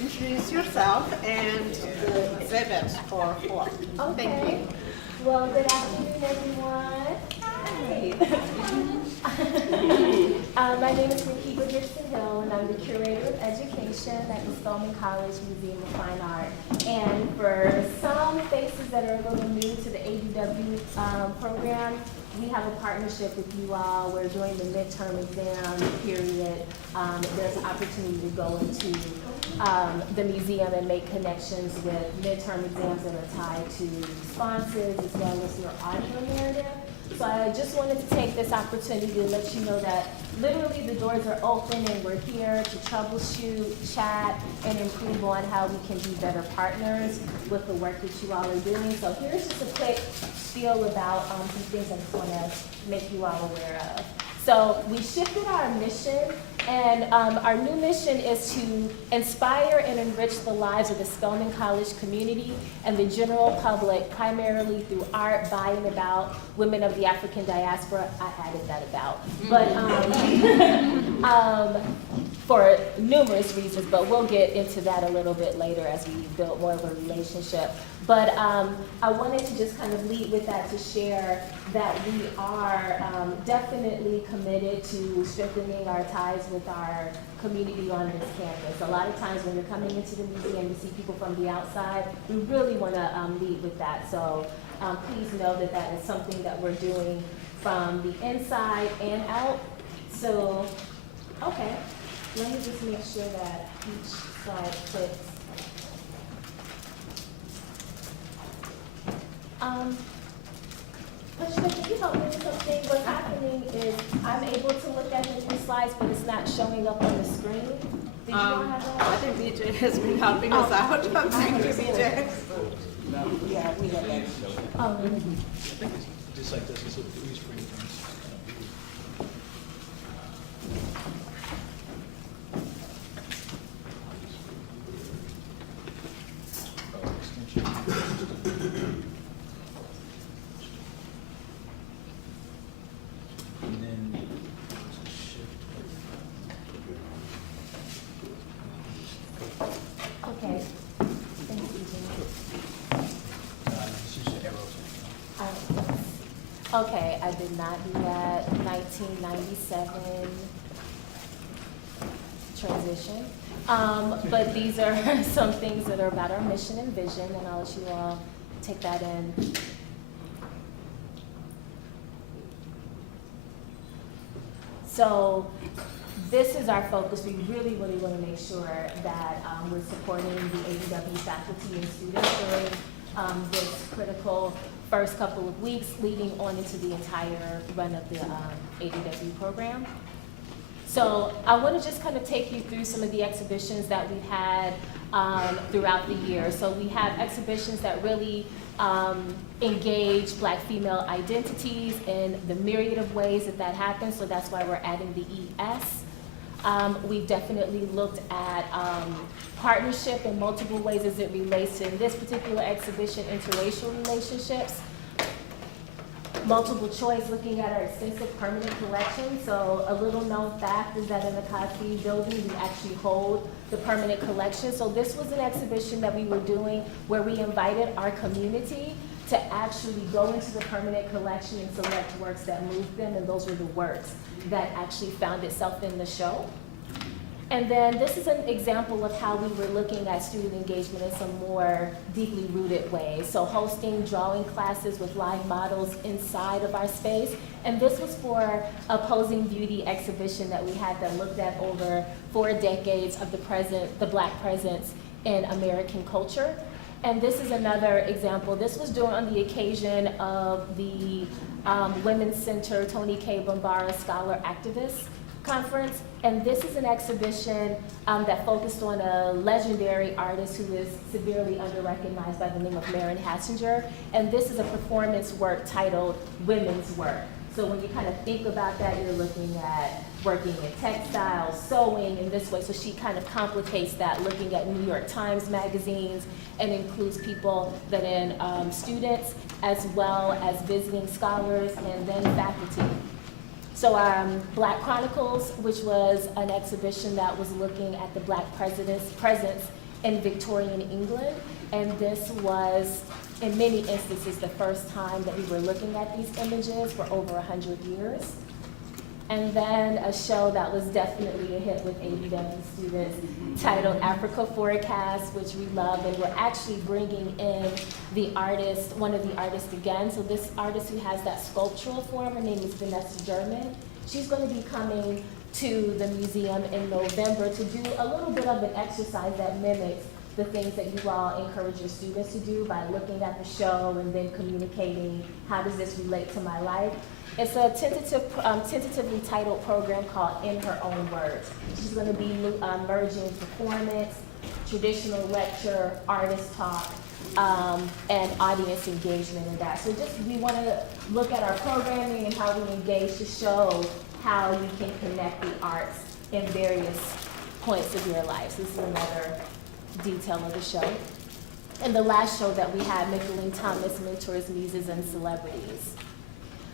introduce yourself and the exhibit for Florida. Okay. Thank you. Well, good afternoon, everyone. Hi. My name is Nikki Gibson Hill, and I'm the Curator of Education at the Spelman College Museum of Fine Art. And for some faces that are a little new to the ADW program, we have a partnership with you all where during the midterm exam period, there's an opportunity to go into the museum and make connections with midterm exams that are tied to sponsors as well as your audio narrative. So I just wanted to take this opportunity to let you know that literally the doors are open and we're here to troubleshoot, chat, and improve on how we can be better partners with the work that you all are doing. So here's just a quick spiel about some things I just want to make you all aware of. So we shifted our mission, and our new mission is to inspire and enrich the lives of the Spelman College community and the general public, primarily through art by and about women of the African diaspora. I added that about, but for numerous reasons, but we'll get into that a little bit later as we build more of a relationship. But I wanted to just kind of lead with that to share that we are definitely committed to strengthening our ties with our community on this campus. A lot of times when you're coming into the museum to see people from the outside, we really want to lead with that. So please know that that is something that we're doing from the inside and out. So, okay, let me just make sure that each slide fits. Pashna, can you help me with something? What's happening is I'm able to look at the new slides, but it's not showing up on the screen. Did you not have that? I think BJ has been helping us out. Thank you, BJ. Yeah, we have that. I think it's just like this, it's a freeze frame. And then shift. Okay. Thank you, Jen. This is the arrows. Okay, I did not do that. 1997 transition. But these are some things that are about our mission and vision, and I'll let you all take that in. So this is our focus. We really want to make sure that we're supporting the ADW faculty and students during this critical first couple of weeks leading on into the entire run of the ADW program. So I want to just kind of take you through some of the exhibitions that we've had throughout the year. So we have exhibitions that really engage Black female identities in the myriad of ways that that happens, so that's why we're adding the ES. We've definitely looked at partnership in multiple ways as it relates to, in this particular exhibition, interracial relationships. Multiple choice, looking at our extensive permanent collection. So a little known fact is that in the Cosby building, we actually hold the permanent collection. So this was an exhibition that we were doing where we invited our community to actually go into the permanent collection and select works that moved them, and those were the works that actually found itself in the show. And then this is an example of how we were looking at student engagement in some more deeply rooted ways. So hosting drawing classes with live models inside of our space. And this was for a Posing Beauty exhibition that we had that looked at over 4 decades of the Black presence in American culture. And this is another example. This was done on the occasion of the Women's Center Tony K. Bombara Scholar Activist Conference, and this is an exhibition that focused on a legendary artist who is severely underrecognized by the name of Maren Hassinger, and this is a performance work titled Women's Work. So when you kind of think about that, you're looking at working in textiles, sewing in this way, so she kind of complicates that, looking at New York Times magazines, and includes people that students, as well as visiting scholars, and then faculty. So Black Chronicles, which was an exhibition that was looking at the Black president's presence in Victorian England. And this was, in many instances, the first time that we were looking at these images for over 100 years. And then a show that was definitely a hit with ADW students titled Africa Forecast, which we love, and we're actually bringing in the artist, one of the artists again. So this artist who has that sculptural form, her name is Vanessa German. She's going to be coming to the museum in November to do a little bit of an exercise that mimics the things that you all encourage your students to do by looking at the show and then communicating, how does this relate to my life? It's a tentatively titled program called In Her Own Words. She's going to be merging performance, traditional lecture, artist talk, and audience engagement in that. So we want to look at our programming and how we engage to show how you can connect the arts in various points of your life. So this is another detail of the show. And the last show that we had, Micheline Thomas Mentors, Muses, and Celebrities.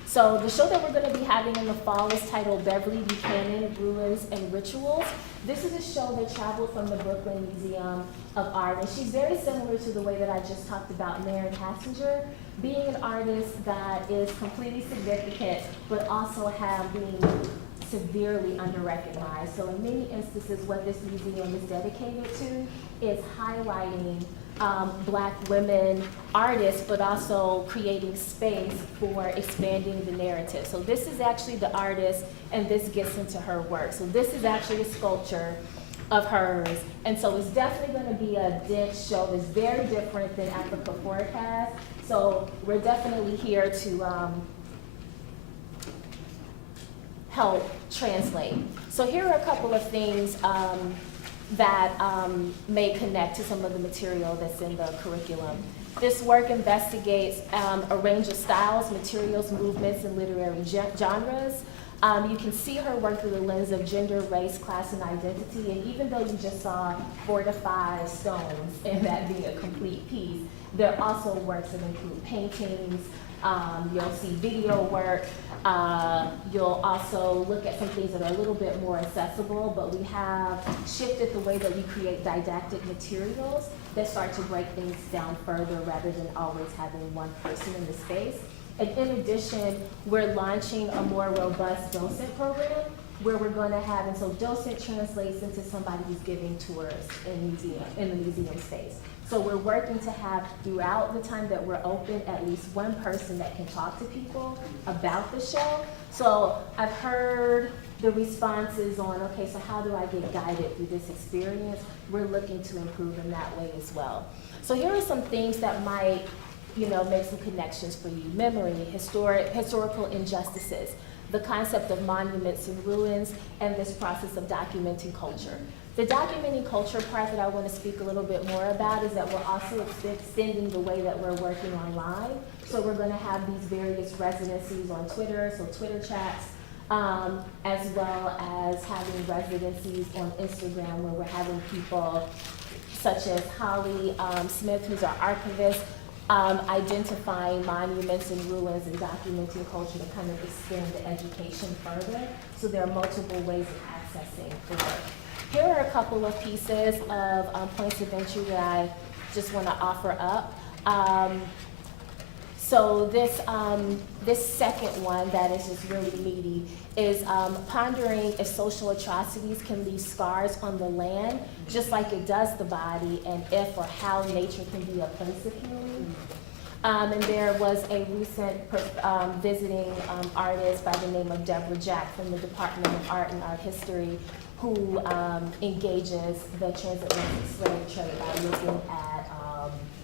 So the show that we're going to be having in the fall is titled Beverly Buchanan, Ruins and Rituals. This is a show that traveled from the Brooklyn Museum of Art, and she's very similar to the way that I just talked about Maren Hassinger, being an artist that is completely significant, but also being severely under-recognized. So in many instances, what this museum is dedicated to is highlighting Black women artists, but also creating space for expanding the narrative. So this is actually the artist, and this gets into her work. So this is actually a sculpture of hers, and so it's definitely going to be a dense show that's very different than Africa Forecast. So we're definitely here to help translate. So here are a couple of things that may connect to some of the material that's in the curriculum. This work investigates a range of styles, materials, movements, and literary genres. You can see her work through the lens of gender, race, class, and identity, and even though you just saw 4 to 5 stones and that being a complete piece, there are also works that include paintings, you'll see video work, you'll also look at some things that are a little bit more accessible, but we have shifted the way that we create didactic materials that start to break things down further rather than always having one person in the space. And in addition, we're launching a more robust docent program where we're going to have, and so docent translates into somebody who's giving tours in the museum space. So we're working to have, throughout the time that we're open, at least one person that can talk to people about the show. So I've heard the responses on, okay, so how do I get guided through this experience? We're looking to improve in that way as well. So here are some things that might, make some connections for you. Memory, historical injustices, the concept of monuments and ruins, and this process of documenting culture. The documenting culture part that I want to speak a little bit more about is that we're also extending the way that we're working online. So we're going to have these various residencies on Twitter, so Twitter chats, as well as having residencies on Instagram where we're having people such as Holly Smith, who's our archivist, identifying monuments and ruins and documenting culture to kind of extend the education further. So there are multiple ways of accessing the work. Here are a couple of pieces of points of entry that I just want to offer up. So this second one that is just really meaty is pondering if social atrocities can leave scars on the land, just like it does the body, and if or how nature can be a place of healing. And there was a recent visiting artist by the name of Deborah Jack from the Department of Art and Art History, who engages the transatlantic slave trade by looking at,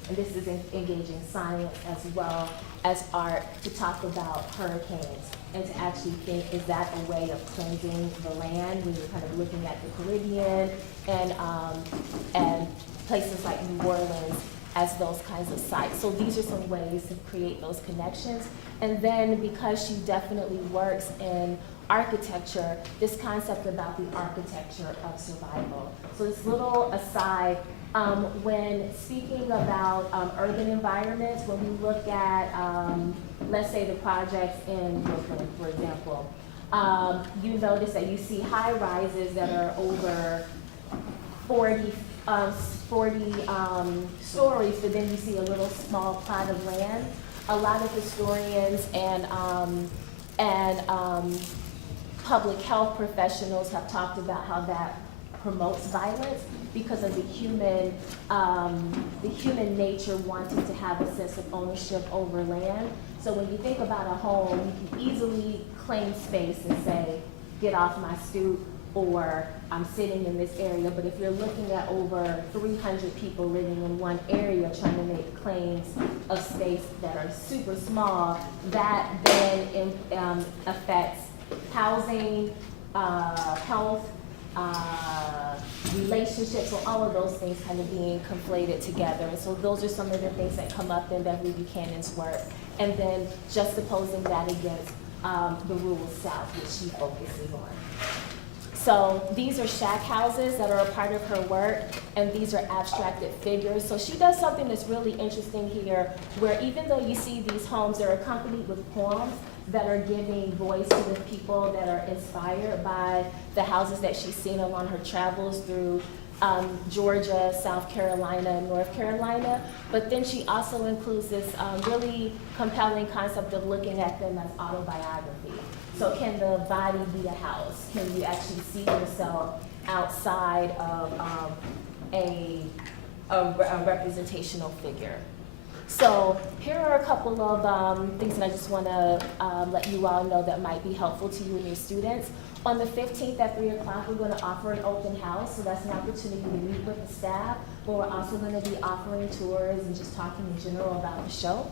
and this is engaging science as well as art, to talk about hurricanes and to actually think, is that a way of cleansing the land when you're kind of looking at the Caribbean and places like New Orleans as those kinds of sites. So these are some ways to create those connections. And then because she definitely works in architecture, this concept about the architecture of survival. So this little aside, when speaking about urban environments, when we look at, let's say the projects in Brooklyn, for example, You notice that you see high rises that are over 40 stories, but then you see a little small plot of land. A lot of historians and public health professionals have talked about how that promotes violence because of the human nature wanting to have a sense of ownership over land. So when you think about a home, you can easily claim space and say, get off my stoop, or I'm sitting in this area. But if you're looking at over 300 people living in one area trying to make claims of space that are super small, that then affects housing, health, relationships, so all of those things kind of being conflated together. And so those are some of the things that come up in Beverly Buchanan's work. And then juxtaposing that against the rural South, which she focuses on. So these are shack houses that are a part of her work, and these are abstracted figures. So she does something that's really interesting here, where even though you see these homes, they're accompanied with poems that are giving voice to the people that are inspired by the houses that she's seen along her travels through Georgia, South Carolina, and North Carolina. But then she also includes this really compelling concept of looking at them as autobiography. So can the body be a house? Can you actually see yourself outside of a representational figure? So here are a couple of things that I just want to let you all know that might be helpful to you and your students. On the 15th at 3 o'clock, we're going to offer an open house, so that's an opportunity to meet with the staff, but we're also going to be offering tours and just talking in general about the show.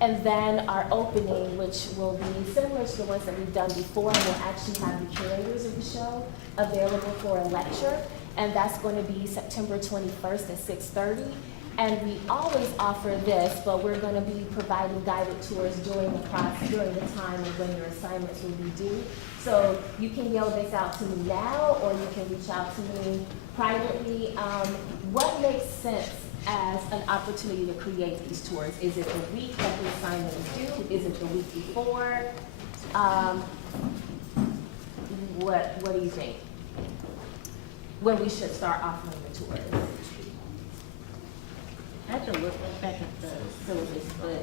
And then our opening, which will be similar to the ones that we've done before, and we'll actually have the curators of the show available for a lecture, and that's going to be September 21st at 6:30. And we always offer this, but we're going to be providing guided tours during the time of when your assignments will be due. So you can yell this out to me now, or you can reach out to me privately. What makes sense as an opportunity to create these tours? Is it the week that the assignment is due? Is it the week before? What do you think? When we should start offering the tours? I have to look back at the syllabus, but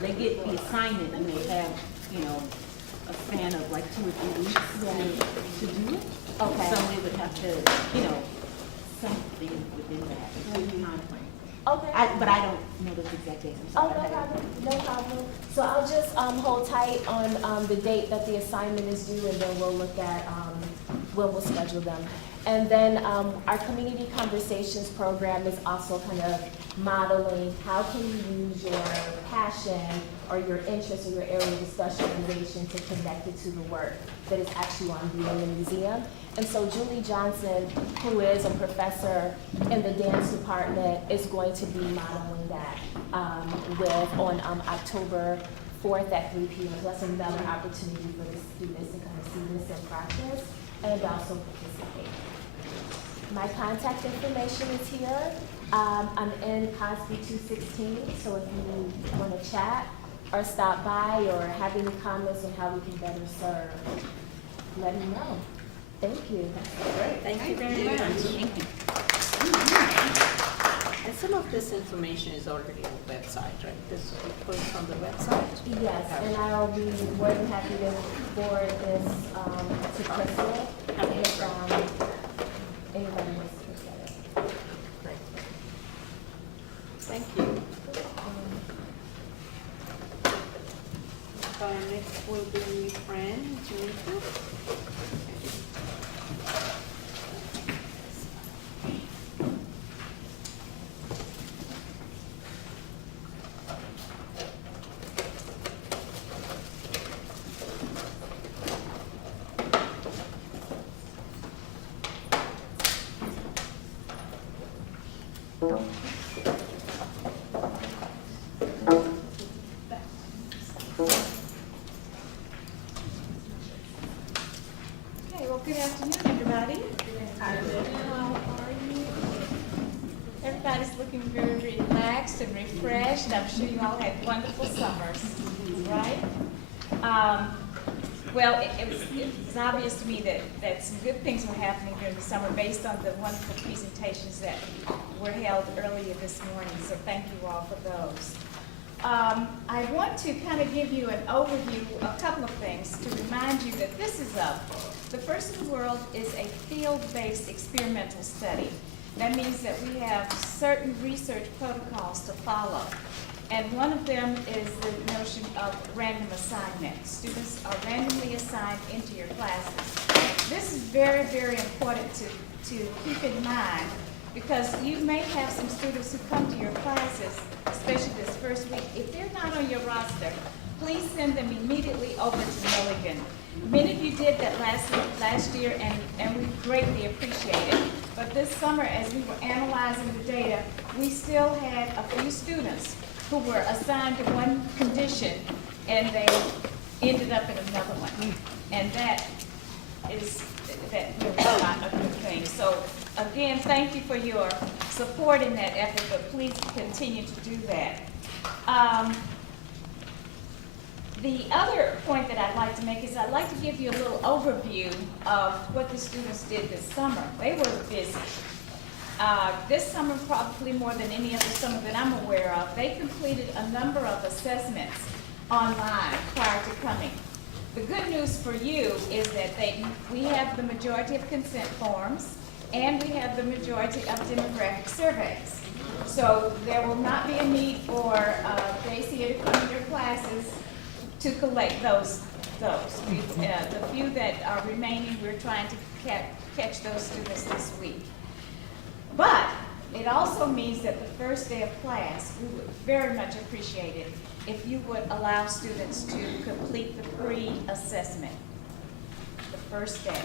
they get the assignment and they have, a span of like 2 or 3 weeks to do it. Okay. So they would have to, something within that time frame. Okay. But I don't know those exact dates. I'm Oh, sorry. no problem, no problem. So I'll just hold tight on the date that the assignment is due, and then we'll look at when we'll schedule them. And then our community conversations program is also kind of modeling how can you use your passion or your interest or your area of specialization to connect it to the work that is actually on view in the museum. And so Julie Johnson, who is a professor in the dance department, is going to be modeling that on October 4th at 3 p.m. So that's another opportunity for the students to kind of see this in practice and also participate. My contact information is here. I'm in Cosby 216, so if you want to chat or stop by or have any comments on how we can better serve, let me know. Thank you. Great, thank you very much. Thank you. And some of this information is already on the website, right? This will be posted on the website? Yes, and I'll be more than happy to forward this to Crystal if anybody wants to look at it. Great. Thank you. Next will be Fran Janika. Okay, well, good afternoon, everybody. How are you? Everybody's looking very relaxed and refreshed. I'm sure you all had wonderful summers, right? Well, it's obvious to me that some good things were happening during the summer based on the wonderful presentations that were held earlier this morning, so thank you all for those. I want to kind of give you an overview, a couple of things, to remind you that the First in the World is a field-based experimental study. That means that we have certain research protocols to follow. And one of them is the notion of random assignment. Students are randomly assigned into your classes. This is very, very important to keep in mind because you may have some students who come to your classes, especially this first week. If they're not on your roster, please send them immediately over to Milligan. Many of you did that last year, and we greatly appreciate it. But this summer, as we were analyzing the data, we still had a few students who were assigned to one condition, and they ended up in another one. And that is really not a good thing. So again, thank you for your support in that effort, but please continue to do that. The other point that I'd like to make is I'd like to give you a little overview of what the students did this summer. They were busy. This summer, probably more than any other summer that I'm aware of, they completed a number of assessments online prior to coming. The good news for you is that we have the majority of consent forms and we have the majority of demographic surveys. So there will not be a need for JCA to come to your classes to collect those. The few that are remaining, we're trying to catch those students this week. But it also means that the first day of class, we would very much appreciate it if you would allow students to complete the pre-assessment the first day.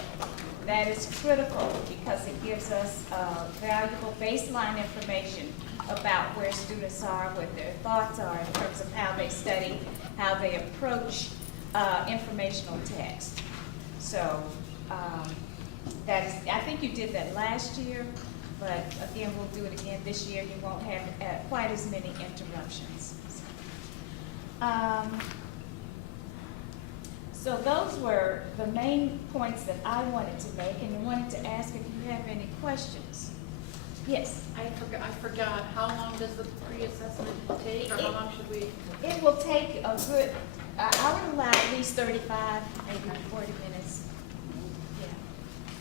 That is critical because it gives us valuable baseline information about where students are, what their thoughts are in terms of how they study, how they approach informational text. So I think you did that last year. But again, we'll do it again this year. You won't have quite as many interruptions. So those were the main points that I wanted to make, and I wanted to ask if you have any questions. Yes? I forgot. How long does the pre-assessment take, or how long should we? It will take a good, I would allow at least 35, maybe 40 minutes.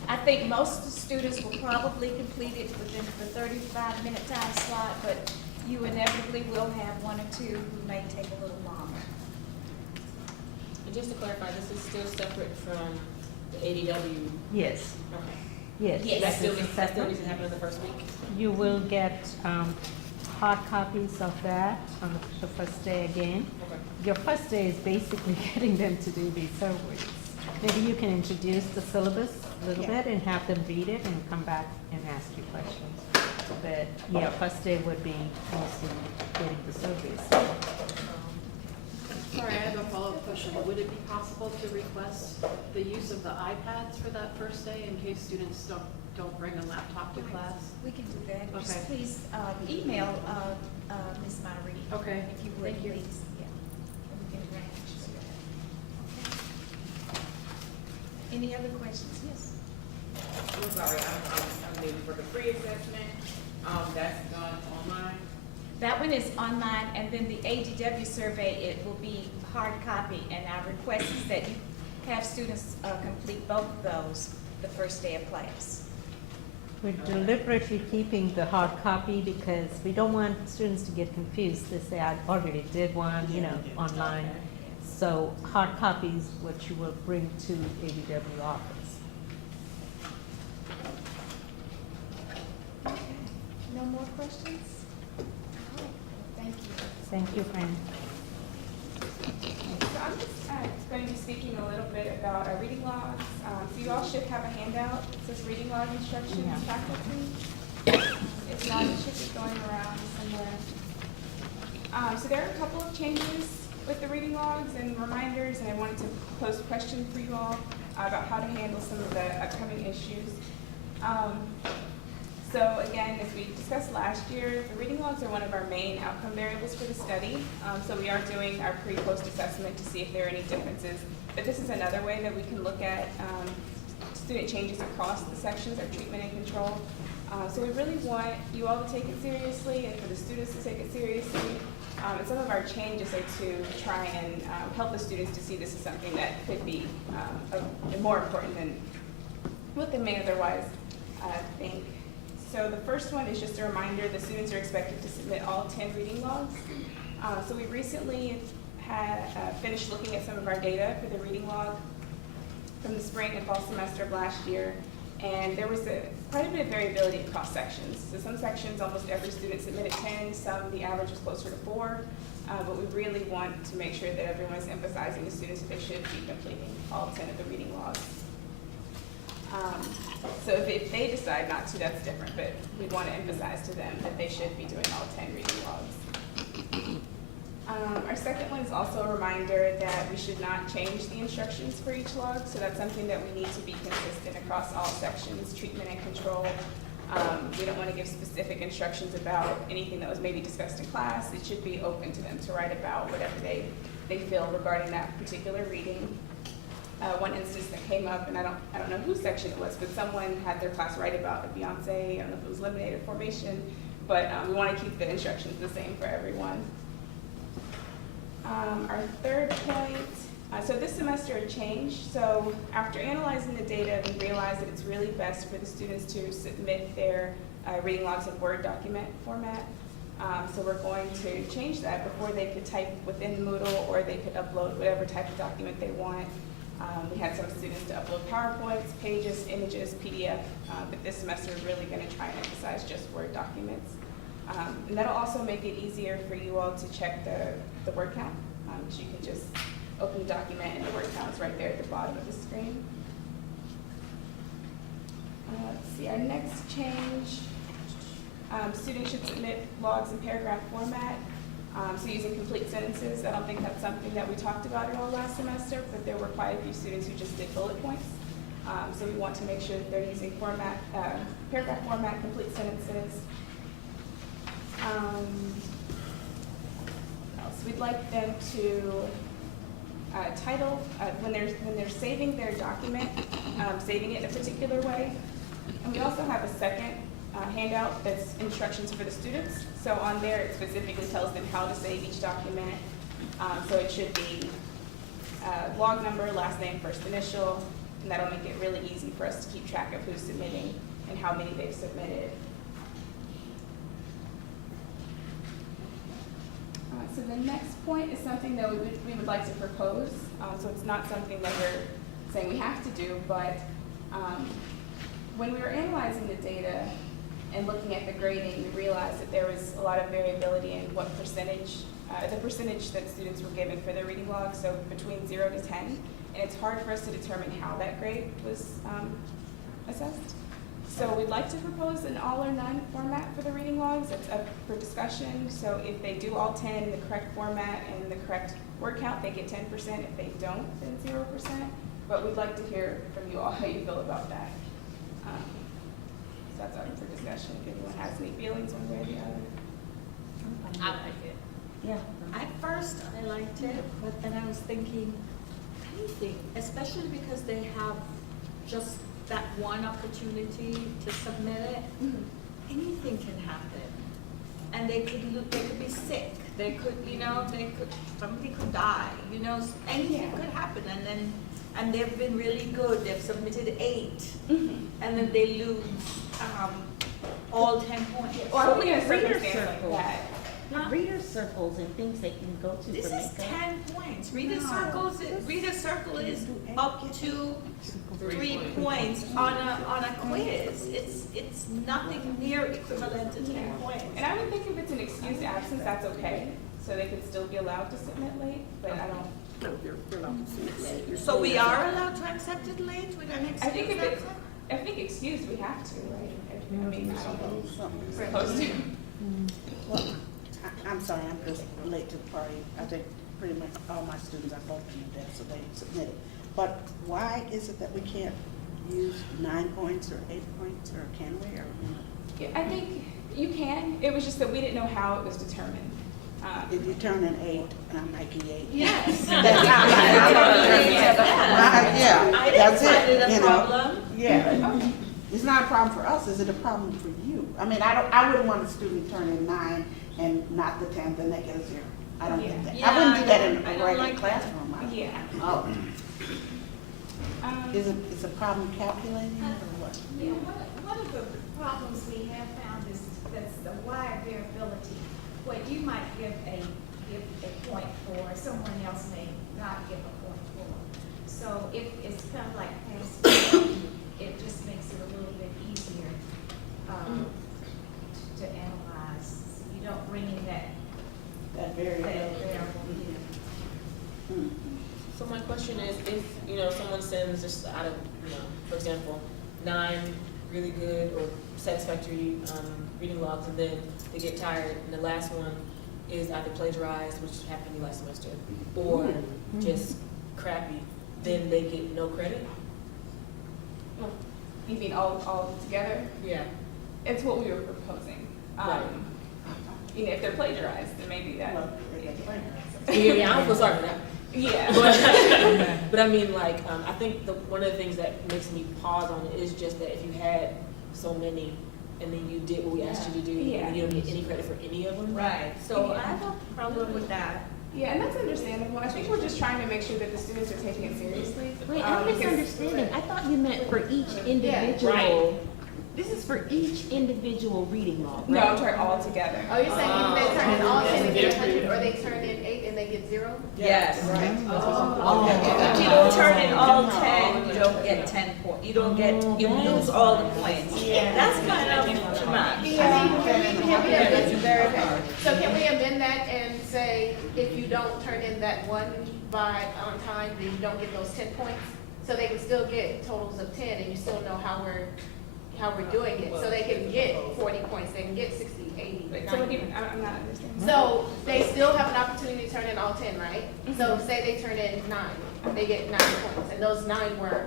I think most students will probably complete it within the 35-minute time slot, but you inevitably will have one or two who may take a little longer. And just to clarify, this is still separate from the ADW? Yes, Okay. yes. Yes. That still This is needs to separate. happen in the first week? You will get hard copies of that on the first day again. Okay. Your first day is basically getting them to do these surveys. Maybe you can introduce the syllabus a little bit and have them read it and come back and ask you questions. But yeah, first day would be mostly getting the surveys. Sorry, I have a follow-up question. Would it be possible to request the use of the iPads for that first day in case students don't bring a laptop to class? We can do that. Just Okay. please email Ms. Myrie. Okay. If you would, Thank you. please. Yeah. And we can arrange for that. Okay. Any other questions? Yes. I'm sorry, I'm new for the pre-assessment, that's done online. That one is online, and then the ADW survey, it will be hard copy, and our request is that you have students complete both of those the first day of class. We're deliberately keeping the hard copy because we don't want students to get confused. They say, I already did one, online. So hard copies, what you will bring to ADW office. No more questions? All right. Thank you. Thank you, Fran. So I'm just going to be speaking a little bit about our reading logs. So you all should have a handout that says reading log instructions Yeah. faculty. If not, it should be going around somewhere. So there are a couple of changes with the reading logs and reminders, and I wanted to pose a question for you all about how to handle some of the upcoming issues. So again, as we discussed last year, the reading logs are one of our main outcome variables for the study. So we are doing our pre-post assessment to see if there are any differences. But this is another way that we can look at student changes across the sections, our treatment and control. So we really want you all to take it seriously and for the students to take it seriously. And some of our changes are to try and help the students to see this as something that could be more important than what they may otherwise think. So the first one is just a reminder, the students are expected to submit all 10 reading logs. So we recently had finished looking at some of our data for the reading log from the spring and fall semester of last year. And there was quite a bit of variability across sections. So some sections, almost every student submitted 10, some the average was closer to 4. But we really want to make sure that everyone is emphasizing the students that they should be completing all 10 of the reading logs. So if they decide not to, that's different, but we want to emphasize to them that they should be doing all 10 reading logs. Our second one is also a reminder that we should not change the instructions for each log, so that's something that we need to be consistent across all sections, treatment and control. We don't want to give specific instructions about anything that was maybe discussed in class. It should be open to them to write about whatever they feel regarding that particular reading. One instance that came up, and I don't know whose section it was, but someone had their class write about a Beyonce, I don't know if it was lemonade or formation, but we want to keep the instructions the same for everyone. Our third point, so this semester it changed. So after analyzing the data, we realized that it's really best for the students to submit their reading logs in Word document format. So we're going to change that before they could type within Moodle or they could upload whatever type of document they want. We had some students to upload PowerPoints, pages, images, PDF, but this semester we're really going to try and emphasize just Word documents. And that'll also make it easier for you all to check the word count, because you can just open the document and the word count is right there at the bottom of the screen. Let's see, our next change, students should submit logs in paragraph format. So using complete sentences, I don't think that's something that we talked about at all last semester, but there were quite a few students who just did bullet points. So we want to make sure that they're using paragraph format, complete sentences. So we'd like them to title, when they're saving their document, saving it in a particular way. And we also have a second handout that's instructions for the students. So on there, it specifically tells them how to save each document. So it should be log number, last name, first initial, and that'll make it really easy for us to keep track of who's submitting and how many they've submitted. So the next point is something that we would like to propose. So it's not something that we're saying we have to do, but when we were analyzing the data and looking at the grading, we realized that there was a lot of variability in what percentage, the percentage that students were given for their reading log, so between 0 to 10. And it's hard for us to determine how that grade was assessed. So we'd like to propose an all or none format for the reading logs. It's up for discussion. So if they do all 10 in the correct format and the correct word count, they get 10%. If they don't, then 0%. But we'd like to hear from you all how you feel about that. So that's up for discussion. If anyone has any feelings one way or the other. I like it. Yeah. At first, I liked it, but then I was thinking, anything, especially because they have just that one opportunity to submit it, anything can happen. And they could be sick. They could, somebody could die. Anything could happen. And they've been really good. They've submitted 8, and then they lose all 10 points. Or So in a reader circumstance like circles. that. Reader circles and things they can go to This for is makeup. 10 points. Reader circle is up to 3 points on a quiz. It's nothing near equivalent to 10 points. And I would think if it's an excused absence, that's okay. So they could still be allowed to submit late, but I don't. So we are allowed to accept it late with an I think excuse if it's, absence? I think excused, we have to, right? I mean, I don't know. We're supposed to. Well, I'm sorry, I'm just late to the party. I think pretty much all my students are both in the desk, so they submitted. But why is it that we can't use 9 points or 8 points, or can we, or? Yeah, I think you can. It was just that we didn't know how it was determined. If you turn in 8, and I'm making 8. Yes. That's not yeah, I that's didn't find it, it a you know. problem. Yeah. It's not a problem for us, is it a problem for you? I mean, I wouldn't want a student to turn in 9 and not the 10th and they get a 0. I don't think that. I wouldn't do that in I a don't regular like that. classroom. Yeah. Oh, is it a problem calculating it or what? Yeah, one of the problems we have found is that's the wide variability. What you might give a point for, someone else may not give a point for. So if it's kind of like past, it just makes it a little bit easier to analyze. So you don't bring in that That variable. So my question is, if, you know, someone sends just out of, you know, for example, 9 really good or satisfactory reading logs, and then they get tired, and the last one is either plagiarized, which happened to me last semester, or just crappy, then they get no credit? You mean all together? Yeah. It's what we were proposing. Right. You know, if they're plagiarized, then maybe that. Well, Yeah, I don't feel sorry for that. Yeah. But I mean, like, I think one of the things that makes me pause on it is just that if you had so many and then you did what we asked you to do, Yeah. and you don't get any credit for any of them. Right, so I have a problem with that. Yeah, and that's understandable. I think we're just trying to make sure that the students are taking it seriously. Wait, I'm because- misunderstanding. I thought you meant for each individual. Right. This is for each individual reading log, No, right? turn all together. Oh, you're saying if they turn in all 10 and get 100, or they turn in 8 and they get 0? Yes. Right. If you don't turn in all 10, you don't get 10 points. You don't get, you lose all the points. That's kind of too much. So can we amend that and say, if you don't turn in that one by on time, then you don't get those 10 points? So they can still get totals of 10 and you still know how we're doing it. So they can get 40 points, they can get 60, 80, Wait, so 90. I'm not understanding. So they still have an opportunity to turn in all 10, right? So say they turn in 9, they get 9 points, and those 9 were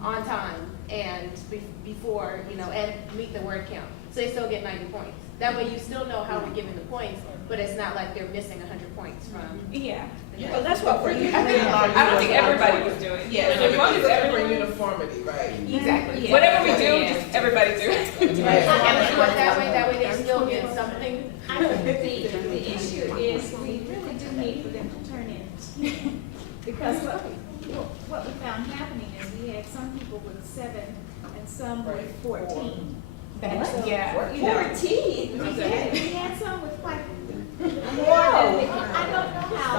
on time and before, you know, and meet the word count. So they still get 90 points. That way you still know how we're giving the points, but it's not like they're missing 100 points from. Yeah. Well, that's what we're doing. I don't think everybody was doing. Yeah, as long as everyone. uniformity, right? Exactly. Yeah. Whatever we do, just everybody do it. And it's what that way they still get something. I think the issue is we really do need for them to turn in. Because what we found happening is we had some people with 7 and some with 14. Yeah. You know, 14? We had some with quite more than, I don't know how.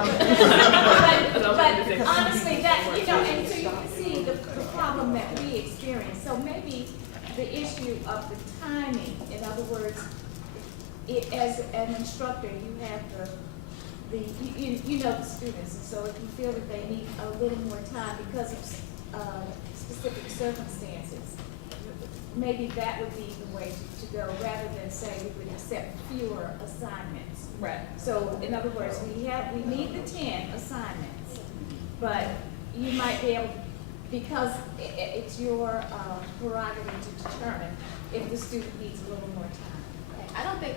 But honestly, that, you know, and so you can see the problem that we experience. So maybe the issue of the timing, in other words, as an instructor, you have you know the students, and so if you feel that they need a little more time because of specific circumstances, maybe that would be the way to go, rather than say we would accept fewer assignments. Right. So in other words, we need the 10 assignments, but you might be able, because it's your prerogative to determine if the student needs a little more time.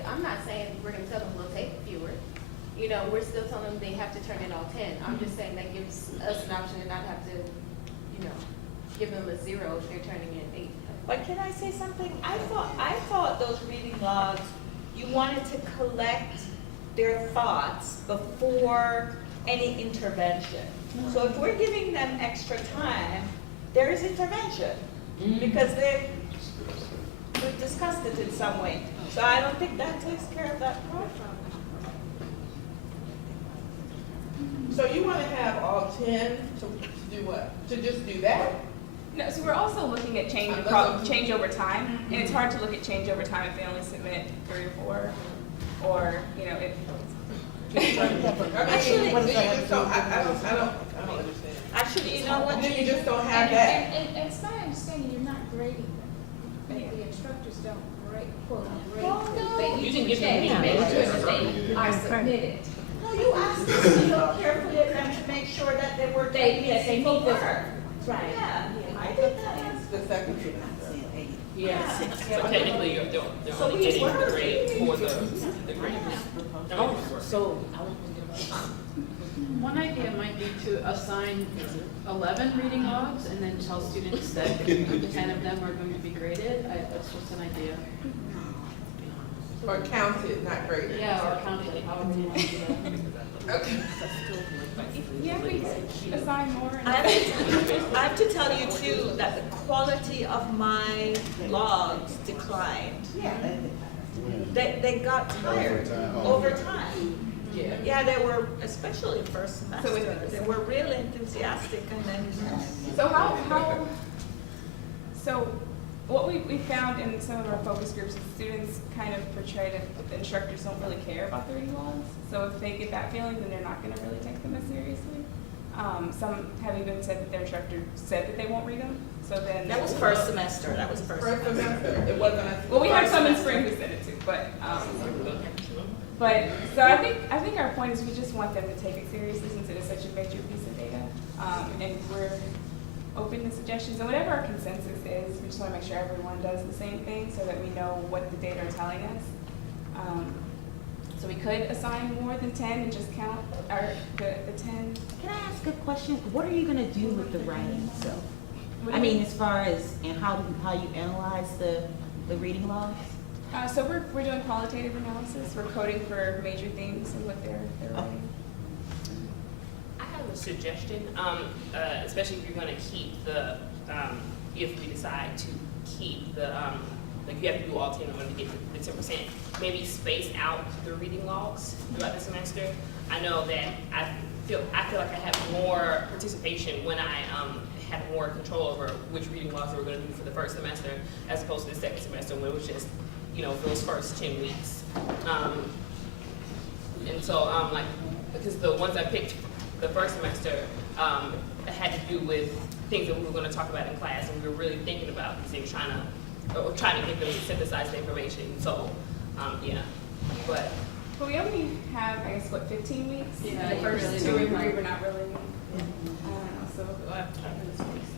I'm not saying we're gonna tell them we'll take fewer. You know, we're still telling them they have to turn in all 10. I'm just saying that gives us an option to not have to, you know, give them a 0 if they're turning in 8. But can I say something? I thought those reading logs, you wanted to collect their thoughts before any intervention. So if we're giving them extra time, there is intervention, because we've discussed it in some way. So I don't think that takes care of that problem. So you wanna have all 10 to do what? To just do that? No, so we're also looking at change over time, and it's hard to look at change over time if they only submit 3 or 4, or, you know, if. Actually, What does that you have just to do don't, with I don't understand. Actually, you know what? Then you just don't have that. And it's my understanding you're not grading them. That the instructors don't grade, quote, grade them. They You didn't give them check to any. make sure that they are submitted. No, you asked us to look carefully at them to make sure that they were taking That they for meet the, work. right. Yeah. I did that. The second. Yes. So technically, they're So only we getting the were grade cheating. for the grade. Oh, so I won't forget about One idea might be to assign 11 reading logs and then tell students that 10 of them are going to be graded. That's just an idea. Or counted, not graded. Yeah, or counted, however you want to do that. Okay. Yeah, we assign more. And I have to tell you too, that the quality of my logs declined. Yeah. They got tired over time. Yeah. Yeah, they were, especially first semester, So it's- they were really enthusiastic and then, So so what we found in some of our focus groups is students kind of portray that the instructors don't really care about the reading logs. So if they get that feeling, then they're not gonna really take them as seriously. Some have even said that their instructor said that they won't read them, so then. that was first semester, that was first First semester. semester, it wasn't a. Well, we have some in spring who said it too, but, so I think our point is we just want them to take it seriously since it is such a major piece of data. And we're open to suggestions, and whatever our consensus is, we just wanna make sure everyone does the same thing so that we know what the data are telling us. So we could assign more than 10 and just count the 10. Can I ask a question? What are you gonna do with the writing? So, I mean, as far as, and how you analyze the reading logs? So we're doing qualitative analysis. We're coding for major themes and what they're writing. I have a suggestion, especially if you're gonna keep the, if we decide to keep the, like you have to do all 10 in order to get the 10%, maybe space out the reading logs throughout the semester. I know that I feel like I have more participation when I had more control over which reading logs we were gonna do for the first semester as opposed to the second semester when it was just, for those first 10 weeks. And so, like, because the ones I picked the first semester had to do with things that we were going to talk about in class, and we were really thinking about these things, trying to get them to synthesize the information. So, yeah, but we only have, I guess, 15 weeks? Yeah, The you first really 2 don't and 3 have- were not really, so we'll have to have this space.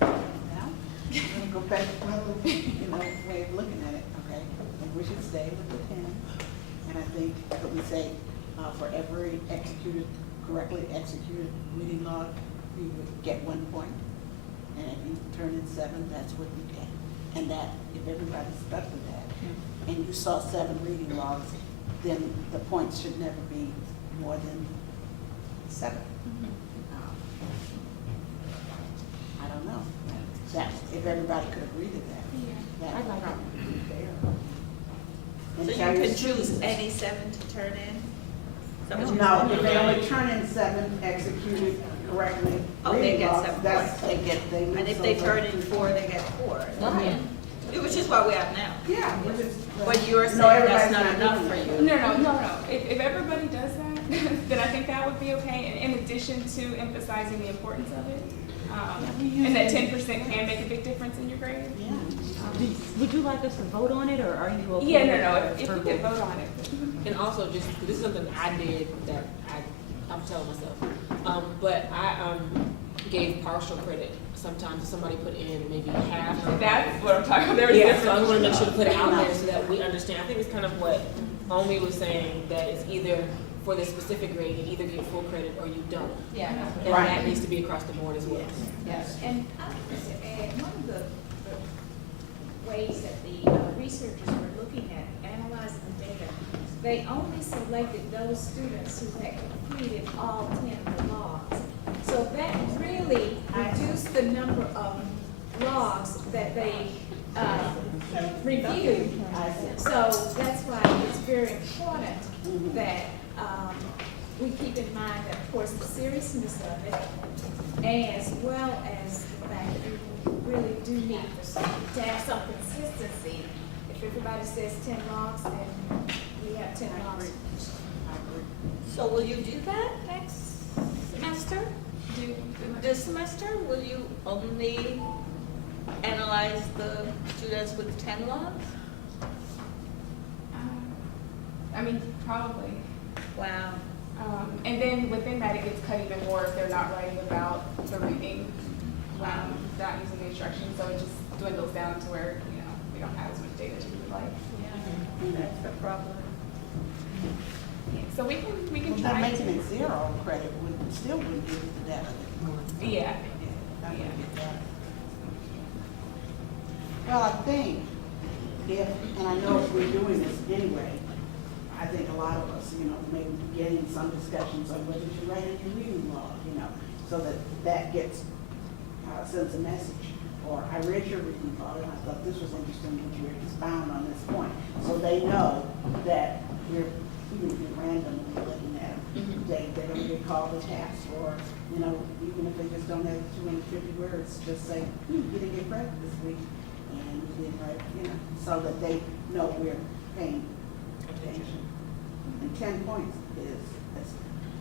Now, I'm gonna go back to my little, way of looking at it, okay? And we should stay with the 10. And I think, could we say, for every correctly executed reading log, you would get 1 point? And if you turn in 7, that's what you get. And that, if everybody's stuck with that, and you saw 7 reading logs, then the points should never be more than 7. I don't know. That, if everybody could agree to that, that would probably be fair. And So tell you your can choose students- any 7 to turn in? Is that what you're No, saying? if they only turn in 7 executed correctly, Oh, they reading get logs, 7 that's, points. they lose And if they those turn other in 4, they get 4. Right. Which is what we have now. Yeah, which is. But you're saying No, that's everybody's not enough doing for that. you. No. If everybody does that, then I think that would be okay, in addition to emphasizing the importance of it. And that 10% can make a big difference in your grade. Yeah. Would you like us to vote on it, or are you okay? Yeah, with no, the if you verbal? could vote on it. And also, just this is something I did that I'm telling myself, but I gave partial credit sometimes if somebody put in maybe half. That's what I'm talking about. There was Yeah, so I difference. want to make sure to put it out there so that we understand. I think it's kind of what Omi was saying, that it's either for the specific grade, you either get full credit or you don't. Yeah. And Right. that needs to be across the board as well. Yes. And I would just add, one of the ways that the researchers were looking at analyzing the data, they only selected those students who had completed all 10 of the logs. So that really reduced the number of logs that they reviewed. So that's why it's very important that we keep in mind that, of course, the seriousness of it, as well as the fact that we really do need to have some consistency. If everybody says 10 logs, then we have 10 logs. So will you do that next semester? This semester, will you only analyze the students with 10 logs? I mean, probably. Wow. And then within that, it gets cut even more if they're not writing about the reading not using the instructions, so it just dwindles down to where, we don't have as much data as we would like. That's the problem. Yeah, so we can Well, try. then making it zero credit wouldn't give us the data. Yeah. Yeah, I wouldn't get that. Well, I think if, and I know if we're doing this anyway, I think a lot of us, maybe getting some discussions on whether you write in your reading log, so that gets, sends a message. Or I read your reading log and I thought this was interesting that you expound on this point. So they know that we're, even if you're randomly looking at them, they don't get called a task, or, even if they just don't have 250 words, just say, you didn't get credit this week, and you didn't write, so that they know we're paying attention. And 10 points is as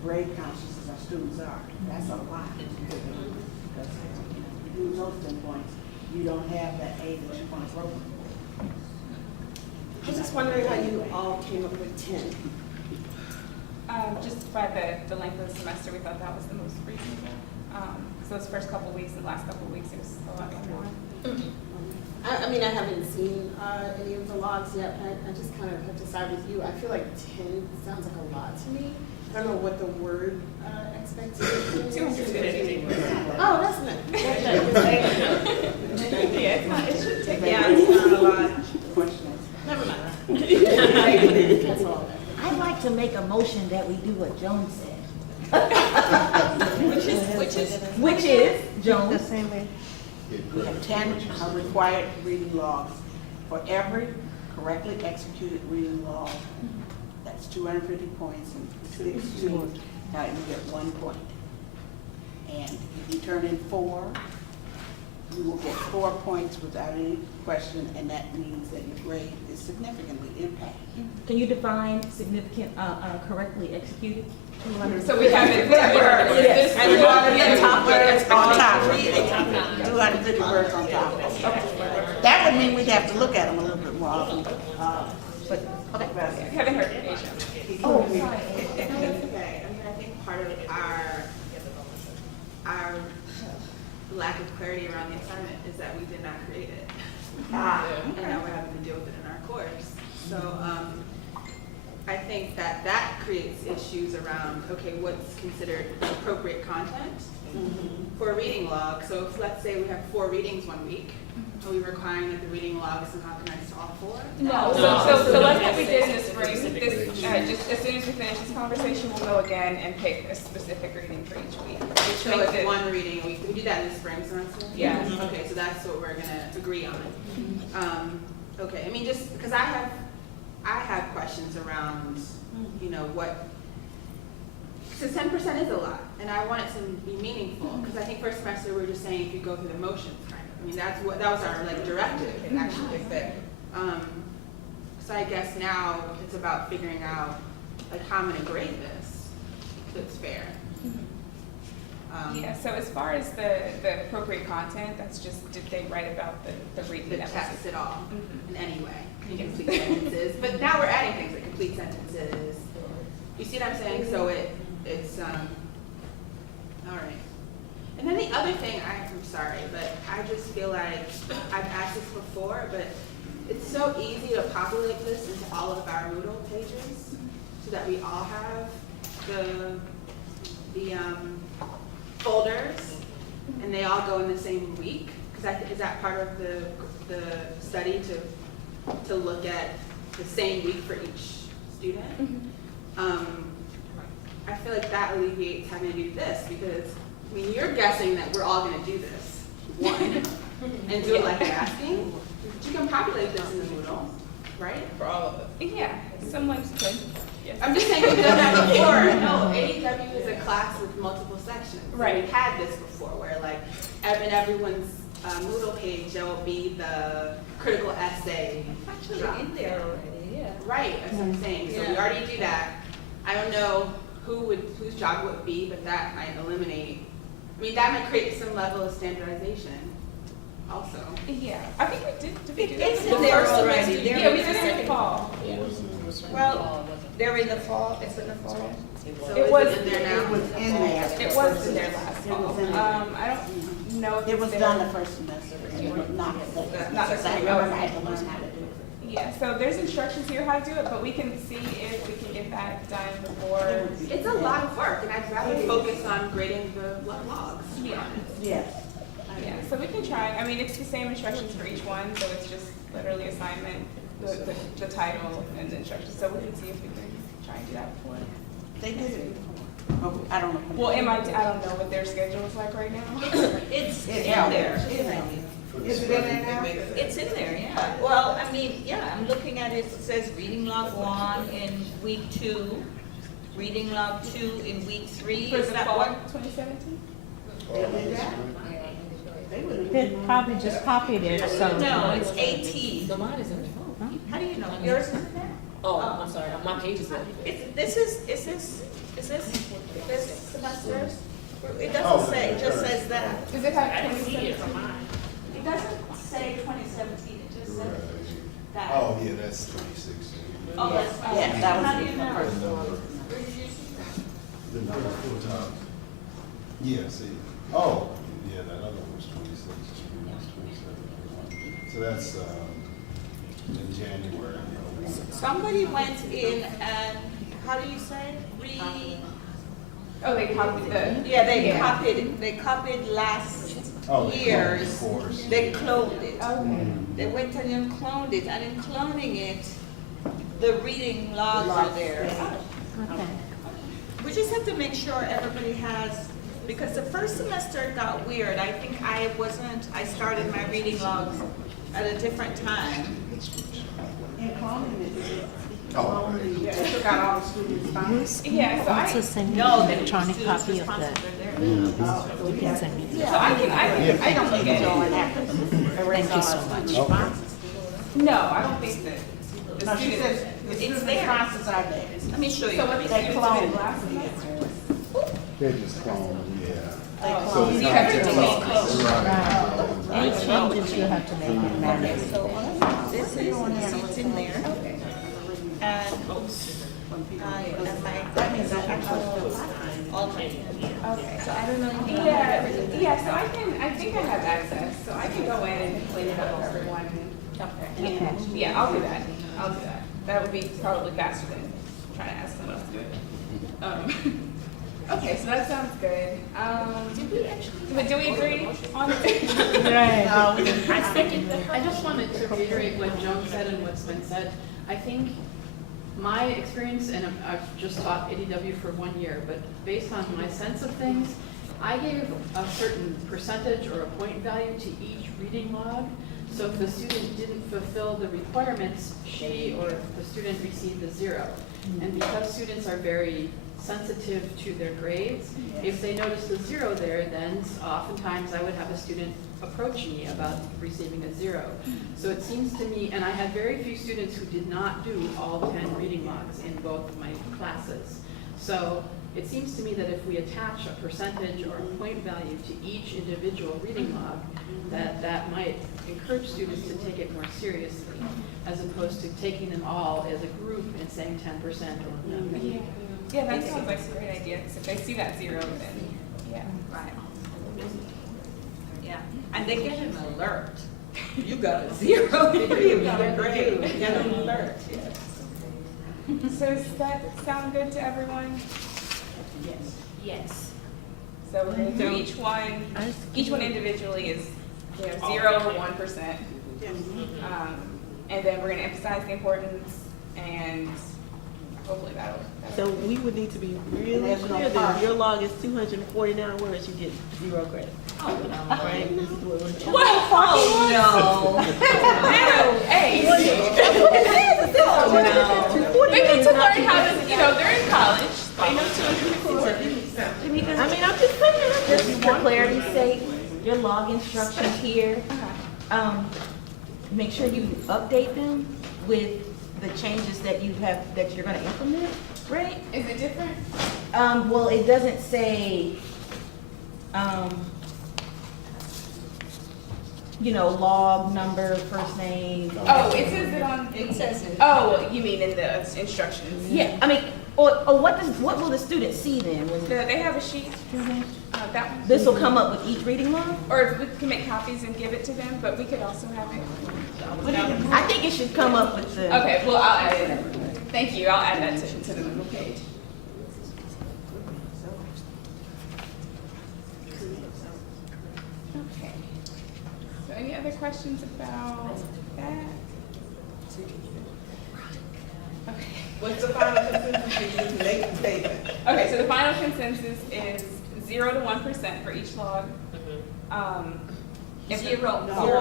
grade conscious as our students are. That's a lot. Because if you lose those 10 points, you don't have that A that you want to grow with. I was just wondering how you all came up with 10. Just by the length of the semester, we thought that was the most reasonable. So those first couple of weeks and last couple of weeks, it was a lot more. I mean, I haven't seen any of the logs yet. I just kind of have to side with you. I feel like 10 sounds like a lot to me. I don't know what the word expectation is. 250. Oh, that's not. Yeah, it should take. Yeah, it's not a lot. Never mind. That's all. I'd like to make a motion that we do what Joan said. Which is, Joan? The same way. We have 10 required reading logs. For every correctly executed reading log, that's 250 points, and 6 to, now you get 1 point. And if you turn in 4, you will get 4 points without any question, and that means that your grade is significantly impacted. Can you define significant, correctly executed? So we have it. Yes. And you want the top words on top. 250 words on top. Okay. That would mean we'd have to look at them a little bit more often. But, okay. Haven't heard from Asia. Oh, sorry. Okay, I mean, I think part of our lack of clarity around the assignment is that we did not create it. And now we're having to deal with it in our course. So I think that creates issues around, okay, what's considered appropriate content for a reading log. So if, let's say we have 4 readings one week, are we requiring that the reading log somehow connects to all 4? No. So that's what we did in the spring. Just as soon as we finish this conversation, we'll go again and pick a specific reading for each week. So it's one reading a week. We do that in the spring semester? Yeah. Okay, so that's what we're gonna agree on. Okay, I mean, just because I have questions around, what, because 10% is a lot, and I want it to be meaningful, because I think first semester we were just saying if you go through the motions, kind of. I mean, that was our directive, actually, but, so I guess now it's about figuring out, how I'm gonna grade this, that's fair. Yeah, so as far as the appropriate content, that's just, did they write about the reading? The text at all, in any way, complete sentences, but now we're adding things like complete sentences. You see what I'm saying? So it's all right. And then the other thing, I'm sorry, but I just feel like I've asked this before, but it's so easy to populate this into all of our Moodle pages so that we all have the folders and they all go in the same week. Because is that part of the study to look at the same week for each student? I feel like that alleviates having to do this because, I mean, you're guessing that we're all going to do this, one, and do it like you're asking. But you can populate this in the Moodle, right? For all of us. Yeah, someone could. Yes. I'm just saying we've done that before. No, ADW is a class with multiple sections. Right. We've had this before where like in everyone's Moodle page there will be the critical essay. Actually in there already, yeah. Right, that's what I'm saying. So we already do that. I don't know whose job would be, but that might eliminate. I mean, that might create some level of standardization. Also. Yeah, I think we did. We do It's that? in there already. Yeah, we did it in the fall. Well, they're in the fall, it's in the fall. timetable. It was It was in there. It was in there last It fall. was in there. I don't know if It was it's done there. the first semester, and it was not the second. Not the So I second, remember I okay. had to learn how to do it. Yeah, so there's instructions here how to do it, but we can see if we can get that done before. It's a lot of work, and I'd rather focus on grading the logs. Yeah, Yes. yeah, so we can try, I mean, it's the same instructions for each one, so it's just literally assignment, the title and the instructions, so we can see if we can try and do that before. They did it. Oh, I don't know. Well, I don't know what their schedule is like right now. It's in It's there. Is it in there now? It's in there, yeah. Well, I mean, yeah, I'm looking at it, it says reading log 1 in week 2, reading log 2 in week 3. For Is the that fall what? 2017? They probably just copied it, so. No, it's 18. No, mine is in there. How do you know? Yours is in there? Oh, I'm sorry, my page is there. Is this semester's? It doesn't say, it just says that. Does it have I didn't see it 2017? from mine. It doesn't say 2017, it just says that. Oh, yeah, that's 26. Oh, that's fine. Yeah, that was How do you the know? first The number. Where did you see that? The number 4 times. Yeah, see, oh, yeah, that other one was 26, 27, 21. So that's, in January. Somebody went in and, how do you say, Oh, they copied the. yeah, they copied last Oh, they cloned year's. the course. They cloned it. Okay. They went and cloned it, and in cloning it, the reading logs are there. Okay. We just have to make sure everybody has, because the first semester got weird. I think I started my reading logs at a different time. In cloning it, Oh, yeah, it took out all the student responses. Yeah, so Also I, send me No, an the electronic students' copy of responses the, are there. you can send me. so I don't look at it. Thank you so much. No, I don't think that the No, she students. says the student there. responses are there. Let me show you. So what the They students cloned did it. last semester? They just cloned, yeah. Oh, So the you have to content make logs, right. Any changes you have to make it manually. This is, it's in there. And that means I actually all my. Okay. So I don't know. if you have Yeah, everything. yeah, so I think I have access, so I can go in and clean it up for everyone. Okay. And, yeah, I'll do that. That would be probably faster than trying to ask someone else to do it. Okay, so that sounds good. But do we agree on it? Right. I just wanted to reiterate what Joan said and what's been said. I think my experience, and I've just taught ADW for 1 year, but based on my sense of things, I gave a certain percentage or a point value to each reading log. So if the student didn't fulfill the requirements, she or the student received a 0. And because students are very sensitive to their grades, if they noticed a 0 there, then oftentimes I would have a student approach me about receiving a 0. So it seems to me, and I had very few students who did not do all 10 reading logs in both of my classes. So it seems to me that if we attach a percentage or a point value to each individual reading log, that might encourage students to take it more seriously, as opposed to taking them all as a group and saying 10% or no. Yeah, that sounds like a great idea, 'cause if they see that 0, then, yeah. Right. Yeah, and they get an alert. You got a 0 in your grade. You get an alert, yes. So does that sound good to everyone? Yes. Yes. So we're gonna do each one individually is, 0 or 1%. And then we're gonna emphasize the importance, and hopefully that'll. So we would need to be really There's no clear that part. if your log is 249 words, you get 0 credit. Oh, no. Right? This is what we're doing. Oh, no. Hey. They need to learn how to, they're in college. They know 240. I mean, I'm just saying. Just for clarity's sake, your log instructions here, make sure you update them with the changes that you're gonna implement, right? Is it different? Well, it doesn't say, log number, first name. Oh, it says it on. It says it. Oh, you mean in the instructions? Yeah, I mean, Or what will the student see then? They have a sheet, that one. This will come up with each reading log? Or we can make copies and give it to them, but we could also have it. I think it should come up with the. Okay, well, I'll add it. Thank you, I'll add that to the Moodle page. Okay. So any other questions about that? Okay. What's the final consensus for you to make the statement? Okay, so the final consensus is 0 to 1% for each log. If you roll zero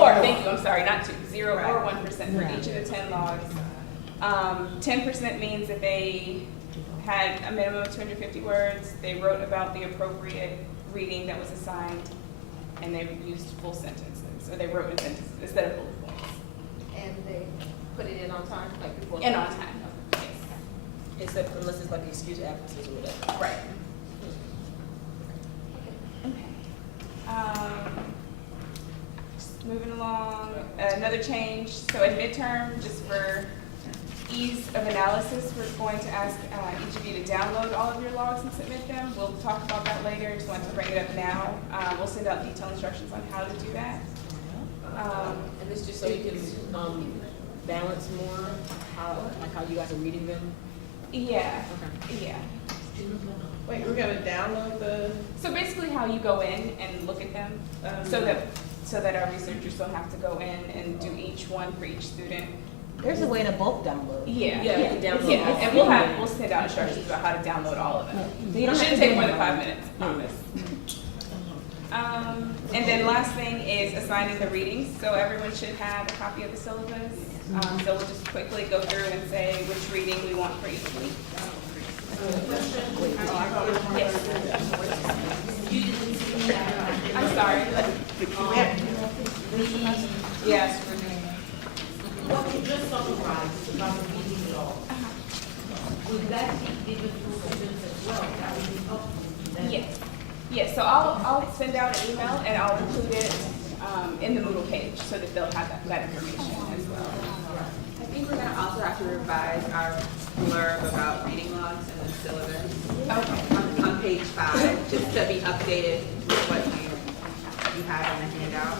or, thank you, I'm sorry, not 2, 0 or 1% for each of the 10 logs. 10% means that they had a minimum of 250 words, they wrote about the appropriate reading that was assigned, and they used full sentences, or they wrote in sentences instead of bullet points. And they put it in on time, like before? And on time, yes. Except unless it's like excuse absences or whatever. Right. Okay. Just moving along, another change, so at midterm, just for ease of analysis, we're going to ask each of you to download all of your logs and submit them. We'll talk about that later, just wanted to bring it up now. We'll send out detailed instructions on how to do that. And this just so you can balance more how you guys are reading them. Yeah. Okay. Yeah. Wait, we're gonna download the? So basically how you go in and look at them, so that our researchers don't have to go in and do each one for each student. There's a way to bulk download. Yeah. Yeah, you can download Yeah, all. and we'll send out instructions about how to download all of them. So you don't It have shouldn't to take do more it. than 5 minutes, promise. And then last thing is assigning the readings. So everyone should have a copy of the syllabus. So we'll just quickly go through and say which reading we want for each week. Yes. I'm sorry. Yes, we're doing. What you just summarized about the meeting law, would that be given to students as well? That would be helpful to them? Yes. Yes, so I'll send out an email and I'll include it in the Moodle page so that they'll have that information as well. I think we're gonna also have to revise our blurb about reading logs and the syllabus. Okay. On page 5, just to be updated with what you have in the handout.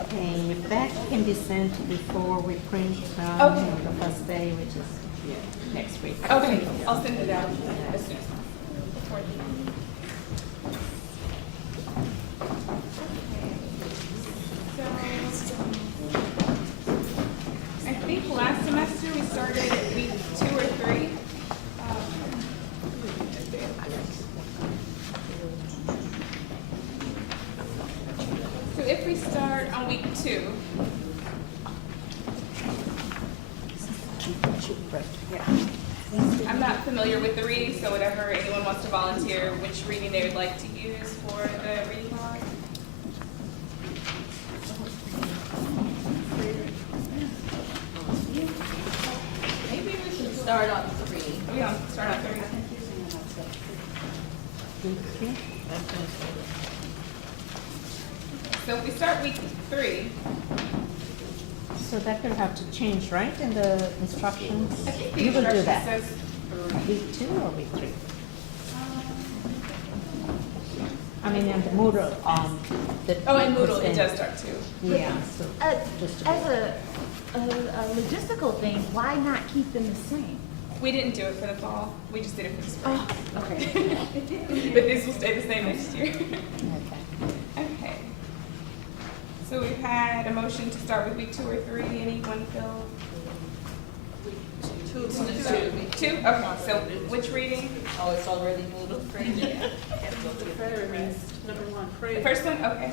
Okay, if that can be sent before we print Okay. the first day, which is next week. Okay, I'll send it out as soon as possible. I think last semester we started at week 2 or 3. So if we start on week 2, I'm not familiar with the reading, so whatever anyone wants to volunteer, which reading they would like to use for the reading log. Maybe we should start on 3. We don't start on 3. So if we start week 3, So that will have to change, right, in the instructions? I think the You will do instruction that. says, Week 2 or week 3? I mean, in the Moodle, oh, in Moodle, it does start 2. Yeah, so just to As a logistical thing, why not keep them the same? We didn't do it for the fall, we just did it for the spring. Oh, okay. But this will stay the same next year. Okay. Okay. So we've had a motion to start with week 2 or 3, anyone feel? 2. 2, okay, so which reading? Oh, it's already moved. Yeah. Number 1, The pray. first one, okay.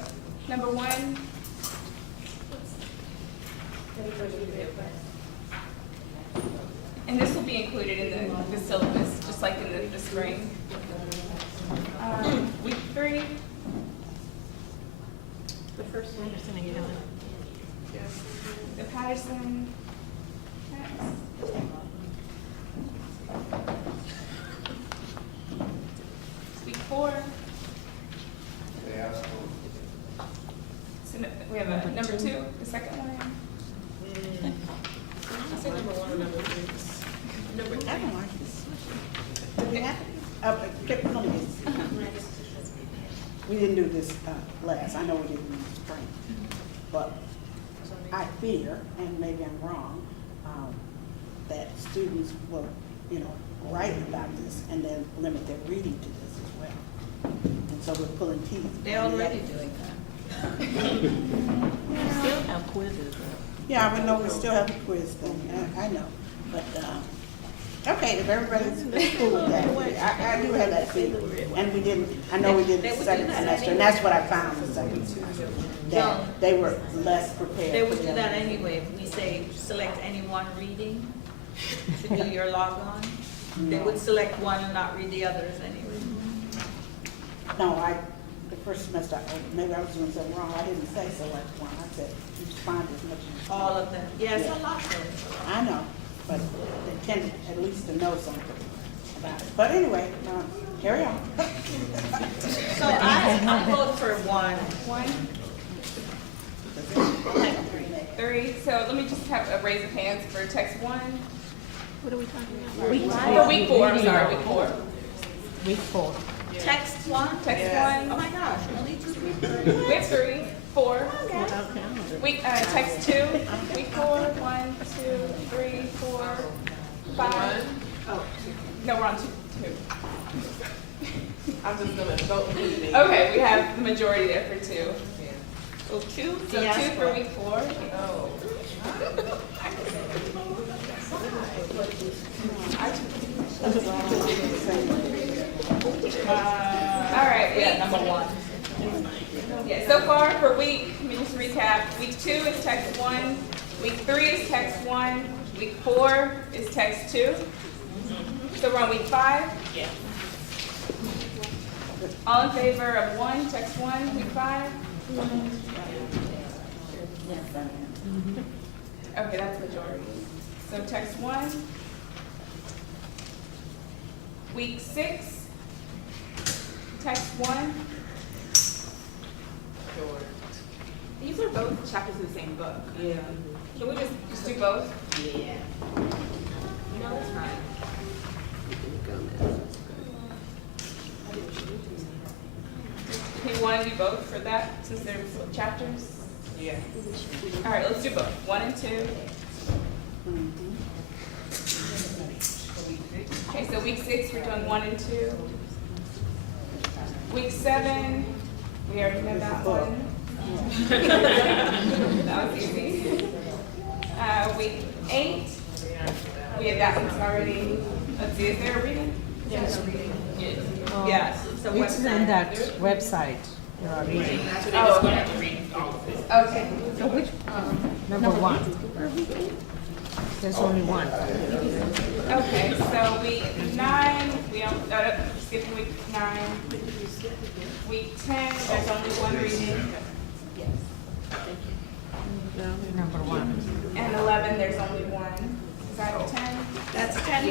Number 1. And this will be included in the syllabus, just like in the spring. Week 3. The first one. The Patterson. Week 4. number 3. I don't like this. Do we have to? Let me get- We didn't do this last, I know we didn't in the spring, but I fear, and maybe I'm wrong, that students will, write about this and then limit their reading to this as well. And so we're pulling teeth. They're already doing that. We still have quizzes. Yeah, I know we still have a quiz thing, I know, but, okay, if everybody's cool with that, I do have that feeling. And we didn't, I know we did They the would do second that semester, and that's what I found the second semester, that they were less prepared. They for would do the that other. anyway, if we say, select any one reading to do your log on. They would select one and not read the others anyway. No, the first semester, maybe I was doing something wrong, I didn't say select one, I said, you find as much as you can. All of them. Yeah, it's Yeah. a lot though. I know, but they tend at least to know something about it. But anyway, carry on. So I vote for one. 3. So let me just have a raise of hands for text 1. What are we talking about? For week 4, I'm sorry, week 4. Week 4. Text one? Text Oh 1. my gosh, only 2 people. We have 3, 4. Without calendar. Week, text 2, week 4, 1, 2, 3, 4, 5. Oh, No, we're on 2. I'm just gonna vote for you. Okay, we have the majority there for 2. So 2? So 2 for week 4. Oh. All right, Yeah, week, number 1. yeah, so far for week, let me just recap. Week 2 is text 1. Week 3 is text 1. Week 4 is text 2. So we're on week 5. Yeah. All in favor of 1, text 1, week 5? Okay, that's majority. So text 1. Week 6, text 1. These are both chapters in the same book. Yeah. Can we just do both? Yeah. No, that's fine. Do you want to do both for that, since they're chapters? Yeah. All right, let's do both, 1 and 2. Okay, so week 6, we're doing 1 and 2. Week 7, we already know that one. That was easy. Week 8, we had that one already. Let's see, is there a reading? Yes. Yes. So It's what's in that? that website, you are reading. So they're just gonna have to read all of it. Okay. So which, number 1? There's only one. Okay, so week 9, we don't, skipping week 9. Week 10, there's only one reading. Number 1. And 11, there's only one. Is that 10? That's 10?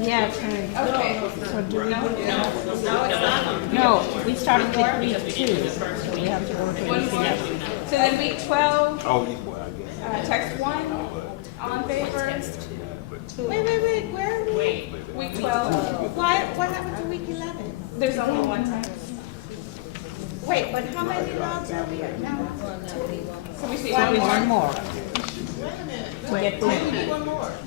Yeah, 10. Okay. So do we, No, it's not. no, we started with week 2, so we have to go to One week more. 11. So then week 12, Oh, equal, I guess. text 1, all in favor? Wait, where are we? Wait, Week 12, What happened to week 11? there's only one text. Wait, but how many logs are we at now? So we see Only one one more. more. We get 10.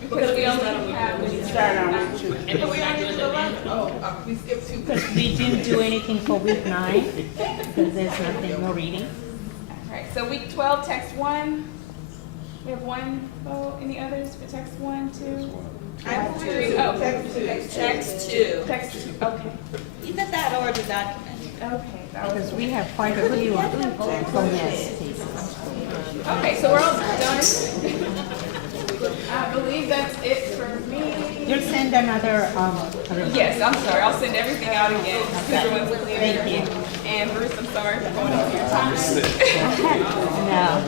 Because we only have. Start on week 2. and then we're not doing the reading. We skipped 2. Because we didn't do anything for week 9, because there's nothing, no reading. All right, so week 12, text 1. We have 1 vote. Any others for text 1, 2? I have 3. Oh, Text 2. text 2, okay. Either that or the document. Okay, that was. Because we have quite a few Gomez cases. Okay, so we're all done. I believe that's it for me. You'll send another, Yes, I'm sorry. I'll send everything out again. Everyone's clear. Thank you. And Bruce, I'm sorry for going over your time. No.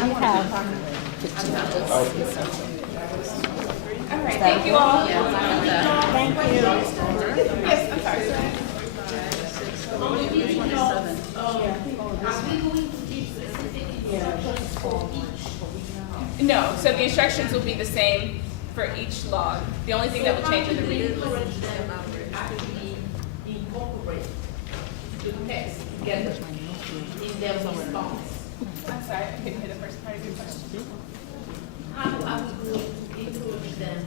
We have, All right, thank you all. thank you. Yes, I'm sorry. Sir. No, so the instructions will be the same for each log. The only thing that will change are the reading. Encourage them actually incorporate the text together in their response. I'm sorry, I couldn't hear the first part of your question. How are we going to encourage them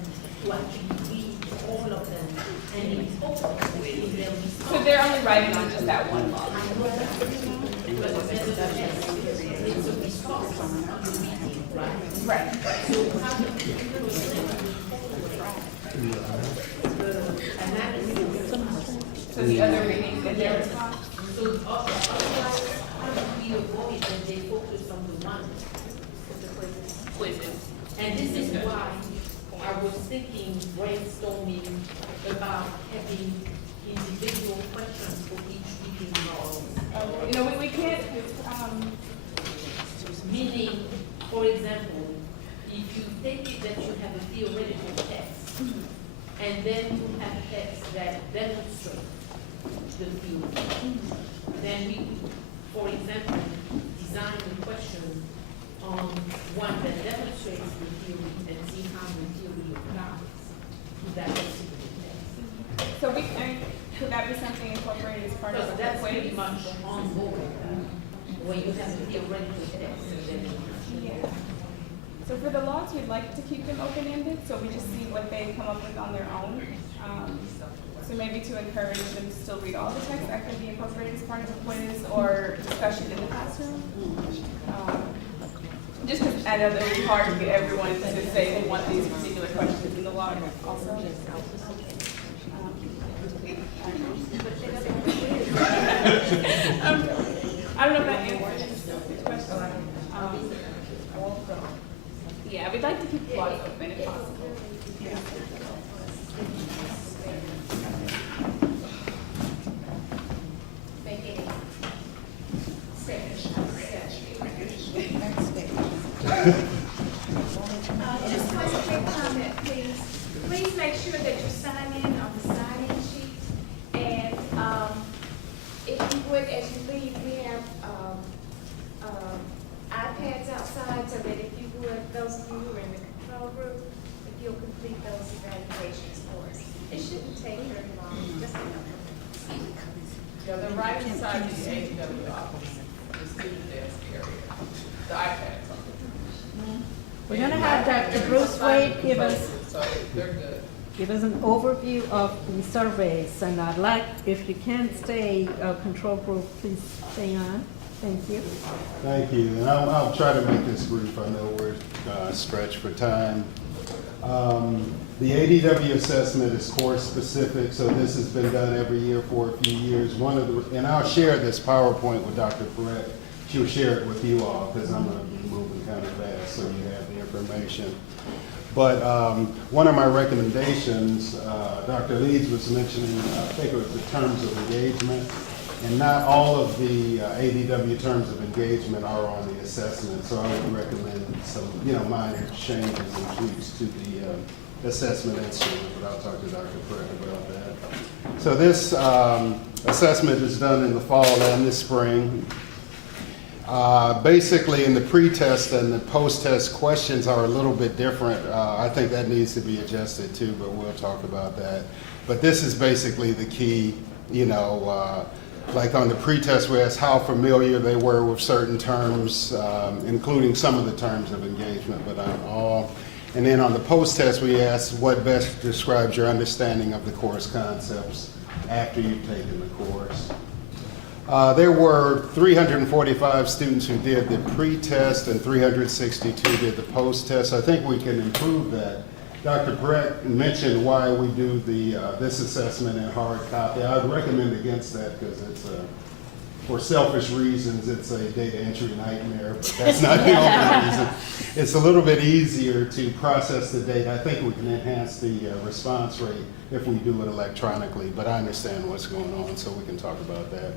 to actually read all of them and incorporate in their response? So they're only writing on just that one log. It's a response on the reading, right? Right. So how do you encourage them the analysis? So the other readings and their response. So otherwise, how do we avoid that they focus on the one? Quizzes. And this is why I was thinking, brainstorming about having individual questions for each reading log. You know, we can't, Meaning, for example, if you take it that you have a theoretical text, and then you have text that demonstrate the theory, then we could, for example, design the question on one that demonstrates the theory and see how the theory applies to that particular text. so could that be something incorporated as part of Because the that's quiz? pretty much ongoing, when you have a theoretical text and then Yeah. So for the logs, we'd like to keep them open-ended, so we just see what they come up with on their own. So maybe to encourage them to still read all the text, that could be incorporated as part of the quiz or discussion in the classroom. Just because I know that it would be hard to get everyone to say they want these particular questions in the log also. I don't know if that answers the question. Yeah, we'd like to keep the logs open if possible. Yeah. Just one quick comment, please. Please make sure that you sign in on the sign-in sheet. And if you would, as you leave, we have iPads outside, so that if you would, those of you who are in the control group, if you'll complete those evaluations for us. It shouldn't take very long, just a minute. Yeah, the right side of the ADW office, the student desk area, the iPads on We're gonna have Dr. Bruce Wade give us, so they're good. give us an overview of the surveys, and I'd like, if you can stay, control group, please stay on. Thank you. Thank you, and I'll try to make this brief. I know we're stretched for time. The ADW assessment is course-specific, so this has been done every year for a few years. And I'll share this PowerPoint with Dr. Perret. She'll share it with you all, because I'm going to be moving kind of fast, so you have the information. But one of my recommendations, Dr. Leeds was mentioning, I think it was the terms of engagement. And not all of the ADW terms of engagement are on the assessment, so I would recommend some, minor changes and tweaks to the assessment instrument, but I'll talk to Dr. Perret about that. So this assessment is done in the fall and the spring. Basically, in the pre-test and the post-test, questions are a little bit different. I think that needs to be adjusted too, but we'll talk about that. But this is basically the key, like on the pre-test, we asked how familiar they were with certain terms, including some of the terms of engagement, but not all. And then on the post-test, we asked what best describes your understanding of the course concepts after you've taken the course. There were 345 students who did the pre-test and 362 did the post-test. I think we can improve that. Dr. Perret mentioned why we do this assessment in hard copy. I would recommend against that because it's for selfish reasons, it's a data entry nightmare, but that's not the only reason. It's a little bit easier to process the data. I think we can enhance the response rate if we do it electronically, but I understand what's going on, so we can talk about that.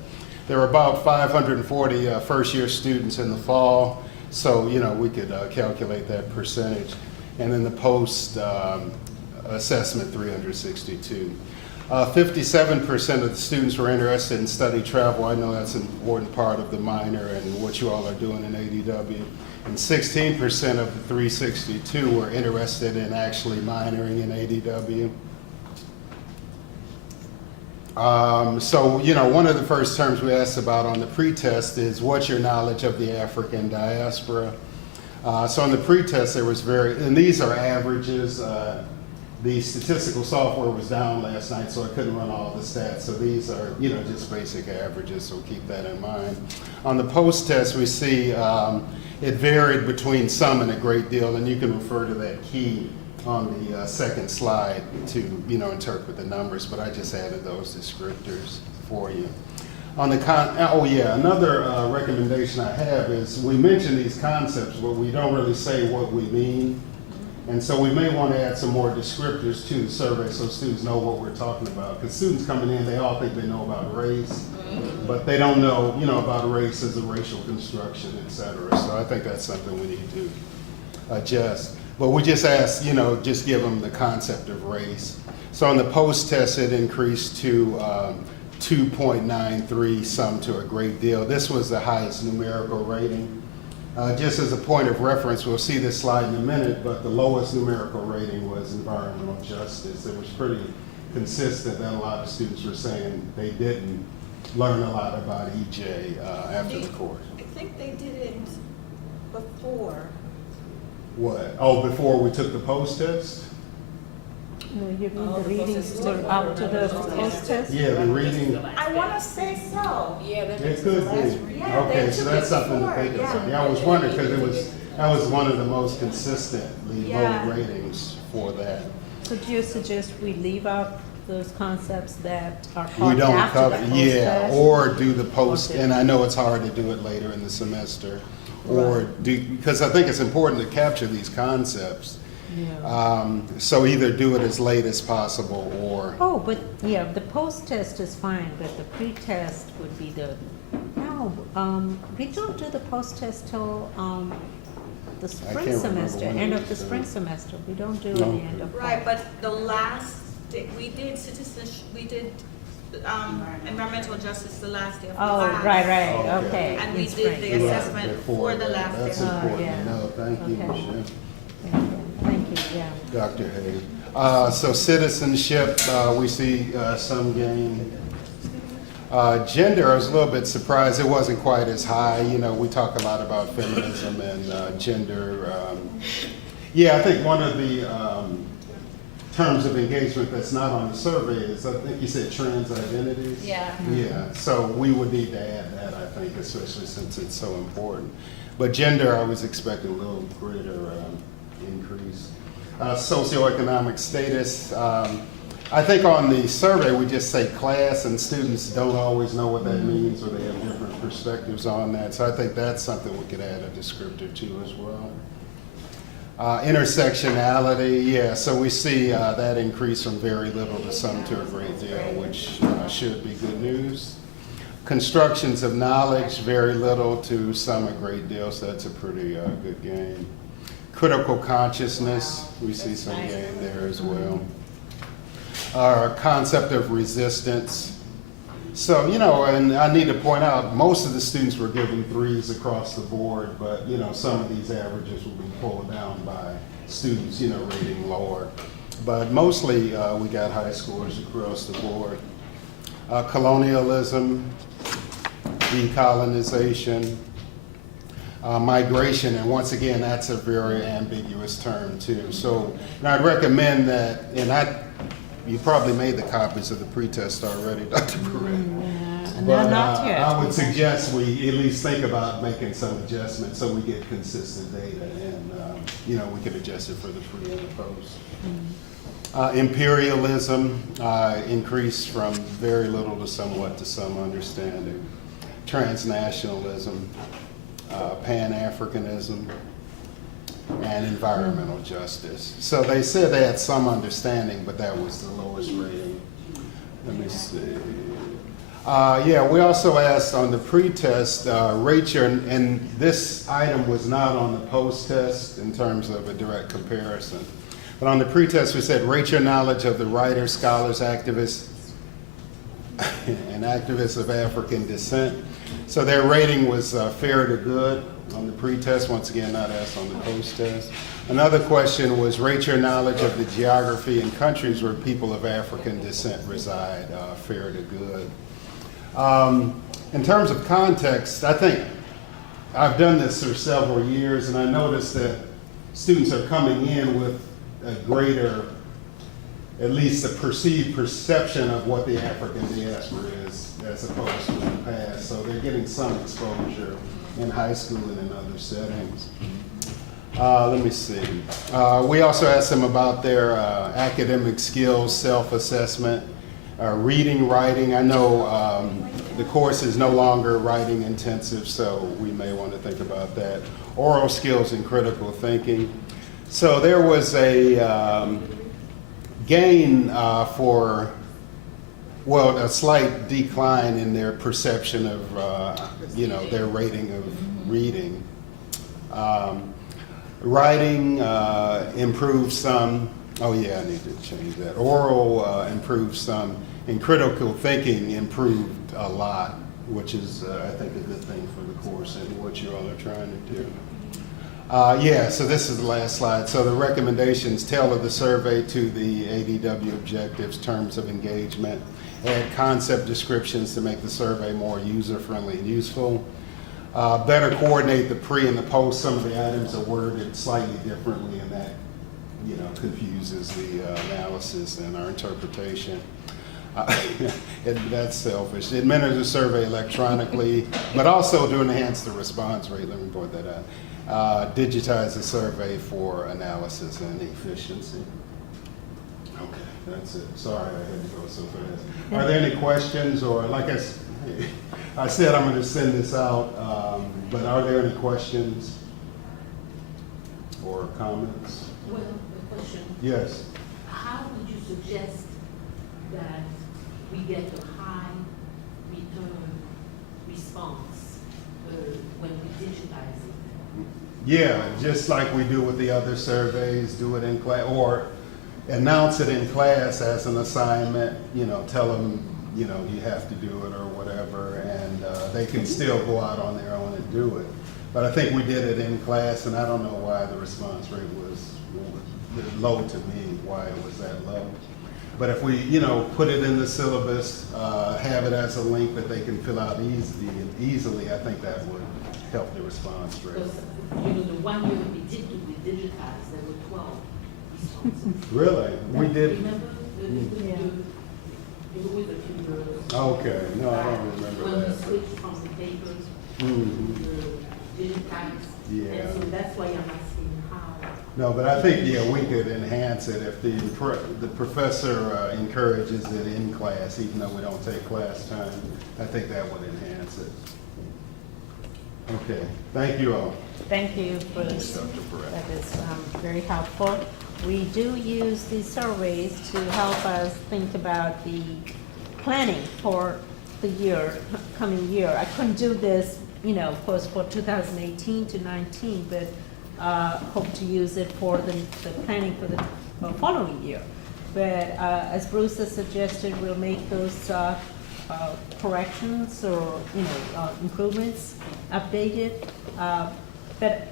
There were about 540 first-year students in the fall, so we could calculate that percentage. And then the post-assessment, 362. 57% of the students were interested in study travel. I know that's an important part of the minor and what you all are doing in ADW. And 16% of the 362 were interested in actually minoring in ADW. So, you know, one of the first terms we asked about on the pretest is what's your knowledge of the African diaspora? So on the pretest there was and these are averages. The statistical software was down last night, so I couldn't run all the stats. So these are, you know, just basic averages, so keep that in mind. On the post-test, we see it varied between some and a great deal, and you can refer to that key on the second slide to, you know, interpret the numbers, but I just added those descriptors for you. On the another recommendation I have is we mention these concepts, but we don't really say what we mean. And so we may want to add some more descriptors to the survey so students know what we're talking about. Because students coming in, they all think they know about race, but they don't know, you know, about race as a racial construction, et cetera. So I think that's something we need to adjust. But we just ask, you know, just give them the concept of race. So on the post-test, it increased to 2.93, some to a great deal. This was the highest numerical rating. Just as a point of reference, we'll see this slide in a minute, but the lowest numerical rating was environmental justice. It was pretty consistent that a lot of students were saying they didn't learn a lot about EJ after the course. I think they did it before. What? Oh, before we took the post-test? No, you mean the readings were up to the post-test? Yeah, the reading. I want to say so. Yeah, that It makes could the last be. Yeah, Okay, they so took that's it something to before, think about. yeah. Yeah, I was wondering because that was one of the most consistently Yeah. low ratings for that. So do you suggest we leave out those concepts that are We taught don't after cover, the yeah, post-test? or do the post, Okay. and I know it's hard to do it later in the semester. Or do, because I think it's important to capture these concepts. Yeah. So either do it as late as possible or, Oh, but, yeah, the post-test is fine, but the pre-test would be no, we don't do the post-test till, the spring can't remember semester, when end it of the is, spring semester. We don't do it No. the end of fall. Right, but the last, we did citizenship, we did environmental justice the last day of Oh, class. right, Okay. okay. And we in did spring. the Yeah, assessment before for the that. last day. That's of important yeah. to know. Thank you, Okay. Michelle. Thank you, yeah. Dr. Hay. So citizenship, we see some gain. Gender, I was a little bit surprised it wasn't quite as high. You know, we talk a lot about feminism and gender. Yeah, I think one of the terms of engagement that's not on the survey is, I think you said trans identities. Yeah. Yeah, so we would need to add that, I think, especially since it's so important. But gender, I was expecting a little greater increase. Socioeconomic status, I think on the survey we just say class, and students don't always know what that means, or they have different perspectives on that. So I think that's something we could add a descriptor to as well. Intersectionality, yeah, so we see that increase from very little to some to a great deal, which should be good news. Constructions of knowledge, very little to some a great deal, so that's a pretty good gain. Critical consciousness, we see some gain there as well. Our concept of resistance. So, you know, and I need to point out, most of the students were given 3s across the board, but, you know, some of these averages will be pulled down by students, you know, rating lower. But mostly, we got high scores across the board. Colonialism, decolonization, migration, and once again, that's a very ambiguous term too. So, and I'd recommend that, and you probably made the copies of the pretest already, Dr. Perret. No, not yet. I would suggest we at least think about making some adjustments so we get consistent data, and you know, we can adjust it for the pre and the post. Imperialism increased from very little to somewhat to some understanding. Transnationalism, Pan-Africanism, and environmental justice. So they said they had some understanding, but that was the lowest rating. Let me see. Yeah, we also asked on the pre-test, rate your, and this item was not on the post-test in terms of a direct comparison. But on the pre-test, we said rate your knowledge of the writers, scholars, activists, and activists of African descent. So their rating was fair to good on the pre-test, once again not asked on the post-test. Another question was rate your knowledge of the geography in countries where people of African descent reside, fair to good. In terms of context, I think I've done this for several years, and I noticed that students are coming in with a greater, at least a perceived perception of what the African diaspora is as opposed to in the past. So they're getting some exposure in high school and in other settings. Let me see. We also asked them about their academic skills, self-assessment, reading, writing. I know the course is no longer writing intensive, so we may want to think about that. Oral skills and critical thinking. So there was a gain for, well, a slight decline in their perception of, you know, their rating of reading. Writing improved some. Oh yeah, I need to change that. Oral improved some, and critical thinking improved a lot, which is, I think, a good thing for the course and what you all are trying to do. Yeah, so this is the last slide. So the recommendations tailor the survey to the ADW objectives, terms of engagement, add concept descriptions to make the survey more user-friendly and useful. Better coordinate the pre and the post. Some of the items are worded slightly differently, and that, you know, confuses the analysis and our interpretation. That's selfish. Administer the survey electronically, but also to enhance the response rate. Let me point that out. Digitize the survey for analysis and efficiency. Okay, that's it. Sorry, I had to go so fast. Are there any questions, or like I said, I'm going to send this out, but are there any questions or comments? Well, a question. Yes. How would you suggest that we get a high return response when we digitize it? Yeah, just like we do with the other surveys, do it in class, or announce it in class as an assignment, you know, tell them, you know, you have to do it or whatever, and they can still go out on their own and do it. But I think we did it in class, and I don't know why the response rate was low to me, why it was that low. But if we, you know, put it in the syllabus, have it as a link that they can fill out easily, I think that would help the response rate. Because, you know, the 1 year we did digitize, there were 12 responses. Really? We did? Remember? Yeah. It was with a few girls. Okay, no, I don't remember When we that. switched from the papers to Mm-hmm. the digitized. Yeah. And so that's why I'm asking how. No, but I think, yeah, we could enhance it if the professor encourages it in class, even though we don't take class time. I think that would enhance it. Okay, thank you all. Thank you for Thanks, this. Dr. Perez. That is very helpful. We do use these surveys to help us think about the planning for the year, coming year. I couldn't do this, you know, of course, for 2018 to 19, but hope to use it for the planning for the following year. But as Bruce has suggested, we'll make those corrections or, you know, improvements updated. But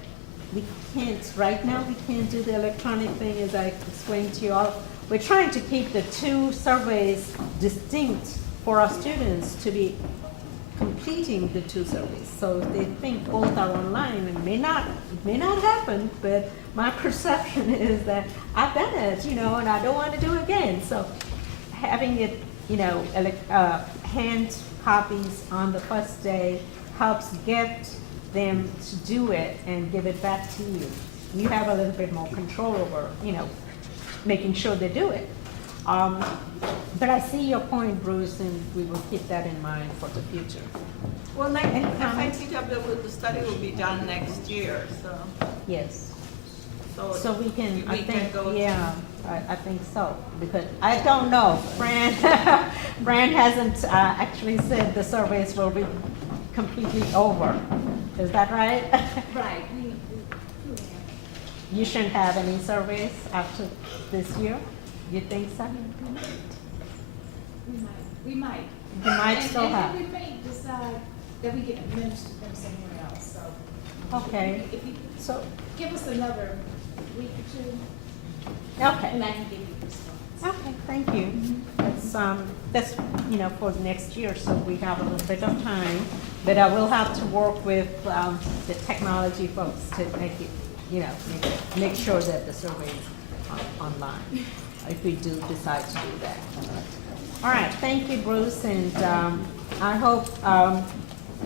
we can't, right now, we can't do the electronic thing as I explained to you all. We're trying to keep the two surveys distinct for our students to be completing the two surveys. So if they think both are online, it may not happen, but my perception is that I've done it, you know, and I don't want to do it again. So having it, you know, hand copies on the first day helps get them to do it and give it back to you. You have a little bit more control over, you know, making sure they do it. But I see your point, Bruce, and we will keep that in mind for the future. Well, next, Any comments? FITW, the study will be done next year, so. Yes. So we can, I we can think, go to- yeah, I think so, because I don't know, Fran, Fran hasn't actually said the surveys will be completely over. Is that right? Right. You shouldn't have any surveys after this year? You think so? We might. You might still have. And we may decide that we can administer them somewhere else, so. Okay. If you So, give us another week or two, okay. and I can give you a response. Okay, thank you. That's, you know, for next year, so we have a little bit of time. But I will have to work with the technology folks to make it, you know, make sure that the survey is online, if we do decide to do that. All right, thank you, Bruce, and I hope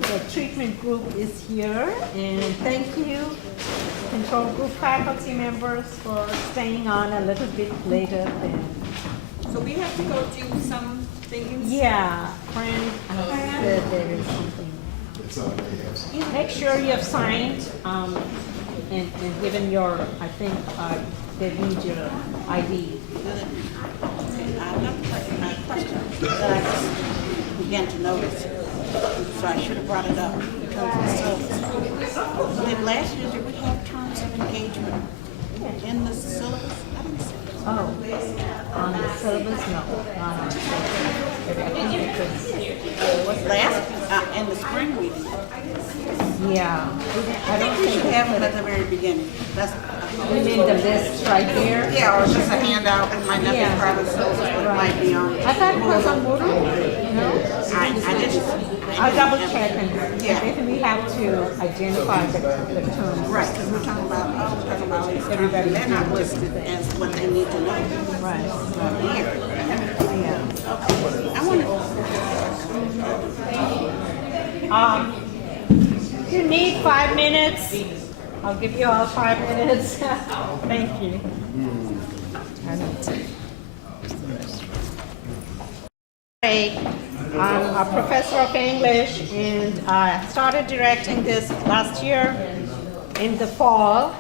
the treatment group is here, and thank you, control group faculty members, for staying on a little bit later than. So we have to go do some things? Yeah, Fran said there is something. It's on there. Make sure you have signed, and given your, I think, they need your ID. I have a question that I just began to notice, so I should have brought it up because it's so. Did last year, did we have terms of engagement in the syllabus? I didn't see it. Oh, on the syllabus, no. Last, in the spring meeting. Yeah, I don't We should think, have them at the very beginning. That's. we need the list right here. Yeah, or just a handout, it might not be Yeah. part of the syllabus, but it might be on. I thought it was on Moodle. No? I didn't. I'll double check and Yeah. if we have to identify the terms. Right, because we're talking about these Everybody they're not can listed as what they need to know. Right. Here. Yeah. I want to. You need 5 minutes? I'll give you all 5 minutes. Thank you. I need to. I'm a professor of English, and I started directing this last year in the fall.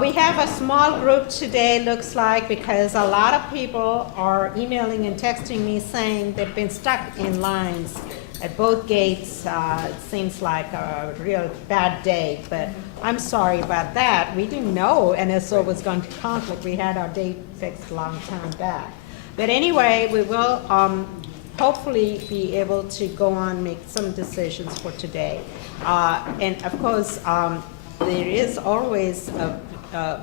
We have a small group today, looks like, because a lot of people are emailing and texting me saying they've been stuck in lines at both gates. It seems like a real bad day, but I'm sorry about that. We didn't know NSO was going to conflict. We had our date fixed a long time back. But anyway, we will hopefully be able to go on, make some decisions for today. And of course, there is always,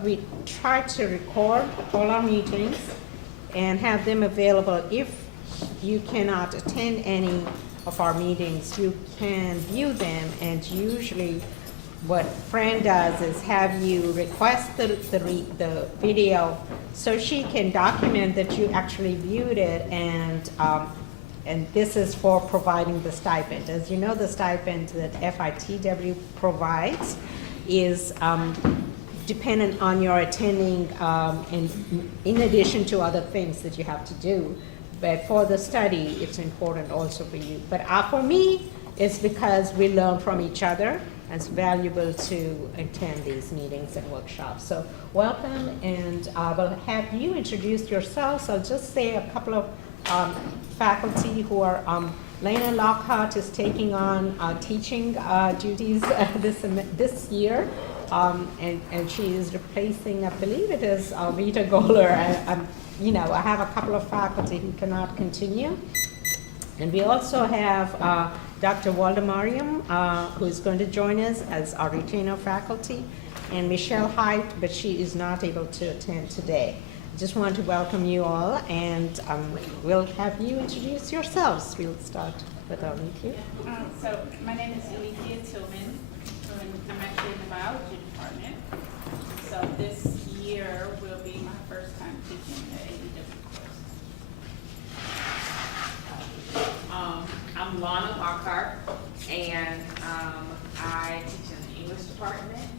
we try to record all our meetings and have them available. If you cannot attend any of our meetings, you can view them, and usually what Fran does is have you request the video so she can document that you actually viewed it, and this is for providing the stipend. As you know, the stipend that FITW provides is dependent on your attending, in addition to other things that you have to do. But for the study, it's important also for you. But for me, it's because we learn from each other, and it's valuable to attend these meetings and workshops. So welcome, and I will have you introduce yourselves. I'll just say a couple of faculty who are, Lena Lockhart is taking on teaching duties this year, and she is replacing, I believe it is Rita Goller. I have a couple of faculty who cannot continue. And we also have Dr. Waldemariam, who is going to join us as our retainer faculty, and Michelle Height, but she is not able to attend today. Just want to welcome you all, and we'll have you introduce yourselves. We'll start with Alethea. So my name is Alethea Tillman, and I'm actually in the biology department. So this year will be my first time teaching the ADW course. I'm Lana Lockhart, and I teach in the English department,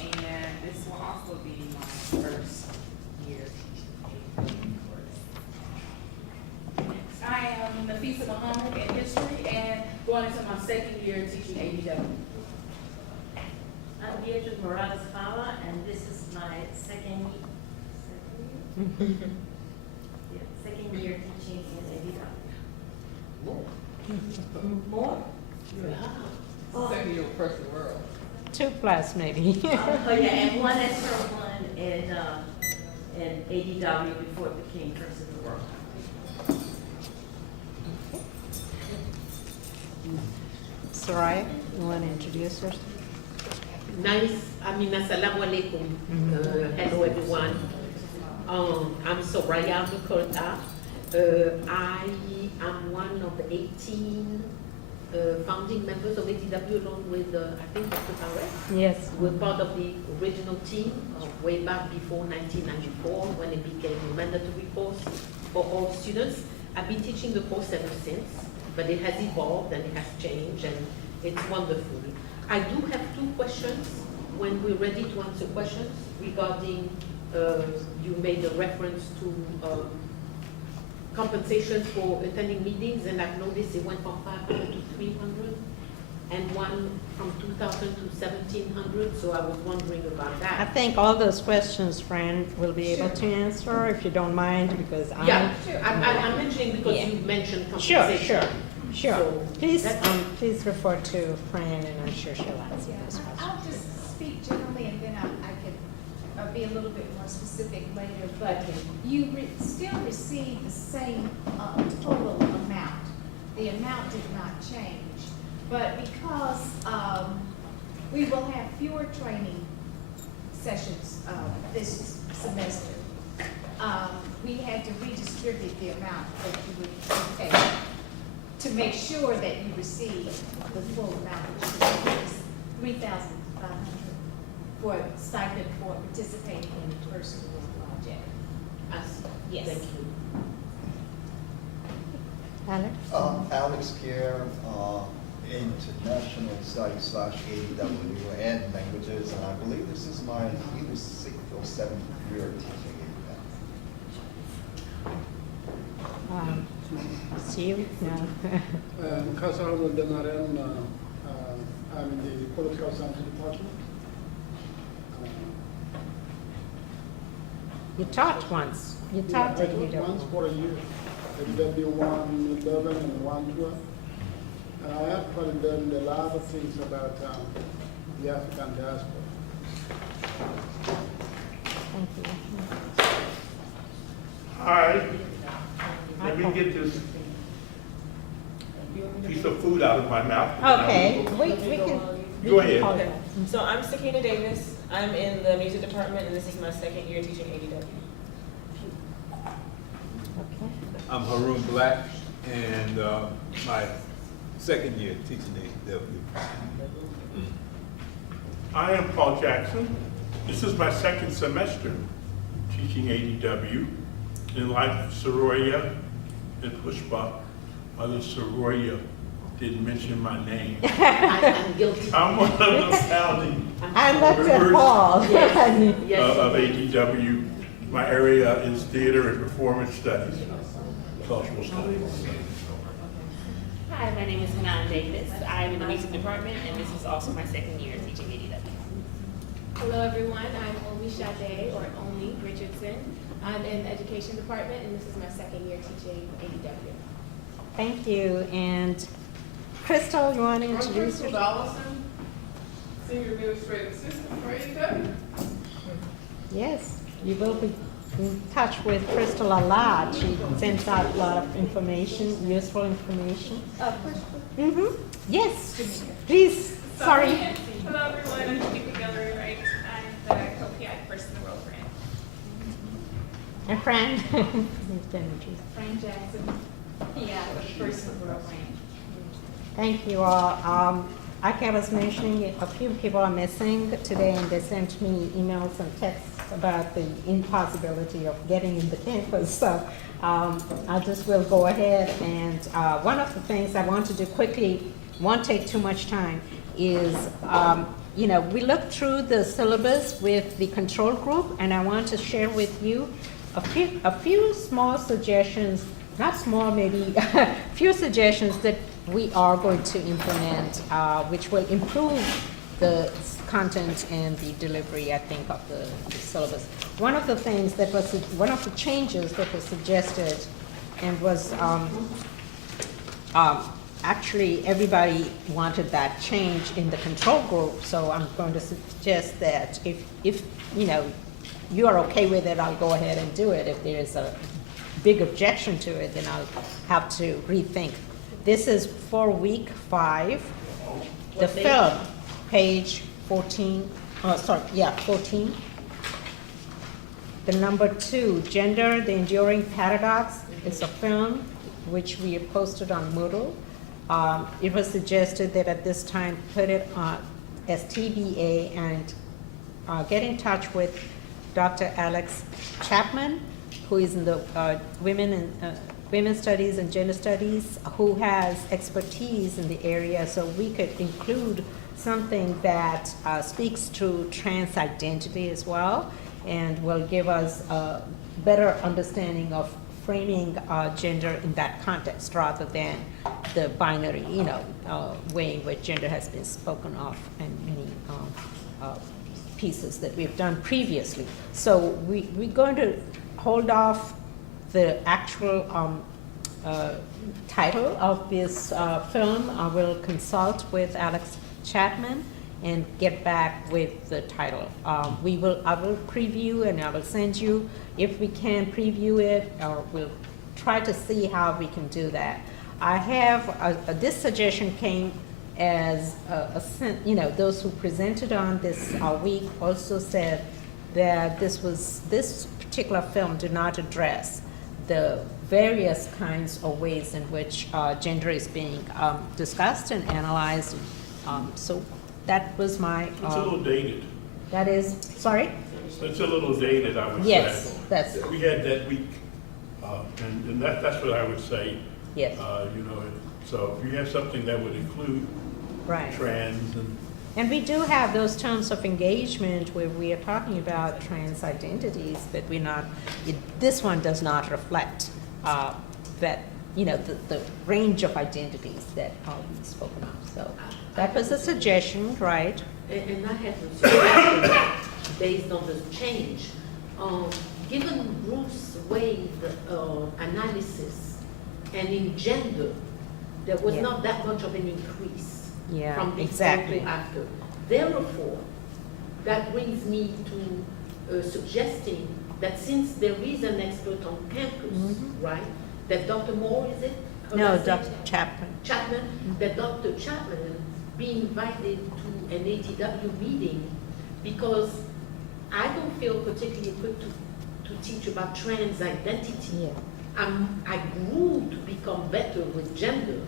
and this will also be my first year teaching the course. I am Nafisa Muhammad in history and going into my second year teaching ADW. I'm Beatrice Morales Fava, and this is my second year teaching in ADW. More? Second year first in the world. 2+ maybe. Oh yeah, and one extra one in ADW before it became first in the world. Soraya, you want to introduce yourself? Assalamu alaikum. Hello everyone. I'm Soraya Mukurta. I am one of the 18 founding members of ADW along with, I think, Dr. Barrett. Yes. We're part of the original team way back before 1994 when it became a mandatory course for all students. I've been teaching the course ever since, but it has evolved and it has changed and it's wonderful. I do have 2 questions when we're ready to answer questions regarding, you made a reference to compensation for attending meetings, and I've noticed it went from 500 to 300, and one from 2,000 to 1,700, so I was wondering about that. I think all those questions Fran will be able to answer, if you don't mind, because I'm... Yeah, I'm mentioning because you mentioned compensation. Sure. So Please refer to Fran, and I'm sure she'll answer those questions. I'll just speak generally, and then I can be a little bit more specific later, but you still receive the same total amount. The amount did not change, but because we will have fewer training sessions this semester, we had to redistribute the amount that you would pay to make sure that you receive the full amount, which is $3,500 for stipend for participating in the personal project. Yes. Thank you. Alex? Alex Kier, International Studies / ADW and Languages, and I believe this is my either 6th or 7th year teaching ADW. Steve? No. Casaro Denaren, I'm in the Political Science Department. You taught once. You taught I at taught ADW. once for a year. ADW 111 and 112. And I actually learned a lot of things about the African diaspora. Thank you. Hi. Let me get this piece of food out of my mouth. Okay, we can. Go ahead. Okay. So I'm Sakina Davis. I'm in the music department, and this is my 2nd year teaching ADW. I'm Haroon Black, and my 2nd year teaching ADW. I am Paul Jackson. This is my 2nd semester teaching ADW. In like Soraya and Pushpa, Mother Soraya didn't mention my name. I'm guilty. I'm one of the founding I looked at members Paul. of ADW. My area is theater and performance studies, cultural studies. Hi, my name is Hanan Davis. I'm in the music department, and this is also my 2nd year teaching ADW. Hello, everyone. I'm Omi Sade, or Omi Richardson. I'm in the education department, and this is my 2nd year teaching ADW. Thank you. And Crystal, you want to introduce Crystal yourself? Dollison, Senior Administrative Assistant for ADW. Yes, you will be in touch with Crystal a lot. She sends out a lot of information, useful information. Mm-hmm. Yes, please. Sorry. Hello, everyone. I'm Nikki Gallery Wright. I'm the co-PI person in the world brand. And Fran. Fran Jackson, yeah, the person in the world brand. Thank you all. Like I was mentioning, a few people are missing today, and they sent me emails and texts about the impossibility of getting in the campus. So I just will go ahead, and one of the things I want to do quickly, won't take too much time, is we looked through the syllabus with the control group, and I want to share with you a few small suggestions, not small, maybe a few suggestions that we are going to implement, which will improve the content and the delivery, I think, of the syllabus. One of the things that was, one of the changes that was suggested and was actually everybody wanted that change in the control group, so I'm going to suggest that if you are okay with it, I'll go ahead and do it. If there is a big objection to it, then I'll have to rethink This is for week 5. The What page? film, page 14, 14. The number 2, Gender, the Enduring Paradox, is a film which we have posted on Moodle. It was suggested that at this time put it on as TBA and get in touch with Dr. Alex Chapman, who is in the Women's Studies and Gender Studies, who has expertise in the area, so we could include something that speaks to trans identity as well, and will give us a better understanding of framing gender in that context rather than the binary, way in which gender has been spoken of in many pieces that we've done previously. So we're going to hold off the actual title of this film. I will consult with Alex Chapman and get back with the title. I will preview and I will send you, if we can preview it, or we'll try to see how we can do that. I have, this suggestion came as those who presented on this week also said that this particular film did not address the various kinds of ways in which gender is being discussed and analyzed. So that was my. It's a little dated. That is, sorry? It's a little dated, I would say. Yes, that's. We had that week, and that's what I would say. Yes. So if you have something that would include Right. trans And we do have those terms of engagement where we are talking about trans identities, but this one does not reflect that, the range of identities that are being spoken of. So that was a suggestion, right? And I have a suggestion based on the change. Given Bruce Wade analysis, and in gender, there was not that much of an increase. Yeah, From before exactly. to after. Therefore, that brings me to suggesting that since there is an expert on campus, right, that Dr. Moore, is it? Or No, that's Dr. it? Chapman. Chapman, that Dr. Chapman be invited to an ADW meeting, because I don't feel particularly equipped to teach about trans identity. Yeah. I grew to become better with gender,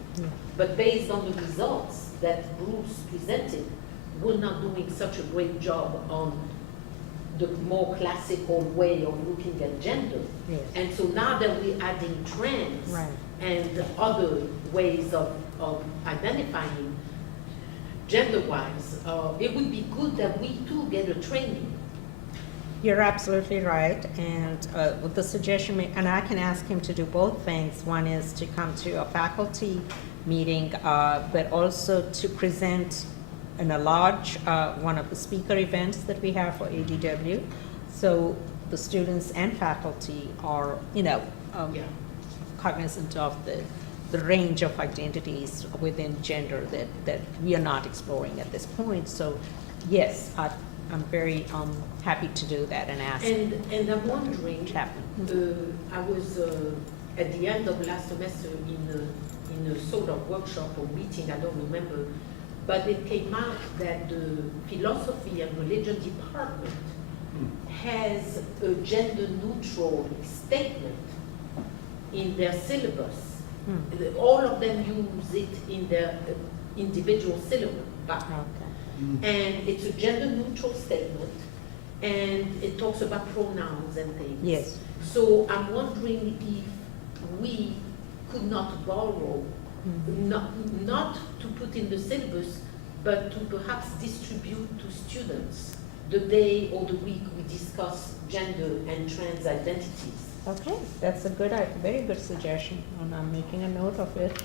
but based on the results that Bruce presented, we're not doing such a great job on the more classical way of looking at gender. Yes. And so now that we're adding trans Right. and other ways of identifying gender-wise, it would be good that we too get a training. You're absolutely right, and with the suggestion, and I can ask him to do both things. One is to come to a faculty meeting, but also to present in a large, one of the speaker events that we have for ADW. So the students and faculty are, cognizant of the range of identities within gender that we are not exploring at this point. So yes, I'm very happy to do that and ask. And I'm wondering, Chapman. I was at the end of last semester in a sort of workshop or meeting, I don't remember, but it came out that the philosophy and religion department has a gender neutral statement in their syllabus. All of them use it in their individual syllabus. And it's a gender neutral statement, and it talks about pronouns and things. Yes. So I'm wondering if we could not borrow, not to put in the syllabus, but to perhaps distribute to students the day or the week we discuss gender and trans identities. Okay, that's a very good suggestion, and I'm making a note of it.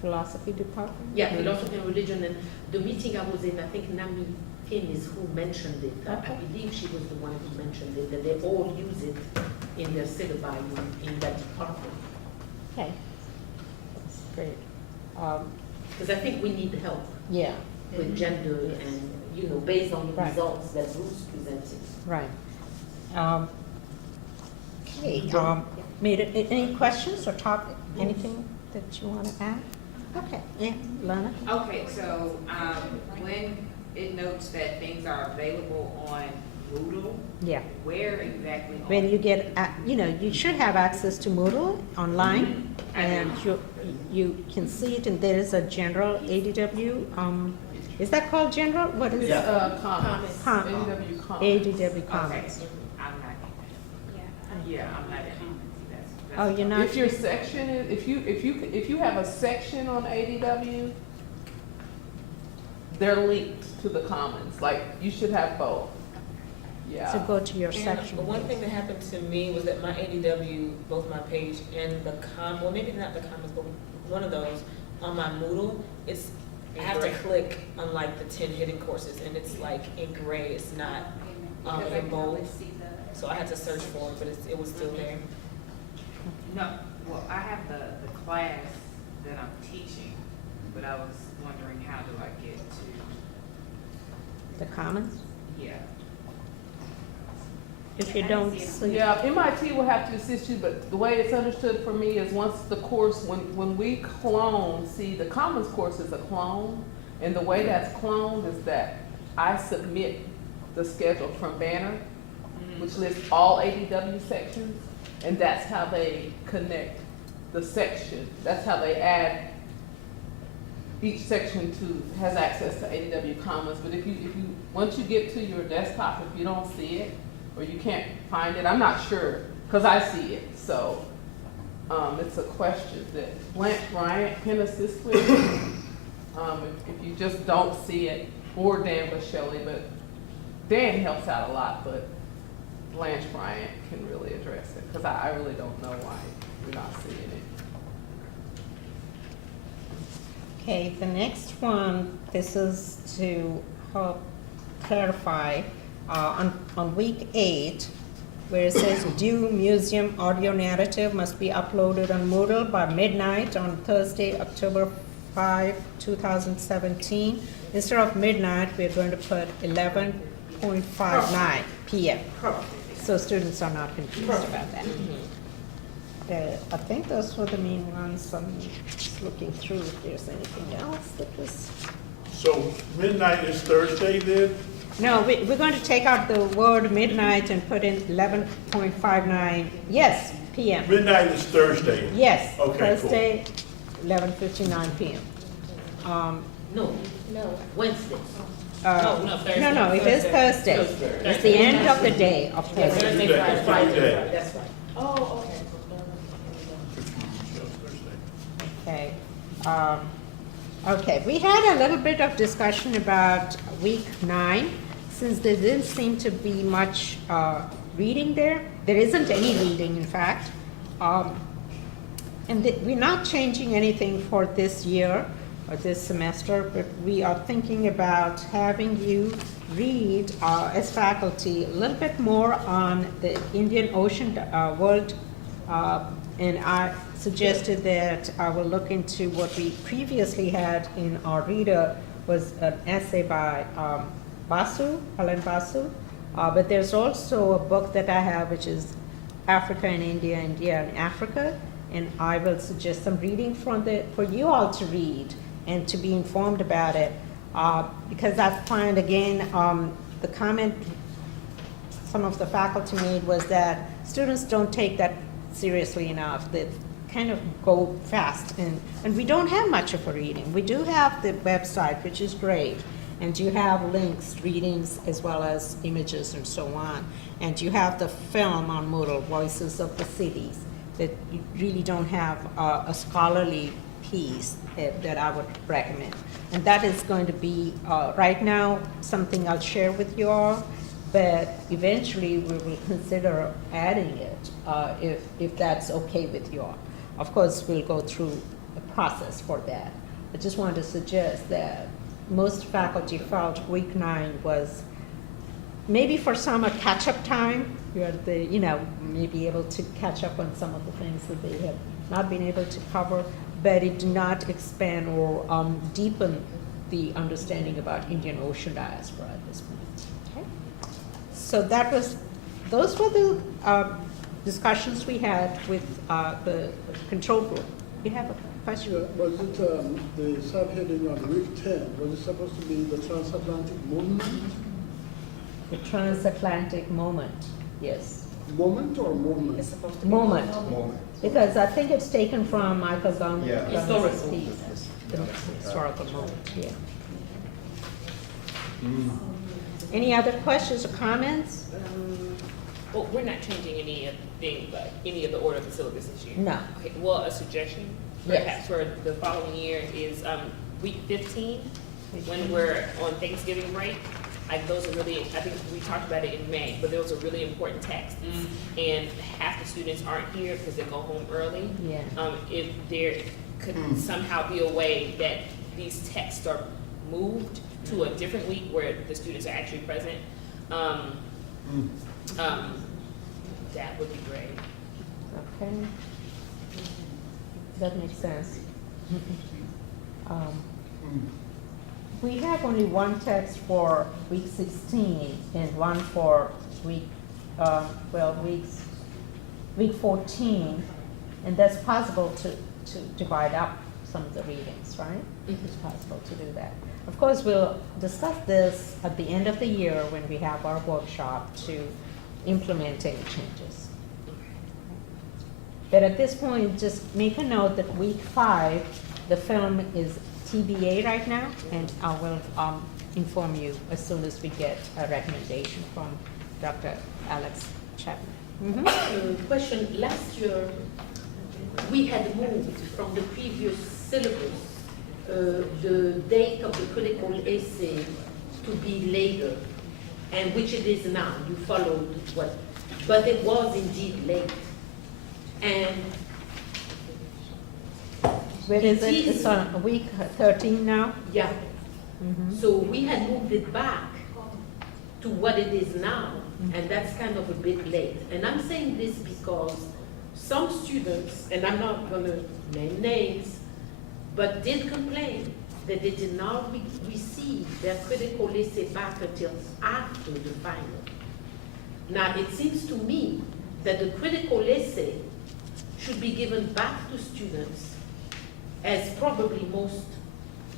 Philosophy department? Yeah, philosophy and religion, and the meeting I was in, I think Nami Kim is who mentioned it. Okay. I believe she was the one who mentioned it, that they all use it in their syllabi in that department. Okay, that's great. Because I think we need help. Yeah. With gender and, based on the results that Bruce presented. Right. Okay. Any questions or topic, anything that you want to add? Okay, yeah, Lana? Okay, so, when it notes that things are available on Moodle, Yeah. where exactly on? When you get, you should have access to Moodle online, and you can see it, and there is a general ADW, is that called general? What is it? Comments. ADW Comments. Okay, I'm not, yeah, I'm not in. Oh, you're not? If your section is, if you have a section on ADW, they're linked to the commons, like, you should have both. Yeah. So go to your And section. one thing that happened to me was that my ADW, both my page and the well, maybe not the comments, but one of those on my Moodle, I have to click on like the 10 hidden courses, and it's like in gray. It's not in bold. So I had to search for it, but it was still there. No, well, I have the class that I'm teaching, but I was wondering how do I get to, The Commons? yeah. If you don't see. Yeah, MIT will have to assist you, but the way it's understood for me is once the course, when we clone, see, the Commons course is a clone, and the way that's cloned is that I submit the schedule from Banner, which lists all ADW sections, and that's how they connect the section. That's how they add, each section has access to ADW Commons, but if you, once you get to your desktop, if you don't see it, or you can't find it, I'm not sure, because I see it, so, it's a question that Blanche Bryant can assist with. If you just don't see it, or Dan Shelley, but Dan helps out a lot, but Blanche Bryant can really address it, because I really don't know why you're not seeing it. Okay, the next one, this is to help clarify, on week 8, where it says due museum audio narrative must be uploaded on Moodle by midnight on Thursday, October 5, 2017. Instead of midnight, we're going to put 11:59 p.m. So students are not confused about that. I think those were the main ones. I'm just looking through if there's anything else that was. So midnight is Thursday then? No, we're going to take out the word midnight and put in 11:59, yes, p.m. Midnight is Thursday? Yes, Okay, Thursday, 11:59 p.m. No, Wednesday. No, it is Thursday. It's the end of the day of Thursday. Thursday. That's right. Oh, okay. Okay. Okay, we had a little bit of discussion about week 9, since there didn't seem to be much reading there. There isn't any reading, in fact. And we're not changing anything for this year or this semester, but we are thinking about having you read as faculty a little bit more on the Indian Ocean world. And I suggested that I will look into what we previously had in our reader was an essay by Helen Basu. But there's also a book that I have, which is Africa and India, India and Africa. And I will suggest some reading for you all to read and to be informed about it. Because I find, again, the comment some of the faculty made was that students don't take that seriously enough. They kind of go fast, and we don't have much of a reading. We do have the website, which is great, and you have links, readings, as well as images and so on. And you have the film on Moodle, Voices of the Cities, that you really don't have a scholarly piece that I would recommend. And that is going to be, right now, something I'll share with you all, but eventually we will consider adding it if that's okay with you all. Of course, we'll go through a process for that. I just wanted to suggest that most faculty felt week 9 was maybe for some a catch-up time, where they, may be able to catch up on some of the things that they have not been able to cover, but it did not expand or deepen the understanding about Indian Ocean diaspora at this point. Okay? So those were the discussions we had with the control group. You have a question? Yeah, was it the subheading on week 10, was it supposed to be the transatlantic movement? The transatlantic moment, yes. Moment or movement? It's supposed to be. Moment. Moment. Because I think it's taken from Michael Gomez's Yeah. Historical. Yes. The historical moment, yeah. Mm. Any other questions or comments? Well, we're not changing any of the order of the syllabus this year. No. Okay, well, a suggestion Yes. perhaps for the following year is week 15, when we're on Thanksgiving break. Like those are really, I think we talked about it in May, but those are really important texts. And half the students aren't here because they go home early. Yeah. If there could somehow be a way that these texts are moved to a different week where the students are actually present, that would be great. Okay. That makes sense. We have only one text for week 16 and one for week 14, and that's possible to divide up some of the readings, right? It's possible to do that. Of course, we'll discuss this at the end of the year when we have our workshop to implement any changes. But at this point, just make a note that week 5, the film is TBA right now, and I will inform you as soon as we get a recommendation from Dr. Alex Chapman. Question, last year, we had moved from the previous syllabus, the date of the critical essay to be later, and which it is now. You followed what, but it was indeed late. And where is it? It's on week 13 now? Yeah. So we had moved it back to what it is now, and that's kind of a bit late. And I'm saying this because some students, and I'm not going to name names, but did complain that they did not receive their critical essay back until after the final. Now, it seems to me that the critical essay should be given back to students, as probably most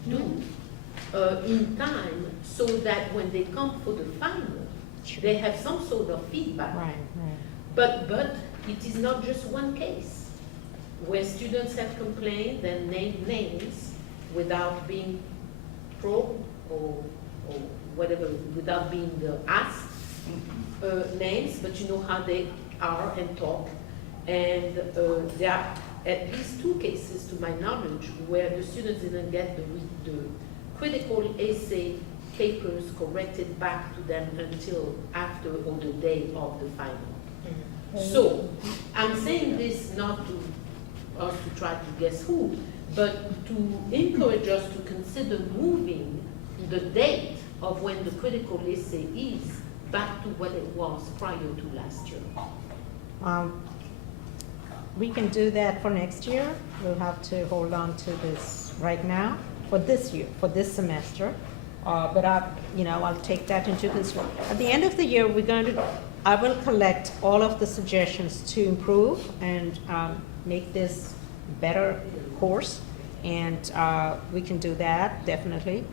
do, in time, so that when they come for the final, they have some sort of feedback. Right. But it is not just one case where students have complained and named names without being probed or whatever, without being asked names, but you know how they are and talk. And there are at least 2 cases, to my knowledge, where the students didn't get the critical essay papers corrected back to them until after or the day of the final. So I'm saying this not to us to try to guess who, but to encourage us to consider moving the date of when the critical essay is back to what it was prior to last year. We can do that for next year. We'll have to hold on to this right now for this year, for this semester. But I'll take that into consideration. At the end of the year, I will collect all of the suggestions to improve and make this better course, and we can do that definitely.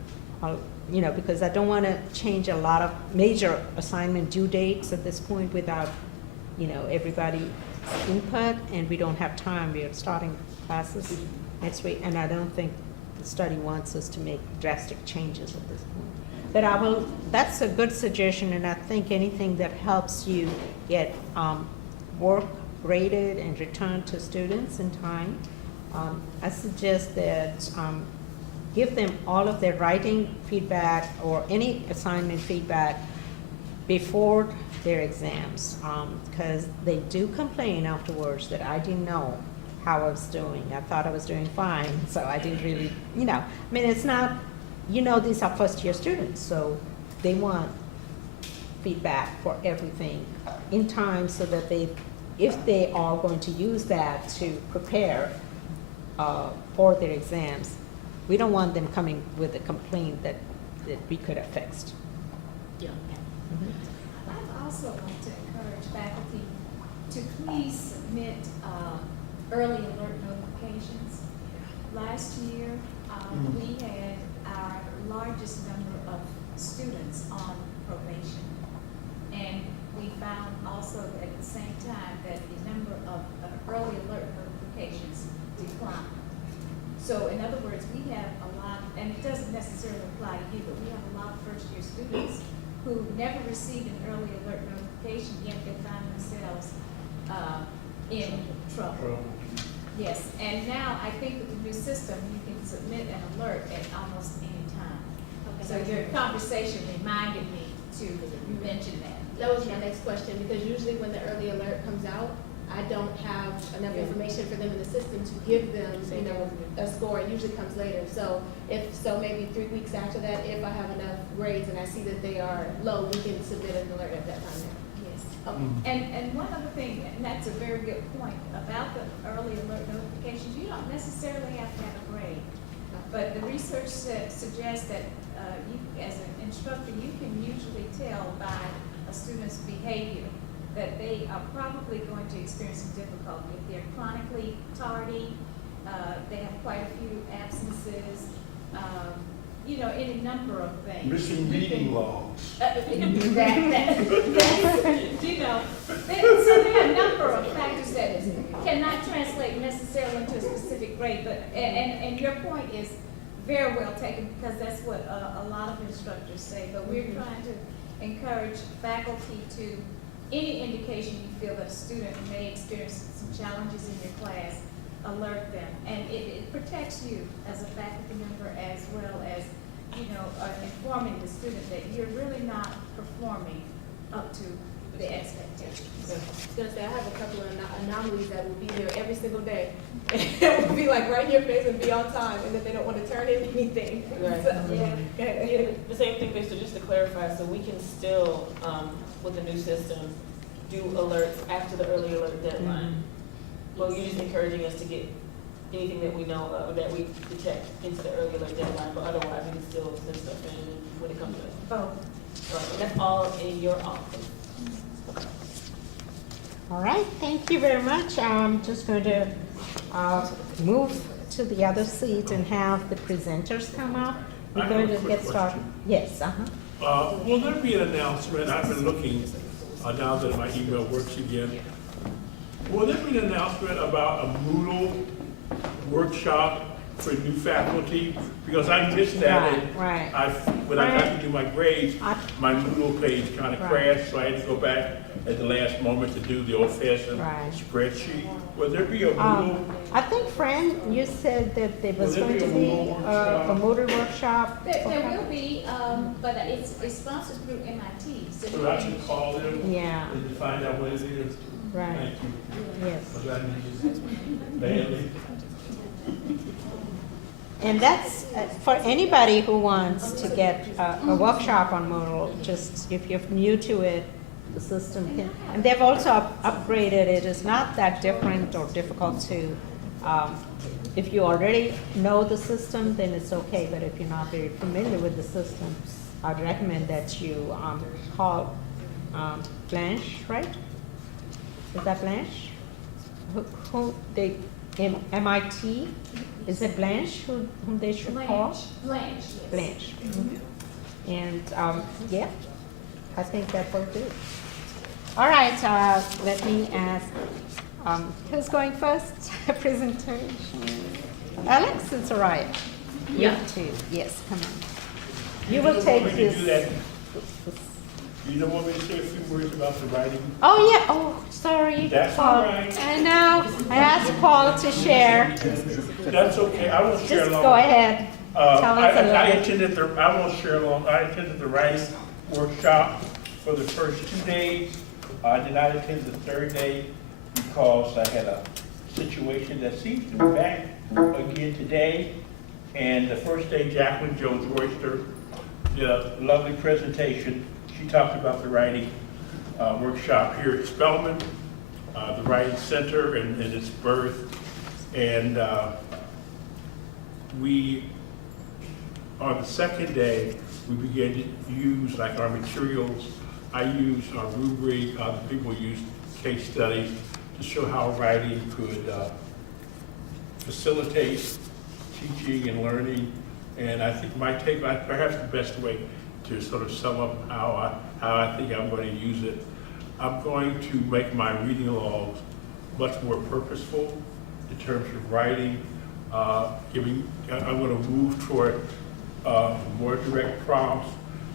Because I don't want to change a lot of major assignment due dates at this point without, everybody input, and we don't have time. We are starting classes next week, and I don't think the study wants us to make drastic changes at this point. But that's a good suggestion, and I think anything that helps you get work graded and returned to students in time, I suggest that give them all of their writing feedback or any assignment feedback before their exams, because they do complain afterwards that I didn't know how I was doing. I thought I was doing fine, so I didn't really, it's not, these are first-year students, so they want feedback for everything in time so that if they are going to use that to prepare for their exams, we don't want them coming with a complaint that we could have fixed. Yeah. I also want to encourage faculty to we submit early alert notifications. Last year, we had our largest number of students on probation. And we found also at the same time that the number of early alert notifications declined. So in other words, we have a lot, and it doesn't necessarily apply to you, but we have a lot of first-year students who never received an early alert notification, yet they find themselves in trouble. Yes, and now I think with the new system, you can submit an alert at almost any time. So your conversation reminded me to mention that. That was my next question, because usually when the early alert comes out, I don't have enough information for them in the system to give them, you know, a score. It usually comes later. So maybe 3 weeks after that, if I have enough grades and I see that they are low, we can submit an alert at that time. Yes. Okay. And one other thing, and that's a very good point, about the early alert notifications, you don't necessarily have to have a grade. But the research suggests that you, as an instructor, you can usually tell by a student's behavior that they are probably going to experience some difficulty. If they're chronically tardy, they have quite a few absences, you know, any number of things. Missing meeting logs. That's, you know, so there are a number of factors that cannot translate necessarily into a specific grade, but, and your point is very well taken, because that's what a lot of instructors say, but we're trying to encourage faculty to, any indication you feel that a student may experience some challenges in your class, alert them. And it protects you as a faculty member, as well as, you know, informing the student that you're really not performing up to the expectations. I was gonna say, I have a couple of anomalies that will be there every single day. It will be like right in your face and be on time, and that they don't want to turn in anything. Right. So, Yeah, the same thing, so just to clarify, so we can still, with the new system, do alerts after the early alert deadline. Well, you're just encouraging us to get anything that we know of, that we detect into the early alert deadline, but otherwise we can still send stuff in when it comes to us. Both. And that's all in your office. All right, thank you very much. I'm just going to move to the other seat and have the presenters come up. We're I going have a to quick get started. question. Yes, Will there be an announcement? I've been looking, now that my email works again. Will there be an announcement about a Moodle workshop for new faculty? Because I missed that. Right. When I got to do my grades, my Moodle page kind of crashed, so I had to go back at the last moment to do the old-fashioned spreadsheet. Will there be a Moodle? I think, Fran, you said that there was going to be a Moodle workshop. There will be, but it's sponsored through MIT. So I should call them? Yeah. And to find out what it is? Right. Thank you. Yes. Because I need it badly. And that's for anybody who wants to get a workshop on Moodle. Just if you're new to it, the system can. And they've also upgraded it. It's not that different or difficult to. If you already know the system, then it's okay. But if you're not very familiar with the system, I'd recommend that you call Blanche, right? Is that Blanche? Who they MIT? Is it Blanche whom they should call? Blanche, yes. Blanche. Mm-hmm. And yeah, I think that will do. All right, let me ask, who's going first? Presentation. Alex, it's all right. Yeah. You too. Yes, come on. You will take this. You don't want me to say a few words about the writing? Oh, yeah. Oh, sorry. That's Paul. all right. I know. I asked Paul to share. That's okay. I won't share Just long. go ahead. Tell us a little. I won't share long. I attended the writing workshop for the first 2 days. I did not attend the third day because I had a situation that seems to be back again today. And the first day, Jacqueline Jones Royster did a lovely presentation. She talked about the writing workshop here at Spelman, the Writing Center and its birth. And we, on the second day, we began to use like our materials. I used our rubric, other people used case studies to show how writing could facilitate teaching and learning. And I think perhaps the best way to sort of sum up how I think I'm going to use it, I'm going to make my reading logs much more purposeful in terms of writing. I'm going to move toward more direct prompts.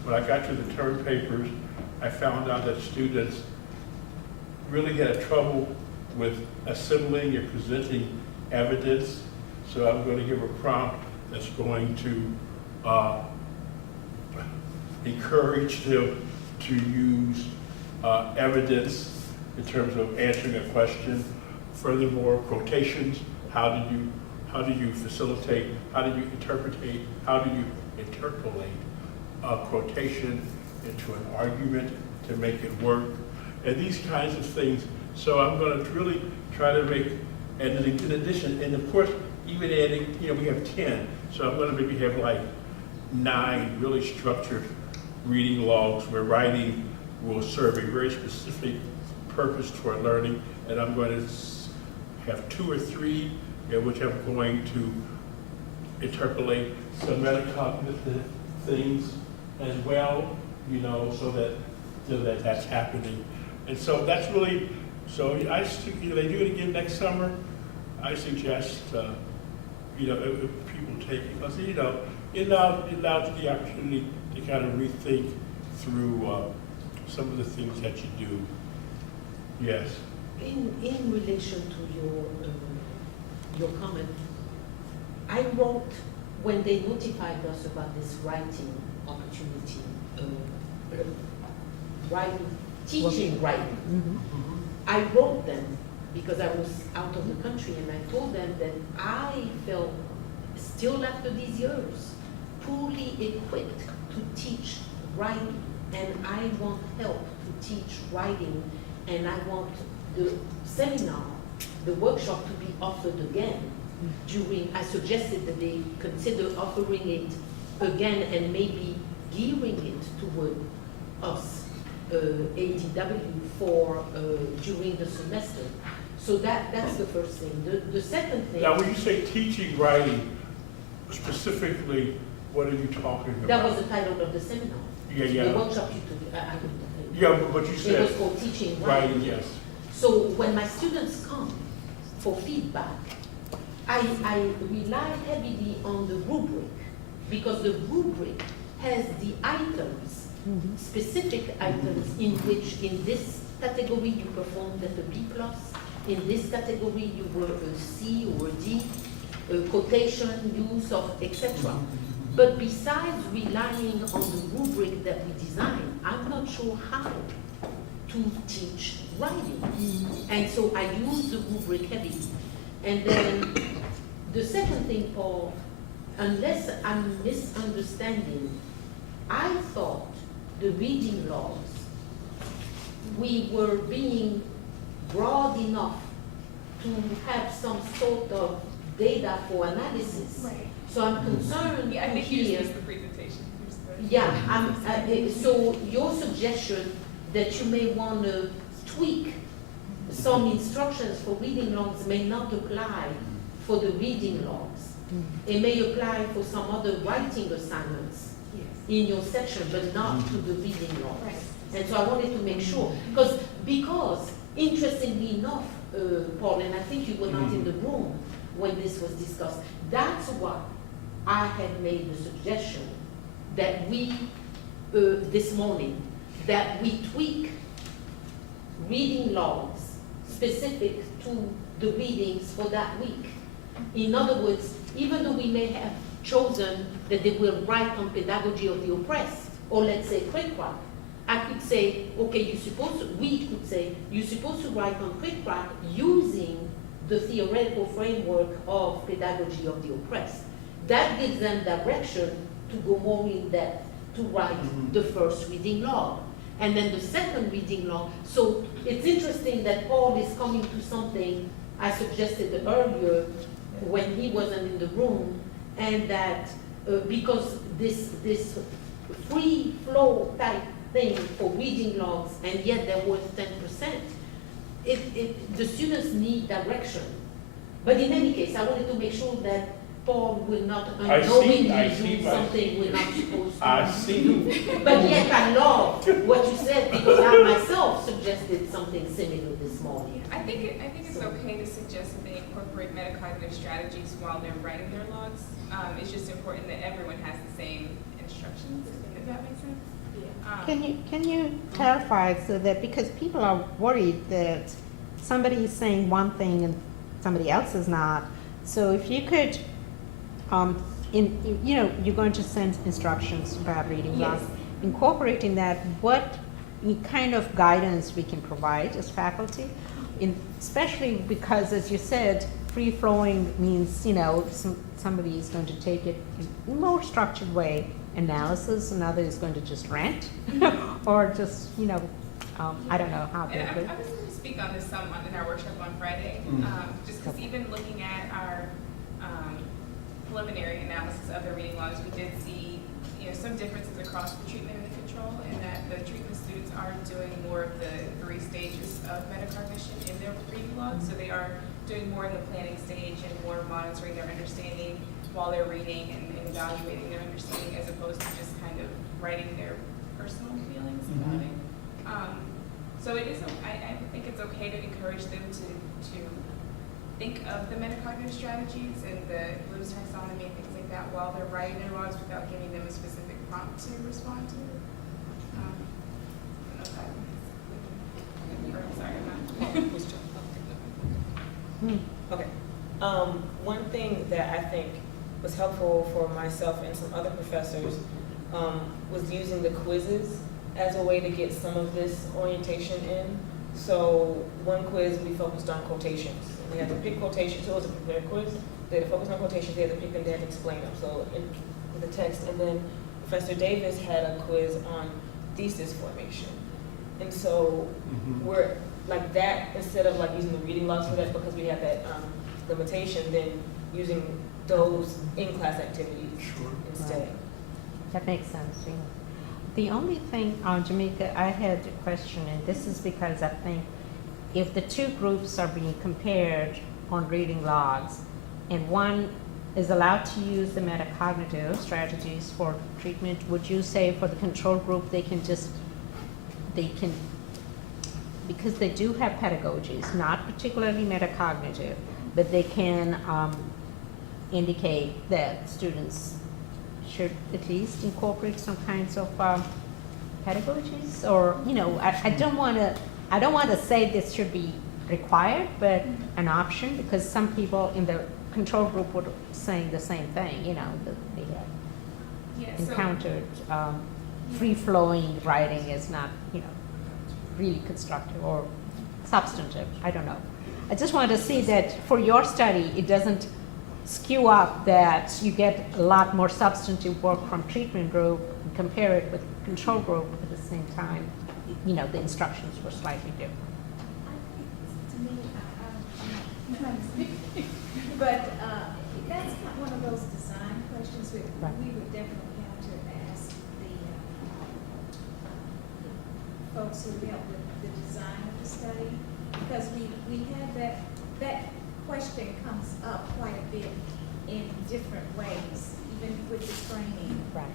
When I got to the term papers, I found out that students really had trouble with assembling and presenting evidence. So I'm going to give a prompt that's going to encourage them to use evidence in terms of answering a question. Furthermore, quotations. How do you facilitate? How do you interpolate a quotation into an argument to make it work? And these kinds of things. So I'm going to really try to make, and in addition, and of course, even adding, we have 10. So I'm going to maybe have like 9 really structured reading logs where writing will serve a very specific purpose toward learning. And I'm going to have 2 or 3 in which I'm going to interpolate some metacognitive things as well, so that that's happening. And so that's really, they do it again next summer. I suggest, if people take it, because, it allows the opportunity to kind of rethink through some of the things that you do. Yes. In relation to your comment, I wrote, when they notified us about this writing opportunity, teaching writing, I wrote them because I was out of the country, and I told them that I felt, still after these years, poorly equipped to teach writing, and I want help to teach writing, and I want the seminar, the workshop to be offered again I suggested that they consider offering it again and maybe gearing it toward us, ADW, for during the semester. So that's the first thing. The second thing. Now, when you say teaching writing, specifically, what are you talking about? That was the title of the seminar. Yeah. The workshop you took. But you said. It was called teaching writing. Yes. So when my students come for feedback, I rely heavily on the rubric, because the rubric has the items, specific items in which in this category you performed at a B+, in this category you were a C or a D, quotation, use of, etc. But besides relying on the rubric that we design, I'm not sure how to teach writing. And so I use the rubric heavily. And then the second thing, Paul, unless I'm misunderstanding, I thought the reading logs, we were being broad enough to have some sort of data for analysis. Right. So I'm concerned I think here. here's the presentation. So your suggestion that you may want to tweak some instructions for reading logs may not apply for the reading logs. It may apply for some other writing assignments in your section, but not to the reading logs. Right. And so I wanted to make sure, because interestingly enough, Paul, and I think you were not in the room when this was discussed, that's why I had made the suggestion that we, this morning, that we tweak reading logs specific to the readings for that week. In other words, even though we may have chosen that they will write on pedagogy of the oppressed, or let's say quick-crack, I could say, okay, we could say, you're supposed to write on quick-crack using the theoretical framework of pedagogy of the oppressed. That gives them direction to go more in depth to write the first reading log. And then the second reading log. So it's interesting that Paul is coming to something I suggested earlier when he wasn't in the room, and that because this free flow type thing for reading logs, and yet there was 10%, the students need direction. But in any case, I wanted to make sure that Paul will not I see unknowingly do what- something we're not supposed to. I see. But yet I love what you said, because I myself suggested something similar this morning. I think it's okay to suggest that they incorporate metacognitive strategies while they're writing their logs. It's just important that everyone has the same instructions, if that makes sense. Can you clarify so that, because people are worried that somebody is saying one thing and somebody else is not. So if you could, you're going to send instructions about reading Yes. logs. Incorporating that, what kind of guidance we can provide as faculty, especially because, as you said, free flowing means somebody is going to take it in a more structured way, analysis, another is going to just rant, or just I don't know how to. And I was going to speak on this some in our workshop on Friday, just because even looking at our preliminary analysis of the reading logs, we did see some differences across the treatment and the control, and that the treatment students are doing more of the 3 stages of metacognition in their reading logs. So they are doing more in the planning stage and more monitoring their understanding while they're reading and evaluating their understanding, as opposed to just kind of writing their personal feelings about it. So it is, I think it's okay to encourage them to think of the metacognitive strategies and the Bloom's taxonomy and things like that while they're writing their logs, without giving them a specific prompt to respond to. I don't know if sorry, I'm not. Okay. One thing that I think was helpful for myself and some other professors was using the quizzes as a way to get some of this orientation in. So one quiz, we focused on quotations. They had to pick quotations, so it was a prepared quiz. They had to focus on quotations, they had to pick them, they had to explain them. So in the text, and then Professor Davis had a quiz on thesis formation. And so we're like that, instead of like using the reading logs for that, because we have that limitation, then using those in-class activities instead. Right. That makes sense, yeah. The only thing, Jamaica, I had a question, and this is because I think if the 2 groups are being compared on reading logs, and one is allowed to use the metacognitive strategies for treatment, would you say for the control group they can, because they do have pedagogies, not particularly metacognitive, but they can indicate that students should at least incorporate some kinds of pedagogies, or I don't want to say this should be required, but an option, because some people in the control group were saying the same thing, that they had encountered free-flowing writing is not, really constructive or substantive. I don't know. I just wanted to see that for your study, it doesn't skew up that you get a lot more substantive work from treatment group and compare it with control group at the same time. The instructions were slightly different. To me, I'm trying to speak, but that's not one of those design questions that we would definitely have to ask the folks who helped with the design of the study, because we had that question comes up quite a bit in different ways, even with the training. Right.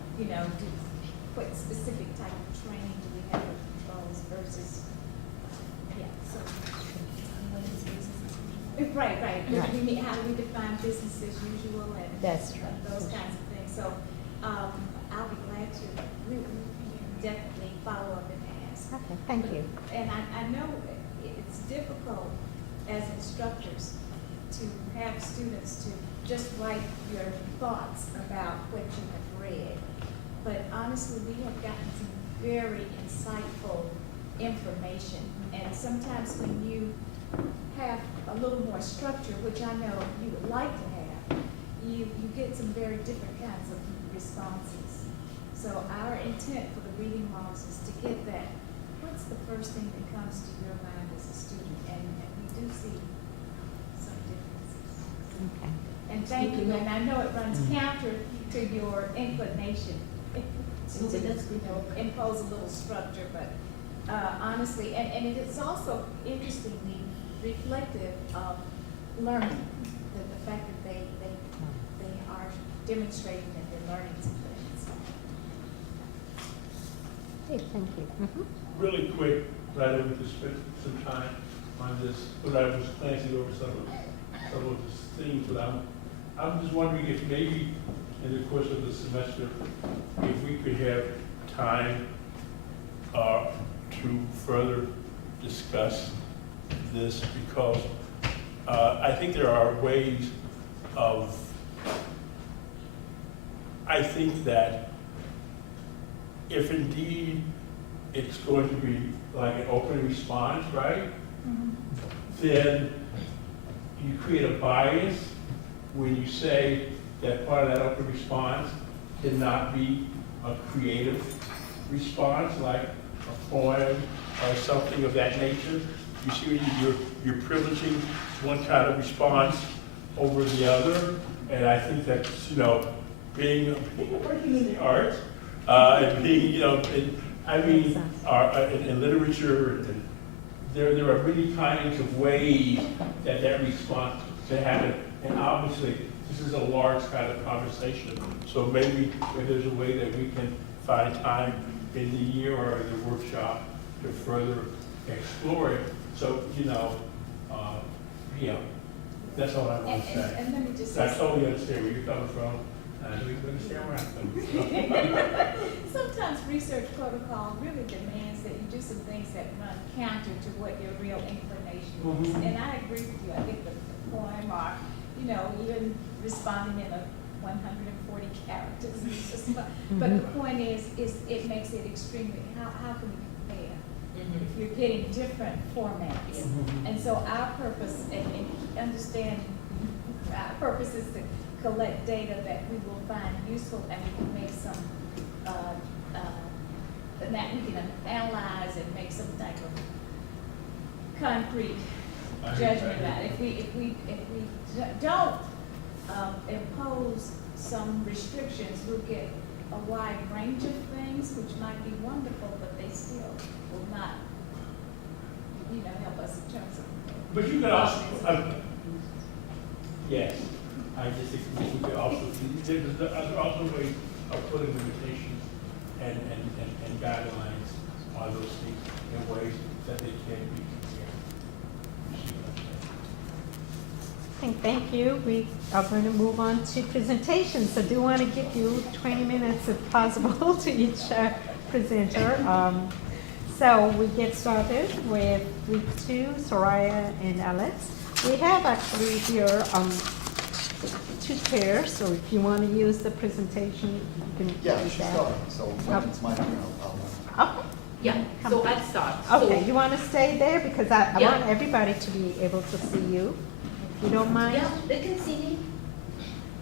What specific type of training do we have with controls versus, so. Right. We mean, how do we define business as usual and That's true. Those kinds of things. So I'll be glad to, we definitely follow up and ask. Okay, thank you. And I know it's difficult as instructors to have students to just write your thoughts about what you have read. But honestly, we have gotten some very insightful information. And sometimes when you have a little more structure, which I know you would like to have, you get some very different kinds of responses. So our intent for the reading logs is to get that, what's the first thing that comes to your mind as a student? And we do see some differences. Okay. And thank you, and I know it runs counter to your inclination to impose a little structure, but honestly, and it is also interestingly reflective of learning, the fact that they are demonstrating that they're learning some things. Okay, thank you. Mhm. Really quick, but I know we could spend some time on this, but I was glancing over some of the things, but I'm just wondering if maybe in the course of the semester, if we could have time to further discuss this, because I think there are ways of, I think that if indeed it's going to be like an open response, right? Then you create a bias when you say that part of that open response cannot be a creative response, like a poem or something of that nature. You see, you're privileging one kind of response over the other, and I think that, you know, being a person in the arts, and being, you know, in literature, and there are many kinds of ways that response can happen, and obviously this is a large kind of conversation. So maybe if there's a way that we can find time in the year or in the workshop to further explore it. So, you know, yeah, that's all I want to say. And let me just I say, totally understand where you're coming from, and we can understand where I'm coming from. sometimes research protocol really demands that you do some things that run counter to what your real inclination is. And I agree with you. I think the poem or, you know, even responding in a 140 characters is just fun. But the point is it makes it extremely, how can we compare? If you're getting different formats. And so our purpose, and understand, our purpose is to collect data that we will find useful, and we can make some, that we can analyze and make some type of concrete judgment about it. If we don't impose some restrictions, we'll get a wide range of things, which might be wonderful, but they still will not, you know, help us in terms of. But you could also, yes, I just think we could also, there's also ways of putting limitations and guidelines on those things in ways that they can be compared. Thank you. We are going to move on to presentations. So do want to give you 20 minutes if possible to each presenter. So we get started with week 2, Soraya and Alex. We have actually here 2 pairs, so if you want to use the presentation, you can Yeah, use she that. started, so when it's my turn, I'll. Okay. Yeah, so I'll start. Okay, So- you want to stay there because I Yeah. want everybody to be able to see you. If you don't mind. Yeah, they can see me.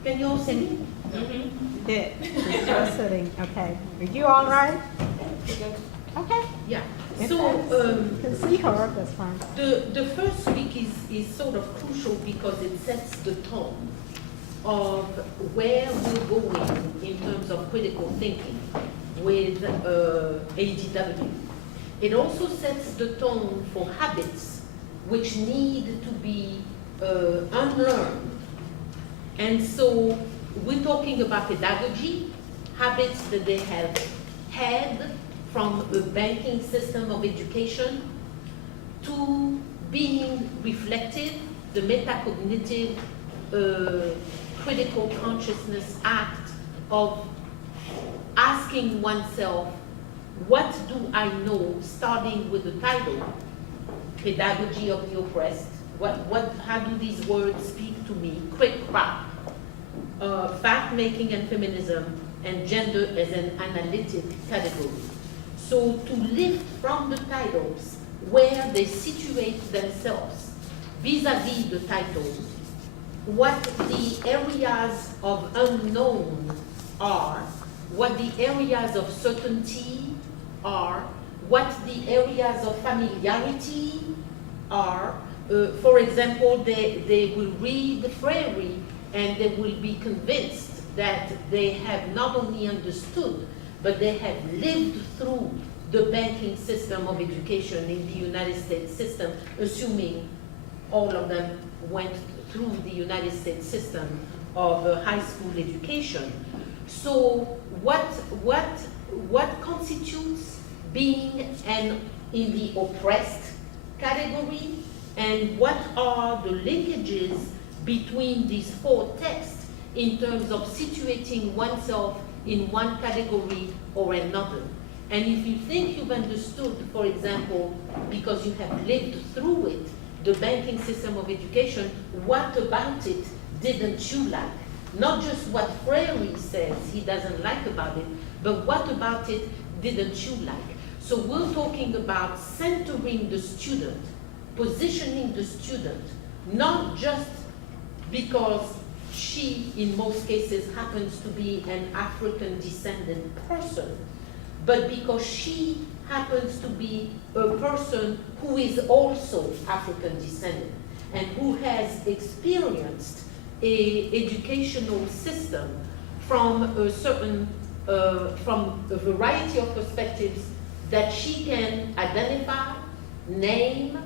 Can you all see me? Yeah, you're sitting, okay. Are you all right? Okay. Yeah. If So, you can see her, that's fine. the first week is sort of crucial because it sets the tone of where we're going in terms of critical thinking with ADW. It also sets the tone for habits which need to be unlearned. And so we're talking about pedagogy, habits that they have had from a banking system of education to being reflective, the metacognitive critical consciousness act of asking oneself, what do I know, starting with the title, Pedagogy of the Oppressed. How do these words speak to me? Quick rap, fact-making and feminism, and gender as an analytic category. So to lift from the titles where they situate themselves vis-à-vis the titles, what the areas of unknown are, what the areas of certainty are, what the areas of familiarity are. For example, they will read the Freire and they will be convinced that they have not only understood, but they have lived through the banking system of education in the United States system, assuming all of them went through the United States system of high school education. So what constitutes being in the oppressed category, and what are the linkages between these four texts in terms of situating oneself in one category or another? And if you think you've understood, for example, because you have lived through it, the banking system of education, what about it didn't you like? Not just what Freire says he doesn't like about it, but what about it didn't you like? So we're talking about centering the student, positioning the student, not just because she, in most cases, happens to be an African descendant person, but because she happens to be a person who is also African descendant and who has experienced a educational system from a certain, from a variety of perspectives that she can identify, name,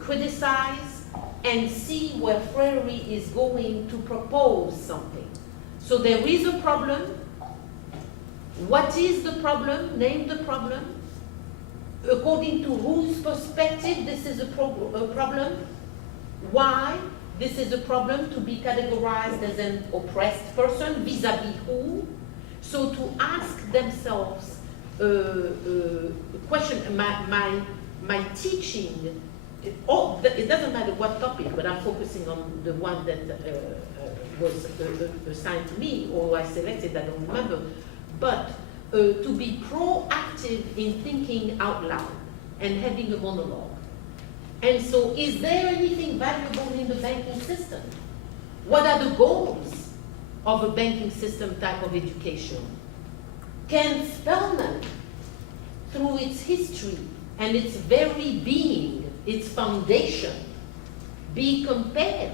criticize, and see where Freire is going to propose something. So there is a problem. What is the problem? Name the problem. According to whose perspective this is a problem? Why this is a problem to be categorized as an oppressed person, vis-a-vis who? So to ask themselves question, my teaching, it doesn't matter what topic, but I'm focusing on the one that was assigned to me or I selected, I don't remember. But to be proactive in thinking out loud and having a monologue. And so is there anything valuable in the banking system? What are the goals of a banking system type of education? Can Spelman, through its history and its very being, its foundation, be compared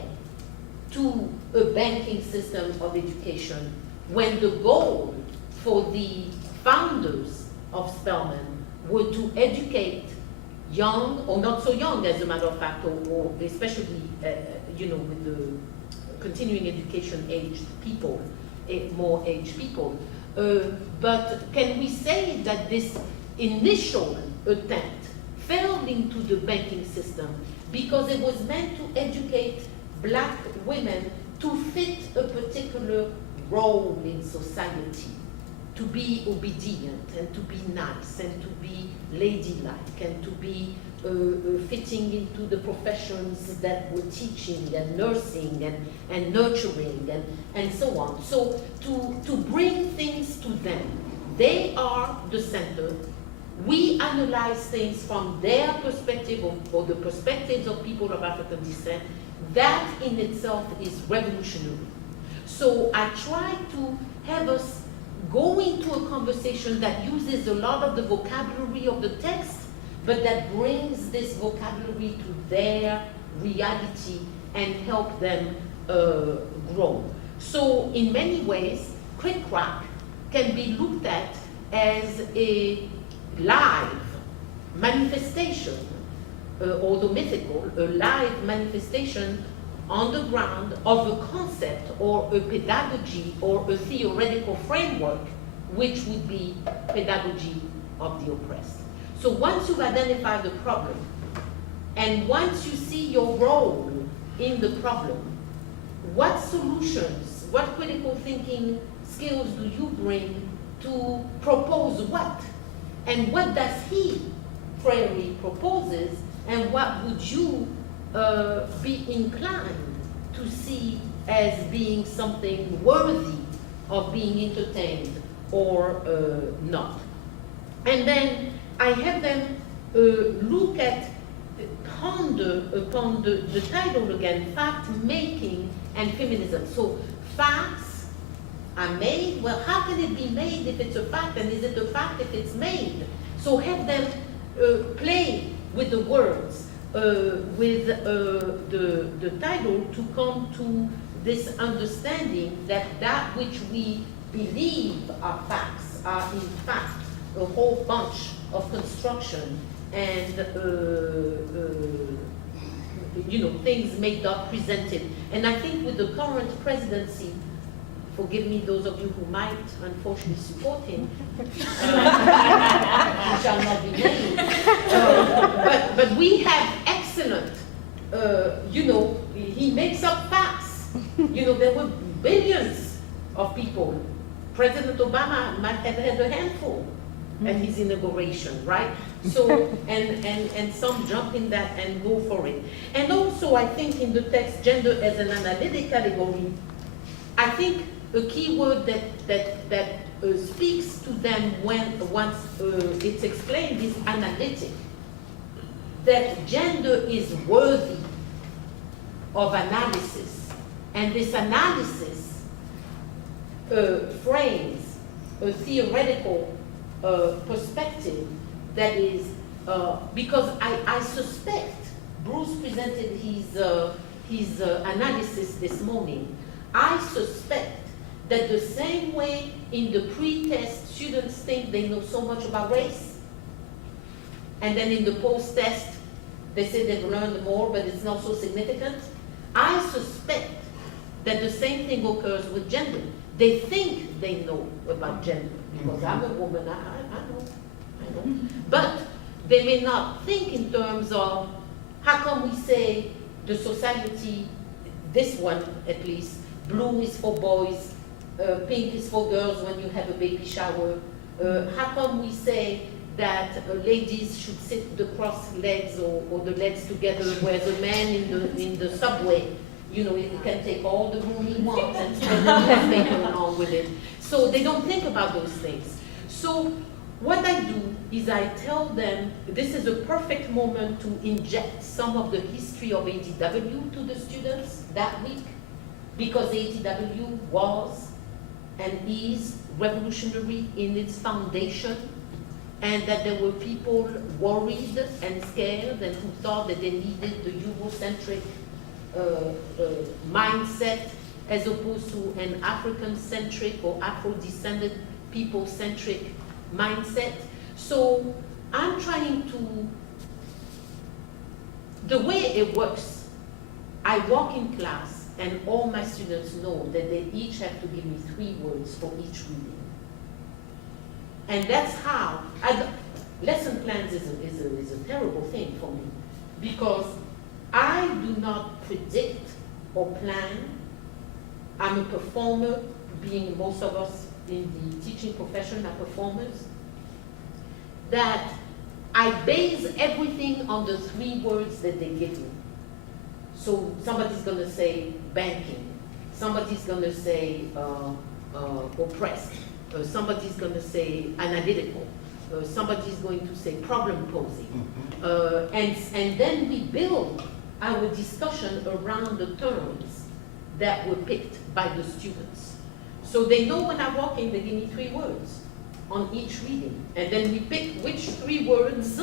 to a banking system of education when the goal for the founders of Spelman were to educate young, or not so young as a matter of fact, or especially with the continuing education aged people, more aged people. But can we say that this initial attempt fell into the banking system because it was meant to educate black women to fit a particular role in society, to be obedient and to be nice and to be ladylike and to be fitting into the professions that were teaching and nursing and nurturing and so on. So to bring things to them, they are the center. We analyze things from their perspective or the perspectives of people of African descent. That in itself is revolutionary. So I try to have us go into a conversation that uses a lot of the vocabulary of the text, but that brings this vocabulary to their reality and help them grow. So in many ways, Crick Crack can be looked at as a live manifestation, although mythical, a live manifestation on the ground of a concept or a pedagogy or a theoretical framework, which would be pedagogy of the oppressed. So once you've identified the problem, and once you see your role in the problem, what solutions, what critical thinking skills do you bring to propose what? And what does he, Freire, proposes, and what would you be inclined to see as being something worthy of being entertained or not? And then I have them look at, ponder upon the title again, fact-making and feminism. So facts are made. Well, how can it be made if it's a fact, and is it a fact if it's made? So have them play with the words, with the title, to come to this understanding that that which we believe are facts are in fact a whole bunch of construction and, things made up, presented. And I think with the current presidency, forgive me those of you who might unfortunately support him, who shall not be named, but we have excellent, he makes up facts. There were billions of people. President Obama might have had a handful at his inauguration, right? So, and some jump in that and go for it. And also, I think in the text, gender as an analytic category, I think a key word that speaks to them once it's explained is analytic. That gender is worthy of analysis. And this analysis frames a theoretical perspective that is, because I suspect, Bruce presented his analysis this morning, I suspect that the same way in the pre-test students think they know so much about race, and then in the post-test they say they've learned more but it's not so significant, I suspect that the same thing occurs with gender. They think they know about gender, because I'm a woman, I know. But they may not think in terms of how come we say the society, this one at least, blue is for boys, pink is for girls when you have a baby shower. How come we say that ladies should sit with the crossed legs or the legs together, whereas a man in the subway, he can take all the room he wants and spend the newspaper along with it. So they don't think about those things. So what I do is I tell them this is a perfect moment to inject some of the history of ADW to the students that week, because ADW was and is revolutionary in its foundation, and that there were people worried and scared and who thought that they needed the Eurocentric mindset as opposed to an African-centric or Afro-descended people-centric mindset. So I'm trying to, the way it works, I walk in class and all my students know that they each have to give me 3 words for each reading. And that's how, lesson plans is a terrible thing for me, because I do not predict or plan. I'm a performer, being most of us in the teaching profession are performers, that I base everything on the 3 words that they give me. So somebody's going to say banking, somebody's going to say oppressed, somebody's going to say analytical, somebody's going to say problem posing. And then we build our discussion around the terms that were picked by the students. So they know when I walk in, they give me 3 words on each reading. And then we pick which 3 words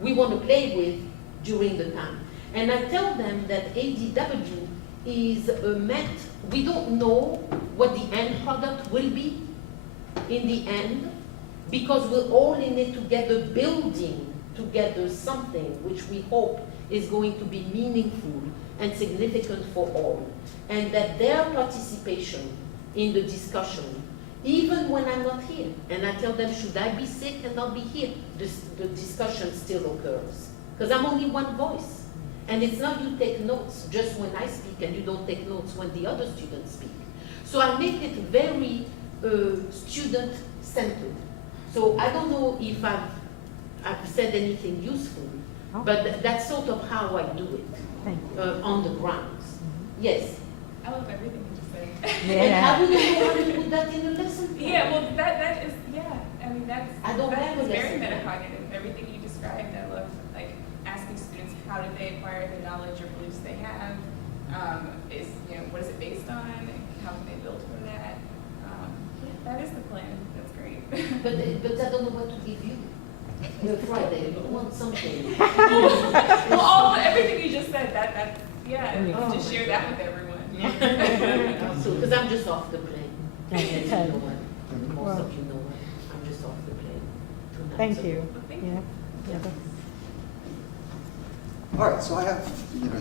we want to play with during the time. And I tell them that ADW is we don't know what the end product will be in the end, because we're all in it together, building together something which we hope is going to be meaningful and significant for all. And that their participation in the discussion, even when I'm not here, and I tell them, should I be sick and not be here, the discussion still occurs. Because I'm only one voice. And it's not you take notes just when I speak and you don't take notes when the other students speak. So I make it very student-centered. So I don't know if I've said anything useful, but that's sort of how I do it on the grounds. Yes? I love everything you just said. Yeah. And how do you know how to put that in a lesson plan? Yeah, well, that is, yeah. I mean, that's very lesson plan. metacognitive. Everything you described, I love, like, asking students how did they acquire the knowledge or beliefs they have. What is it based on? How can they build from that? That is the plan. That's great. But I don't know what to give you. Friday, you want something. Well, everything you just said, yeah, you can just share that with everyone. Because I'm just off the plane. As you know what, most of you know what, I'm just off the plane. Thank you. Thank Yeah. Yeah, that's- All right, so I have,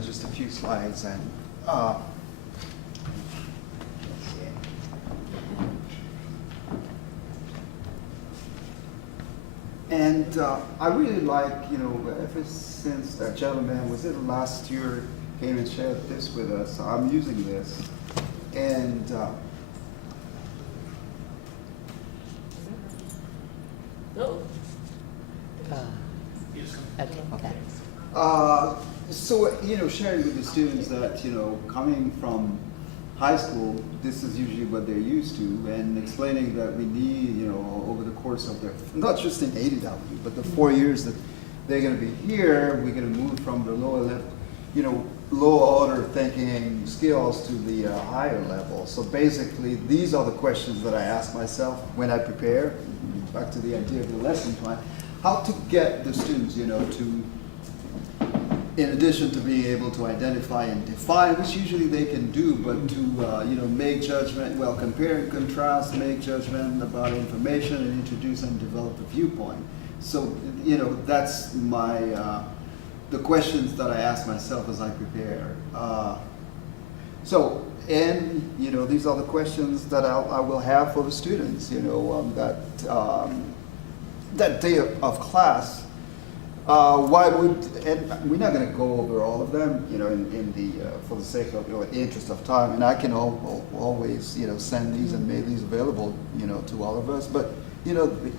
just a few slides and, let's see. And I really like, ever since that gentleman, was it last year, came and shared this with us, I'm using this. And No. so, sharing with the students that, coming from high school, this is usually what they're used to, and explaining that we need, over the course of their, not just in ADW, but the 4 years that they're gonna be here, we're gonna move from the lower level, lower order thinking skills to the higher level. So basically, these are the questions that I ask myself when I prepare, back to the idea of the lesson plan, how to get the students, to, in addition to being able to identify and define, which usually they can do, but to, make judgment, compare and contrast, make judgment about information and introduce and develop a viewpoint. So, that's my, the questions that I ask myself as I prepare. These are the questions that I will have for the students, that day of class. Why would, and we're not going to go over all of them, for the sake of, the interest of time, and I can always, send these and make these available, to all of us. But,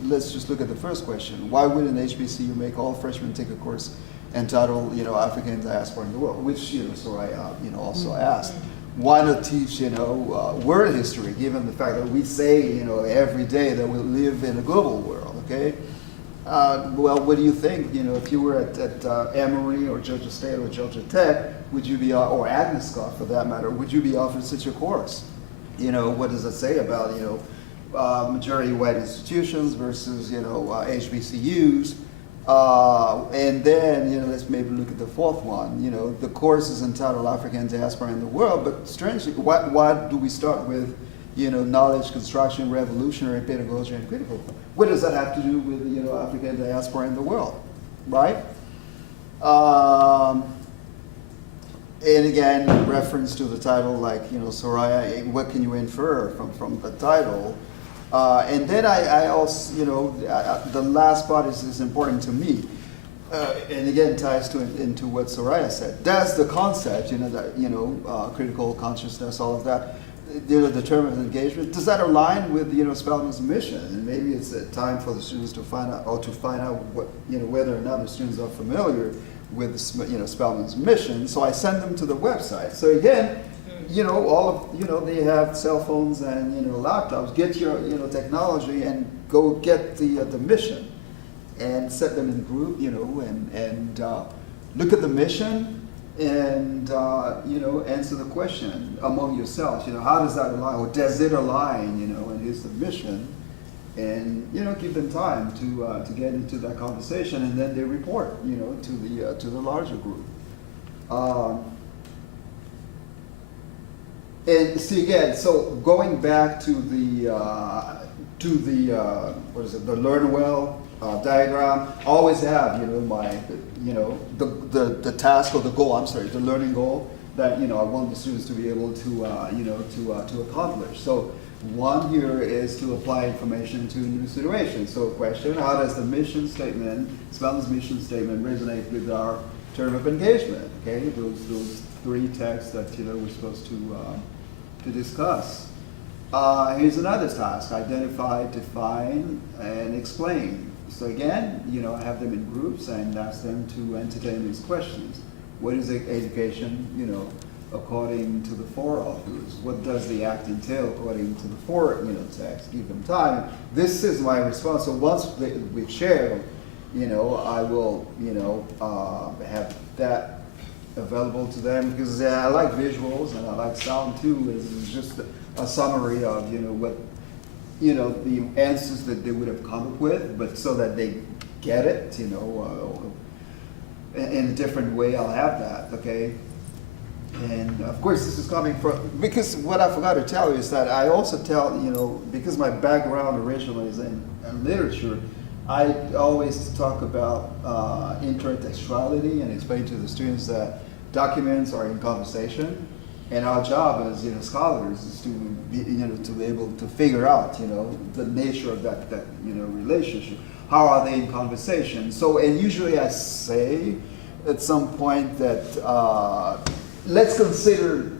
let's just look at the first question. Why would an HBCU make all freshmen take a course entitled, African Diaspora in the World, which, Soraya, also asked. Why not teach, world history, given the fact that we say, every day that we live in a global world, okay? Well, what do you think, if you were at Emory or Georgia State or Georgia Tech, would you be, or Agnes Scott for that matter, would you be offered such a course? What does it say about, majority white institutions versus, HBCUs? And then, let's maybe look at the fourth one. The course is entitled African Diaspora in the World, but strangely, why do we start with, knowledge, construction, revolutionary pedagogy, and critical? What does that have to do with, African diaspora in the world, right? And again, reference to the title, like, Soraya, what can you infer from the title? And then I also, the last part is important to me. And again, ties into what Soraya said. Does the concept, critical consciousness, all of that, the term of engagement, does that align with, Spelman's mission? And maybe it's a time for the students to find out, what, whether or not the students are familiar with, Spelman's mission. So I send them to the website. So again, all of, they have cell phones and, laptops. Get your, technology and go get the mission and set them in group, and look at the mission and, answer the question among yourselves. How does that align, or does it align, and is the mission? And, give them time to get into that conversation, and then they report, to the larger group. And see again, so going back to the the learn well diagram, I always have, the task or the goal, the learning goal that, I want the students to be able to, to accomplish. So one here is to apply information to a new situation. So question, how does the mission statement, Spelman's mission statement resonate with our term of engagement? Okay, those three texts that, we're supposed to discuss. Here's another task, identify, define, and explain. So again, I have them in groups and ask them to entertain these questions. What is education, according to the four authors? What does the act entail according to the four, texts? Give them time. This is my response. So once we've shared, I will, have that available to them, because I like visuals and I like sound too. It's just a summary of, what, the answers that they would have come up with, but so that they get it, in a different way, I'll have that, okay? And of course, this is coming from, because what I forgot to tell you is that I also tell, because my background originally is in literature, I always talk about intertextuality and explain to the students that documents are in conversation, and our job as scholars is to to be able to figure out the nature of that relationship. How are they in conversation? So, and usually I say at some point that let's consider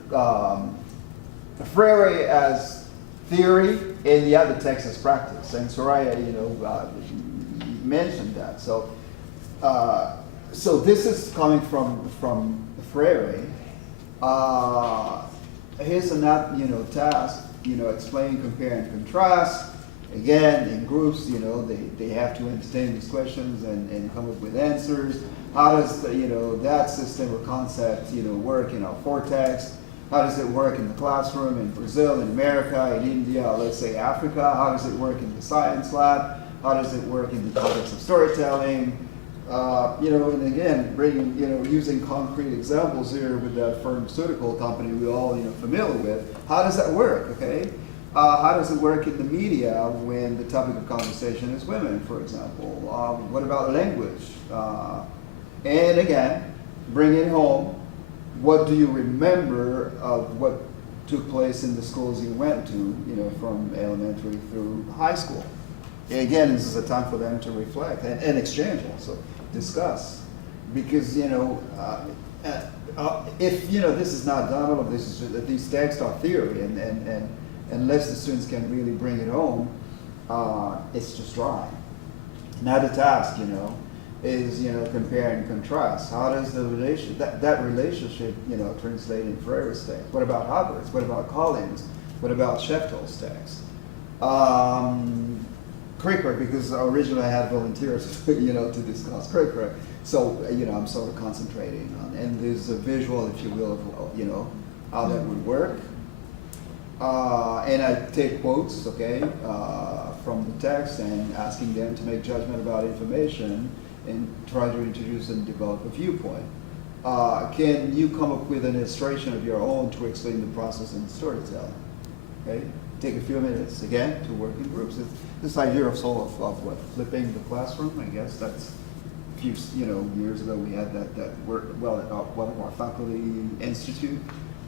Freire as theory and the other text as practice. And Soraya, mentioned that. So, so this is coming from Freire. Here's another task. Explain, compare, and contrast. Again, in groups, they have to entertain these questions and come up with answers. How does that system or concept work in our vortex? How does it work in the classroom in Brazil, in America, in India, let's say Africa? How does it work in the science lab? How does it work in the context of storytelling? And again, bringing, using concrete examples here with that pharmaceutical company we all, familiar with. How does that work, okay? How does it work in the media when the topic of conversation is women, for example? What about language? And again, bring it home. What do you remember of what took place in the schools you went to, from elementary through high school? And again, this is a time for them to reflect and exchange also, discuss. Because, if, this is not done, all of this is, these texts are theory, and unless the students can really bring it home, it's just dry. Another task, is, compare and contrast. How does the that relationship, translate in Freire's text? What about Hubbard's? What about Collins? What about Sheftel's text? Cricker, because originally I had volunteers, to discuss Cricker. So, I'm sort of concentrating on, and there's a visual, if you will, of, how that would work. And I take quotes, okay, from the text and asking them to make judgment about information and try to introduce and develop a viewpoint. Can you come up with an illustration of your own to explain the process in storytelling? Okay, take a few minutes again to work in groups. It's this idea of sort of what, flipping the classroom. I guess that's a few years ago we had that work. Well, at one of our faculty institute,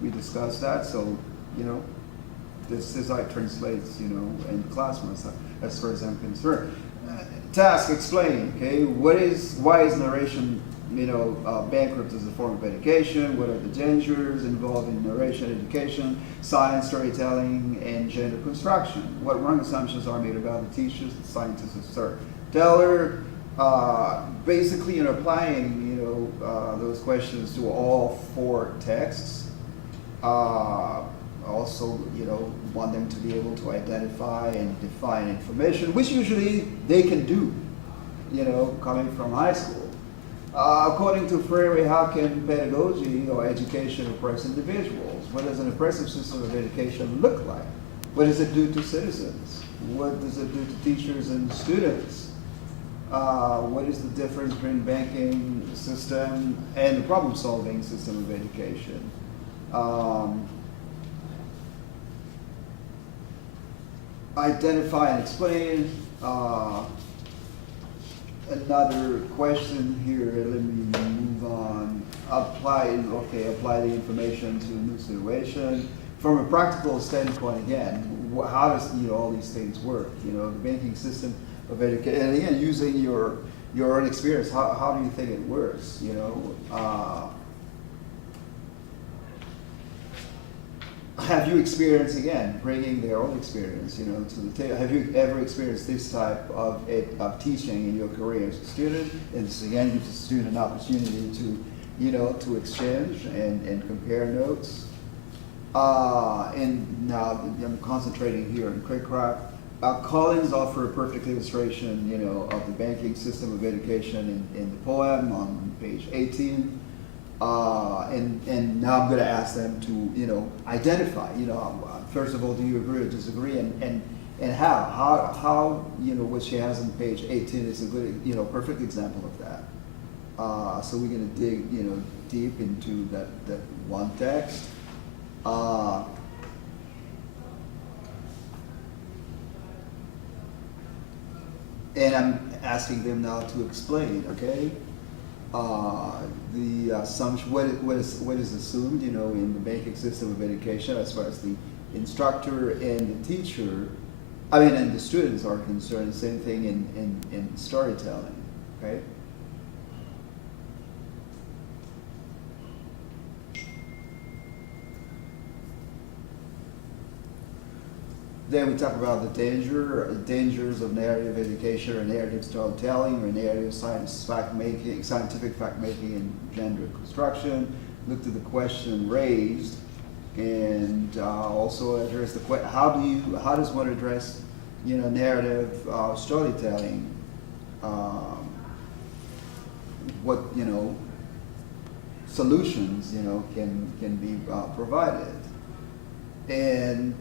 we discussed that. So this is how it translates in the classroom as far as I'm concerned. Task, explain, okay? Why is narration, bankrupt as a form of education? What are the dangers involved in narration education, science, storytelling, and gender construction? What wrong assumptions are made about the teachers, the scientists, the storyteller? Basically, applying, those questions to all 4 texts. Also, want them to be able to identify and define information, which usually they can do, coming from high school. According to Freire, how can pedagogy or education oppress individuals? What does an oppressive system of education look like? What does it do to citizens? What does it do to teachers and students? What is the difference between banking system and the problem-solving system of education? Identify and explain. Another question here, let me move on. Apply the information to a new situation. From a practical standpoint, again, how does all these things work? The banking system of education, and again, using your own experience, how do you think it works? Have you experienced, again, bringing their own experience, to the table? Have you ever experienced this type of teaching in your career as a student? And this, again, gives the student an opportunity to, to exchange and compare notes. And now I'm concentrating here on Craycraft. Collins offer a perfect illustration, of the banking system of education in the poem on page 18. And now I'm going to ask them to, identify, first of all, do you agree or disagree, and how, what she has on page 18 is a good, perfect example of that. So we're going to dig, deep into that one text. And asking them now to explain, okay? The assumption, what is assumed, you know, in the banking system of education as far as the instructor and the teacher, and the students are concerned, same thing in storytelling, okay? Then we talk about the dangers of narrative education or narrative storytelling or narrative scientific fact-making and gender construction. Looked at the question raised and also address the question, how does one address, you know, narrative storytelling? What, you know, solutions, you know, can be provided. And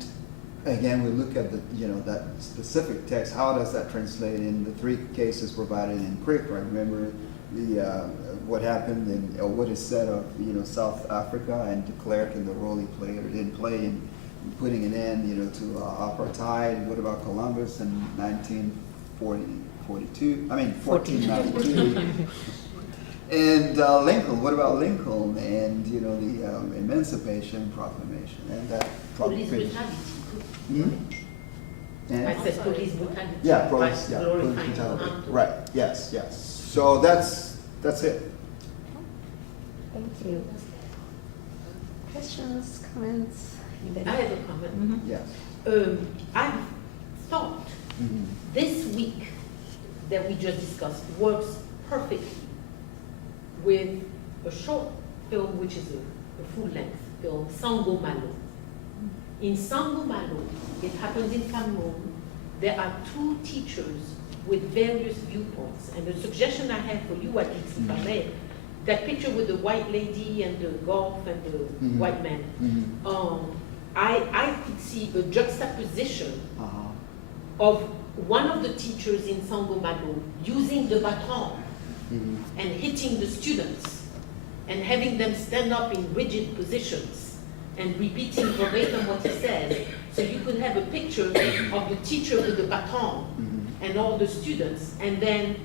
again, we look at the, you know, that specific text. How does that translate in the 3 cases provided in Crick? Right? Remember the what happened or what is said of, you know, South Africa and de Klerk and the role he played or didn't play in putting an end, you know, to apartheid. What about Columbus in 1492? And Lincoln. What about Lincoln and, you know, the Emancipation Proclamation and that Police proclamation? brutality. And I said police brutality. yeah, Police police brutality. brutality. Right. Yes. So that's it. Thank you. Questions, comments? Anybody? I have a comment. Yes. I thought this week that we just discussed works perfectly with a short film, which is a full-length film, Sango Malo. In Sango Malo, it happens in Cameroon. There are 2 teachers with various viewpoints. And the suggestion I have for you, at least, if I may, that picture with the white lady and the golf and the white man, I could see a juxtaposition of one of the teachers in Sango Malo using the baton and hitting the students and having them stand up in rigid positions and repeating verbatim what he says. So you could have a picture of the teacher with the baton and all the students, and then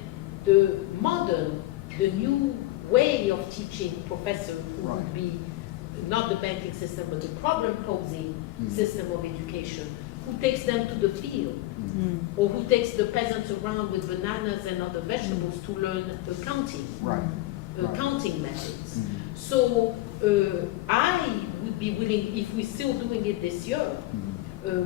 the modern, the new way of teaching professor who would be not the banking system, but the problem-posing system of education, who takes them to the field, or who takes the peasants around with bananas and other vegetables to learn accounting, accounting methods. So I would be willing, if we're still doing it this year,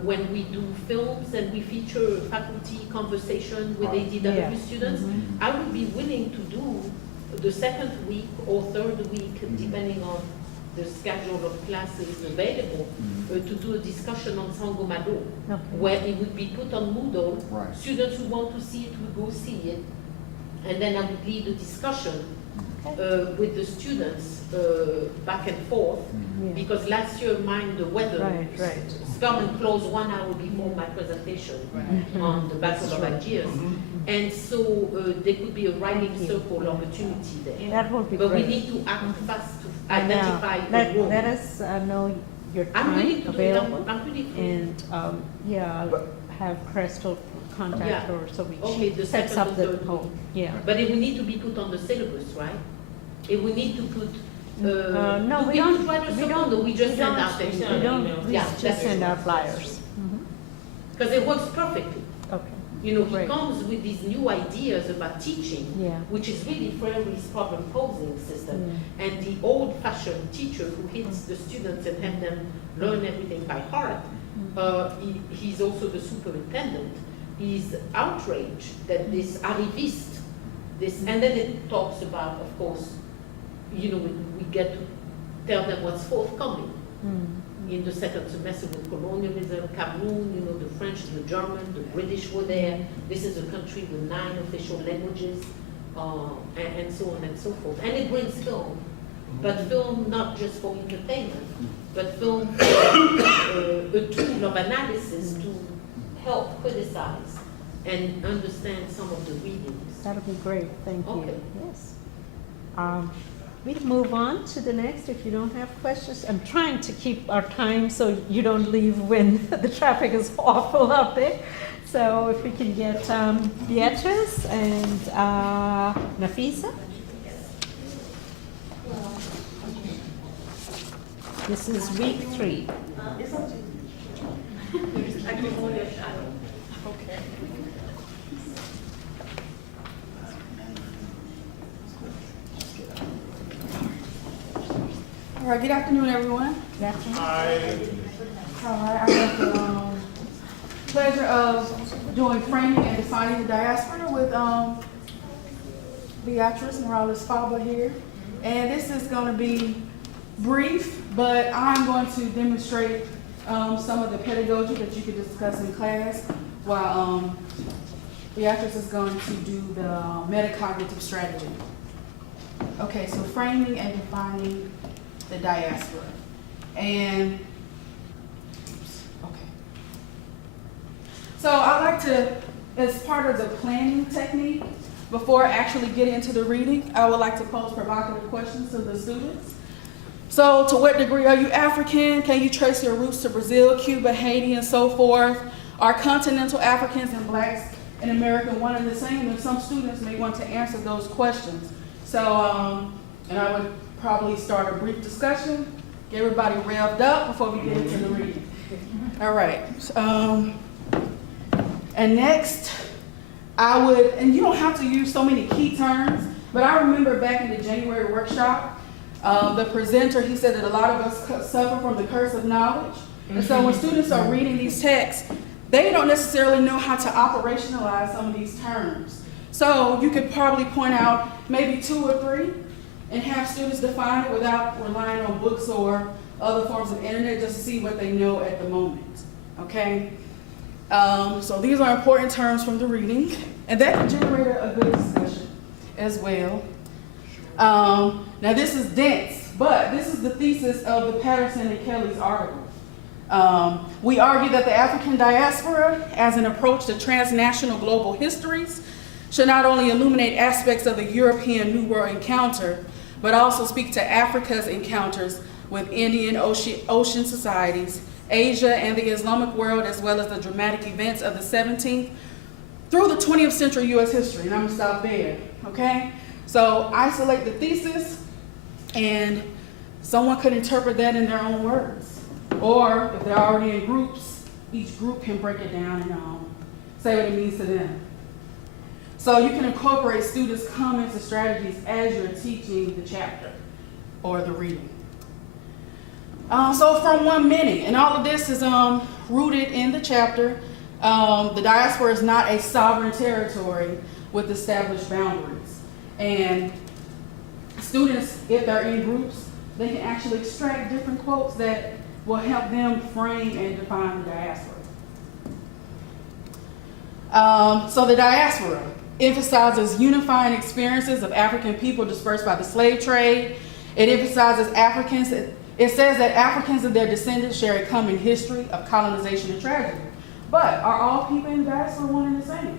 when we do films and we feature faculty conversation with ADW students, I would be willing to do the 2nd week or 3rd week, depending on the schedule of classes available, to do a discussion on Sango Malo, where it would be put on Moodle. Students who want to see it will go see it, and then I would lead a discussion with the students back and forth, because last year mine, the weather, come and close 1 hour before my presentation on the Battle of Algiers. And so there could be a writing circle opportunity there. That would be but great. we need to act fast to identify the role. Let us know your I'm willing time to available. do it. I'm really free. And, I'll have Crystal contact her so the sets second up or the third whole, But it will need to be put on the syllabus, right? It will need to put, no, we don't, we just send out the we just send out flyers. Because it works perfectly. Okay. You know, he comes with these new ideas about teaching, which is really Freire's problem-posing system. And the old-fashioned teacher who hits the students and have them learn everything by heart, he's also the superintendent. He's outraged that this arriviste, and then it talks about, of course, you know, we get to tell them what's forthcoming in the 2nd semester with colonialism, Cameroon, you know, the French, the German, the British were there. This is a country with 9 official languages, and so on and so forth. And it brings film, but film not just for entertainment, but film a tool of analysis to help criticize and understand some of the readings. That'll be great, thank you. Okay. Yes. We move on to the next if you don't have questions. I'm trying to keep our time so you don't leave when the traffic is awful out there. So if we can get Beatrice and Nafisa. This is week 3. All right, good afternoon, everyone. Hi. All right, I have the pleasure of doing framing and defining the diaspora with Beatrice Morales Faba here. And this is going to be brief, but I'm going to demonstrate some of the pedagogy that you could discuss in class while Beatrice is going to do the metacognitive strategy. Okay, so framing and defining the diaspora. And, okay. So I like to, as part of the planning technique, before I actually get into the reading, I would like to pose provocative questions to the students. So to what degree are you African? Can you trace your roots to Brazil, Cuba, Haiti, and so forth? Are continental Africans and blacks in America one and the same? And some students may want to answer those questions. So, and I would probably start a brief discussion, get everybody revved up before we get into the reading. All right. And next, I would, and you don't have to use so many key terms, but I remember back in the January workshop, the presenter, he said that a lot of us suffer from the curse of knowledge. And so when students are reading these texts, they don't necessarily know how to operationalize some of these terms. So you could probably point out maybe 2 or 3 and have students define it without relying on books or other forms of internet, just to see what they know at the moment, okay? So these are important terms from the reading, and that can generate a good discussion as well. Now this is dense, but this is the thesis of the Patterson and Kelly's article. We argue that the African diaspora, as an approach to transnational global histories, should not only illuminate aspects of the European New World encounter, but also speak to Africa's encounters with Indian Ocean societies, Asia and the Islamic world, as well as the dramatic events of the 17th through the 20th century U.S. history. And I'm gonna stop there, okay? So isolate the thesis, and someone could interpret that in their own words. Or if they're already in groups, each group can break it down and say what it means to them. So you can incorporate students' comments and strategies as you're teaching the chapter or the reading. So from one many, and all of this is rooted in the chapter. The diaspora is not a sovereign territory with established boundaries. And students, if they're in groups, they can actually extract different quotes that will help them frame and define the diaspora. So the diaspora emphasizes unifying experiences of African people dispersed by the slave trade. It emphasizes Africans. It says that Africans and their descendants share a common history of colonization and tragedy. But are all people in the diaspora one and the same?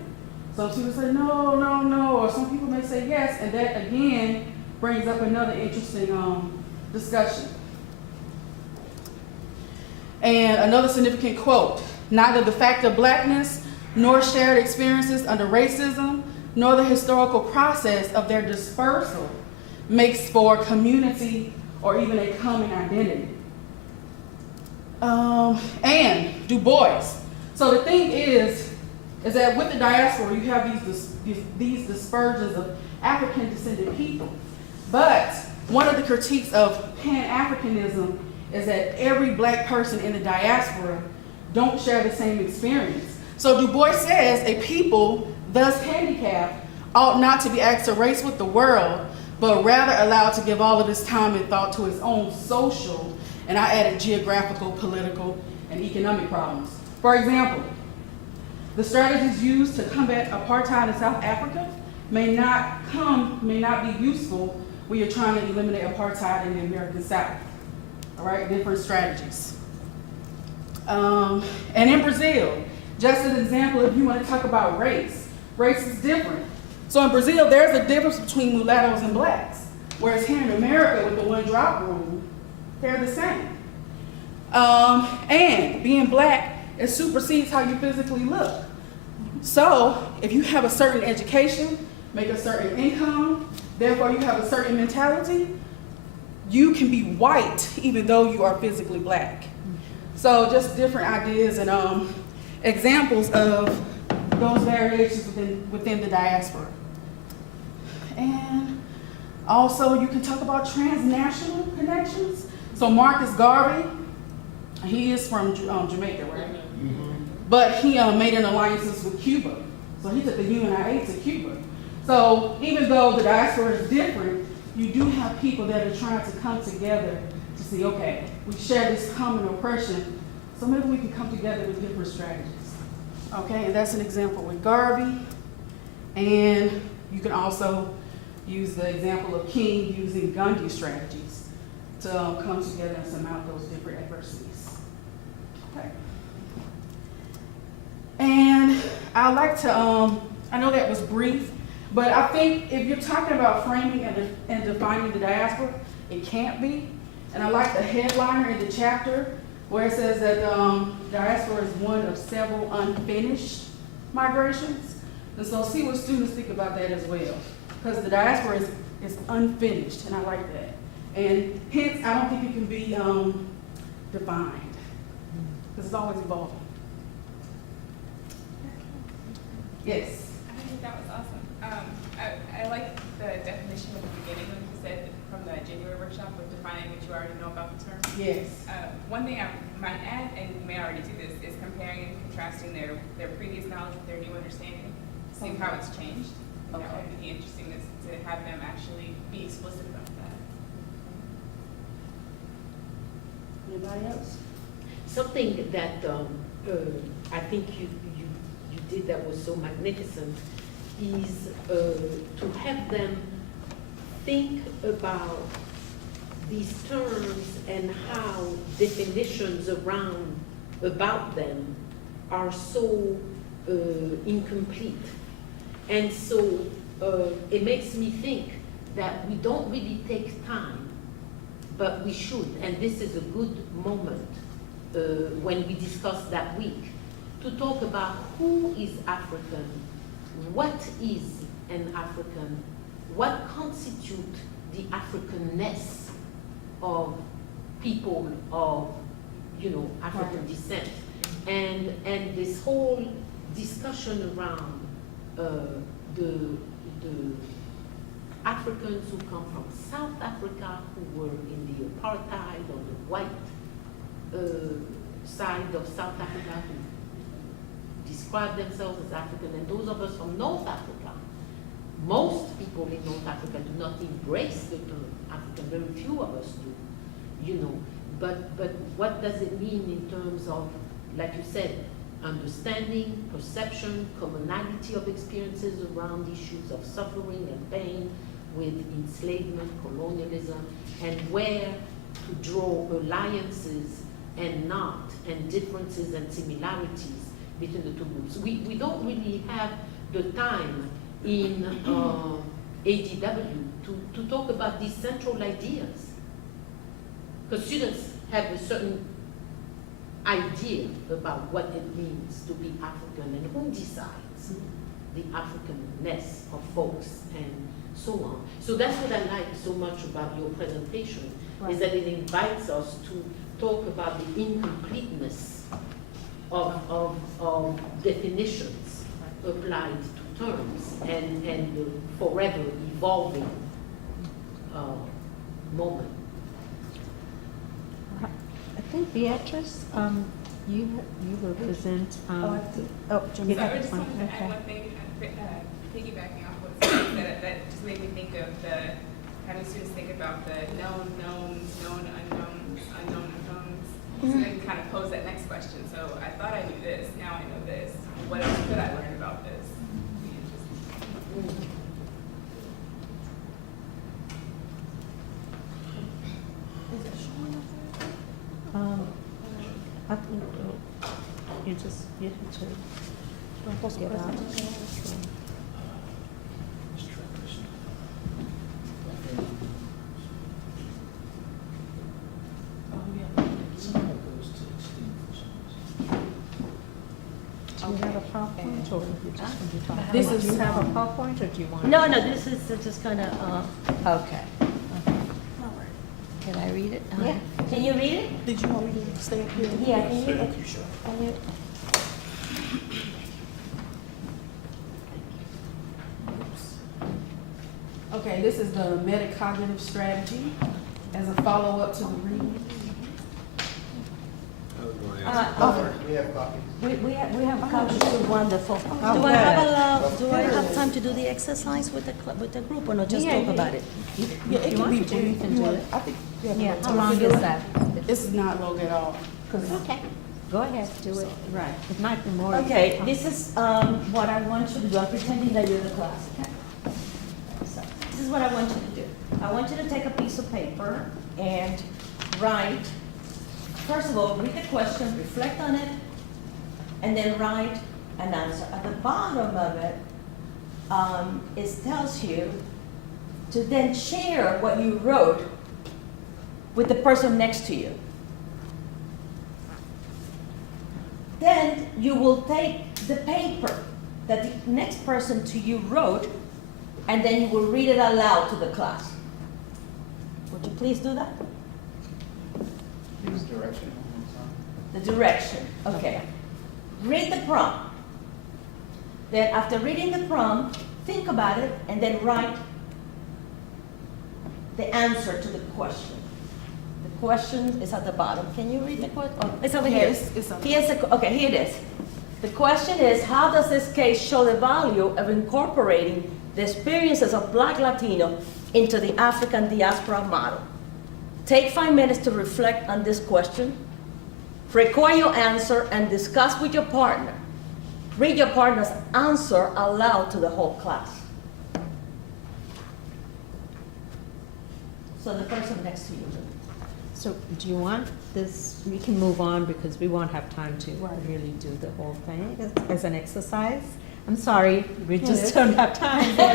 So students say no, no, no, or some people may say yes, and that again brings up another interesting discussion. And another significant quote: neither the fact of blackness nor shared experiences under racism, nor the historical process of their dispersal makes for community or even a common identity. And Du Bois. So the thing is that with the diaspora, you have these dispersions of African descended people. But one of the critiques of Pan-Africanism is that every black person in the diaspora don't share the same experience. So Du Bois says a people thus handicapped ought not to be asked to race with the world, but rather allowed to give all of his time and thought to his own social, and I added geographical, political, and economic problems. For example, the strategies used to combat apartheid in South Africa may not be useful when you're trying to eliminate apartheid in the American South. All right, different strategies. And in Brazil, just as an example, if you want to talk about race is different. So in Brazil, there's a difference between mulattoes and blacks, whereas here in America with the one-drop rule, they're the same. And being black, it supersedes how you physically look. So if you have a certain education, make a certain income, therefore you have a certain mentality, you can be white even though you are physically black. So just different ideas and examples of those variations within the diaspora. And also you can talk about transnational connections. So Marcus Garvey, he is from Jamaica, right? But he made an alliances with Cuba. So he took the UNIA to Cuba. So even though the diaspora is different, you do have people that are trying to come together to see, okay, we share this common oppression, so maybe we can come together with different strategies. Okay, and that's an example with Garvey. And you can also use the example of King using Gandhi strategies to come together and surmount those different adversities. Okay. And I'd like to, I know that was brief, but I think if you're talking about framing and defining the diaspora, it can't be. And I like the headliner in the chapter where it says that diaspora is one of several unfinished migrations. And so see what students think about that as well. Because the diaspora is unfinished, and I like that. And hence, I don't think it can be defined, because it's always evolving. Yes? I think that was awesome. I like the definition at the beginning when you said from the January workshop of defining what you already know about the term. Yes. One thing I might add, and you may already do this, is comparing and contrasting their previous knowledge with their new understanding, seeing how it's changed. Okay. That would be interesting to have them actually be explicit about that. Anybody else? Something that I think you did that was so magnificent is to have them think about these terms and how definitions about them are so incomplete. And so it makes me think that we don't really take time, but we should, and this is a good moment when we discuss that week, to talk about who is African, what is an African, what constitutes the Africanness of people of, African descent. And this whole discussion around the Africans who come from South Africa, who were in the apartheid on the white side of South Africa, who describe themselves as African, and those of us from North Africa. Most people in North Africa do not embrace the term African. Very few of us do, But what does it mean in terms of, like you said, understanding, perception, commonality of experiences around issues of suffering and pain with enslavement, colonialism, and where to draw alliances and not, and differences and similarities between the two groups. We don't really have the time in ADW to talk about these central ideas. Because students have a certain idea about what it means to be African and who decides the Africanness of folks and so on. So that's what I like so much about your presentation, is that it invites us to talk about the incompleteness of definitions applied to terms and the forever evolving moment. I think Beatrice, you represent. So you I have just one. wanted to add Okay. one thing, piggybacking off what Steve said, that just made me think of having students think about the known knowns, known unknowns, unknown unknowns. So then kind of pose that next question. So I thought I knew this, now I know this. What else could I learn about this? I think you just get to get out. Do you have a PowerPoint? or you just want to talk? This Do is, you have a PowerPoint or do you want? No, no, this is just kind of, Okay. can I read it? Yeah. Can you read it? Did you want me to stay up here? Yeah, can you? Can you? okay, this is the metacognitive strategy as a follow-up to the reading. I was going to ask. We have copies. We have a copy. Wonderful. Oh, Do I good. have time to do the exercise with the group or not, just Yeah, talk yeah. about it? Yeah, it you can want be to do, brief. you can do it. I think, Yeah, how long is that? It's not long at all. 'Cause Okay, go ahead, do it. Right. It might be more. Okay, this is what I want you to do. I'm pretending that you're the class, okay? So, this is what I want you to do. I want you to take a piece of paper and write, first of all, read the question, reflect on it, and then write an answer. At the bottom of it, it tells you to then share what you wrote with the person next to you. Then you will take the paper that the next person to you wrote, and then you will read it aloud to the class. Would you please do that? Use direction. The direction, okay. Read the prompt. Then after reading the prompt, think about it and then write the answer to the question. The question is at the bottom. Can you read the question? Oh, it's over here. Yes, it's over Here's okay, here it is. The question is, how does this case show the value of incorporating the experiences of Black Latino into the African diaspora model? Take 5 minutes to reflect on this question. Record your answer and discuss with your partner. Read your partner's answer aloud to the whole class. So the person next to you. So do you want this, we can move on because we won't have time to really do the whole thing as an exercise. I'm sorry, we just don't have time. Well,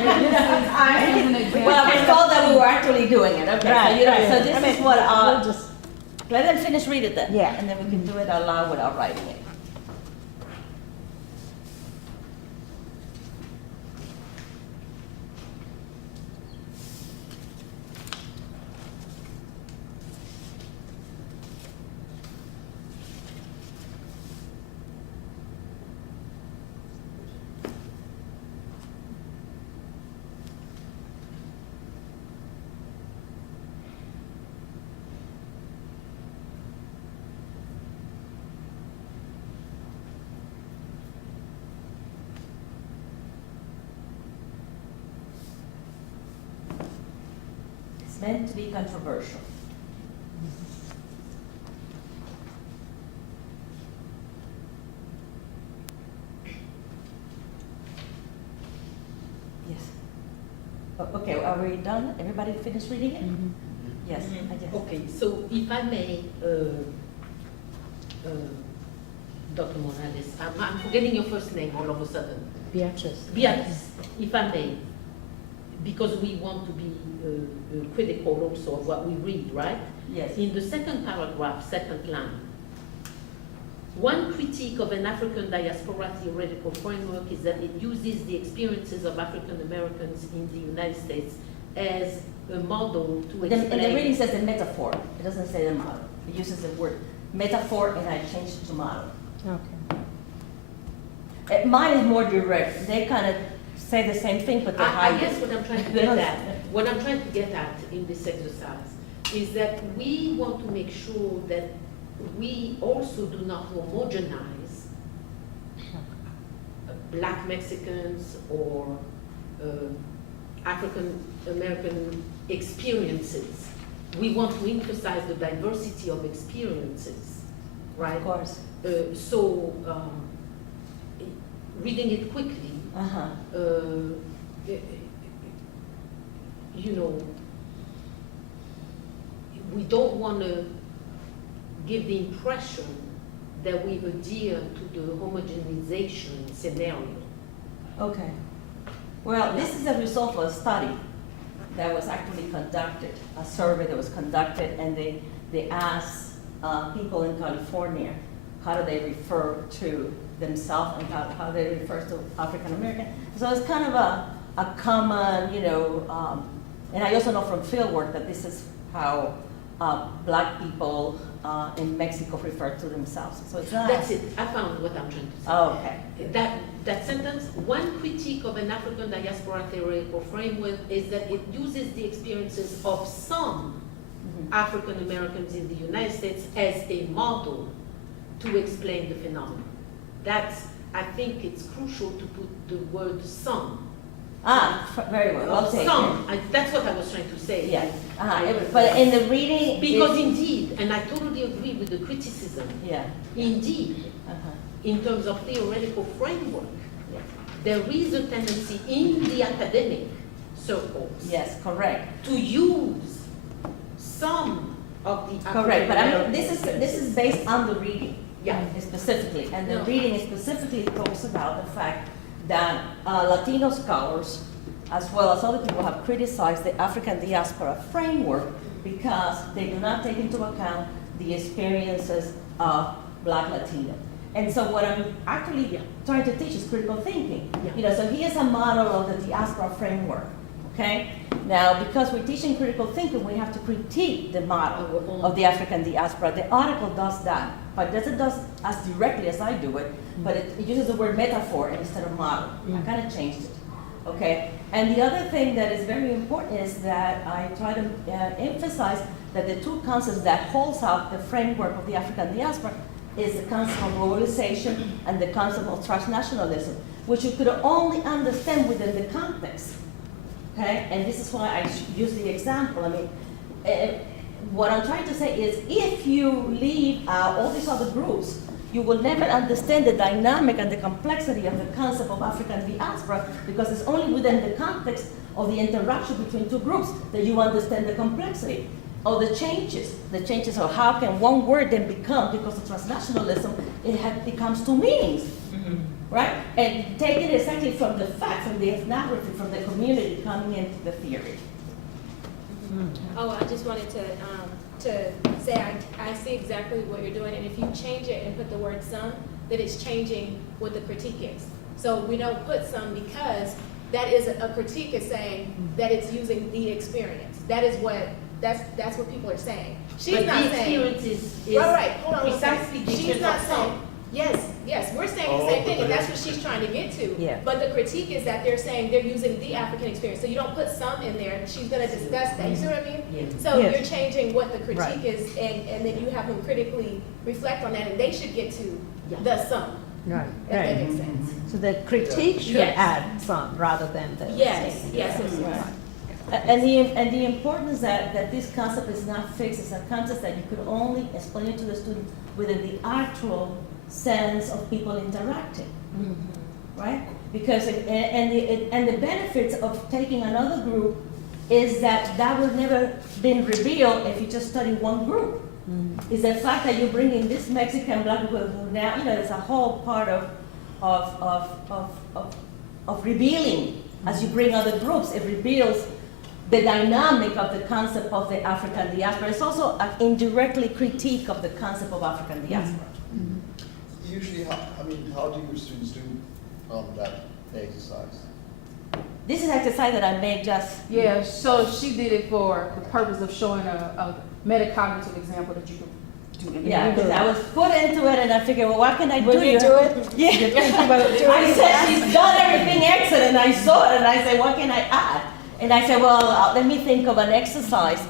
I was told that we were actually doing it, okay. Right, So this is what, we'll just, let them finish read it then. Yeah. And then we can do it out loud without writing it. It's meant to be controversial. Yes. Okay, are we done? Everybody finished reading it? Yes, I guess. Okay, so if I may, Dr. Morales, I'm forgetting your first name all of a sudden. Beatrice. Beatrice, if I may, because we want to be critical also of what we read, right? Yes. In the second paragraph, second line, one critique of an African diaspora theoretical framework is that it uses the experiences of African Americans in the United States as a model to explain. And the reading says the metaphor. It doesn't say the model. It uses the word metaphor, and I changed it to model. Okay. Mine is more direct. They kind of say the same thing, but they hide I guess it. what I'm trying to get at, what I'm trying to get at in this exercise is that we want to make sure that we also do not homogenize Black Mexicans or African American experiences. We want to emphasize the diversity of experiences, right? Of course. So reading it quickly, you know, we don't want to give the impression that we adhere to the homogenization scenario. Okay. Well, this is a result of a study that was actually conducted, a survey that was conducted, and they asked people in California how do they refer to themselves and how they refer to African American. So it's kind of a common, and I also know from field work that this is how Black people in Mexico refer to themselves. So it's not. That's it. I found what I'm trying to say. Oh, okay. That sentence, one critique of an African diaspora theoretical framework is that it uses the experiences of some African Americans in the United States as a model to explain the phenomenon. I think it's crucial to put the word some. Very well. Well taken. Some. That's what I was trying to say. Yeah. But in the reading, because indeed, and I totally agree with the criticism. Yeah. Indeed, in terms of theoretical framework, there is a tendency in the academic circles. Yes, correct. To use some of the correct, but I mean this is based on the reading. Yeah. Specifically, and the reading specifically talks about the fact that Latino scholars, as well as other people, have criticized the African diaspora framework because they do not take into account the experiences of Black Latino. And so what I'm actually trying to teach is critical thinking. So here's a model of the diaspora framework, okay? Now, because we're teaching critical thinking, we have to critique the model of the African diaspora. The article does that, but doesn't do as directly as I do it, but it uses the word metaphor instead of model. I kind of changed it, okay? And the other thing that is very important is that I try to emphasize that the two concepts that holds out the framework of the African diaspora is the concept of globalization and the concept of transnationalism, which you could only understand within the context. Okay, and this is why I use the example. I mean, what I'm trying to say is if you leave out all these other groups, you will never understand the dynamic and the complexity of the concept of African diaspora because it's only within the context of the interaction between two groups that you understand the complexity or the changes of how can one word then become, because of transnationalism, it becomes two meanings. Right? And take it exactly from the fact, from the ethnography, from the community coming into the theory. Oh, I just wanted to say I see exactly what you're doing, and if you change it and put the word some, then it's changing what the critique is. So we don't put some because that is a critique is saying that it's using the experience. That's what people are saying. She's not saying. The experience is right. Hold on. precisely different. She's not from saying. some. Yes, we're saying the same thing, and that's what she's trying to get to. Yeah. But the critique is that they're saying they're using the African experience. So you don't put some in there. She's going to discuss that. You see what I mean? Yeah. So Yes. you're changing what the critique is, and then you have them critically reflect on that, and they should get to the some. Right, If that makes sense. So the critique should Yes. add some rather than the. Yes. Right. And the importance that this concept is not fixed, it's a concept that you could only explain it to the student within the actual sense of people interacting, right? Because and the benefits of taking another group is that would never been revealed if you just study one group. Is the fact that you bring in this Mexican Black people who now it's a whole part of revealing as you bring other groups. It reveals the dynamic of the concept of the African diaspora. It's also an indirectly critique of the concept of African diaspora. Usually, how do your students do that exercise? This is an exercise that I made just. Yeah, so she did it for the purpose of showing a metacognitive example that you can do. Yeah, because I was put into it and I figured, well, what can I do? Would you do it? Yeah. I said, she's done everything excellent, and I saw it, and I said, what can I add? And I said, well, let me think of an exercise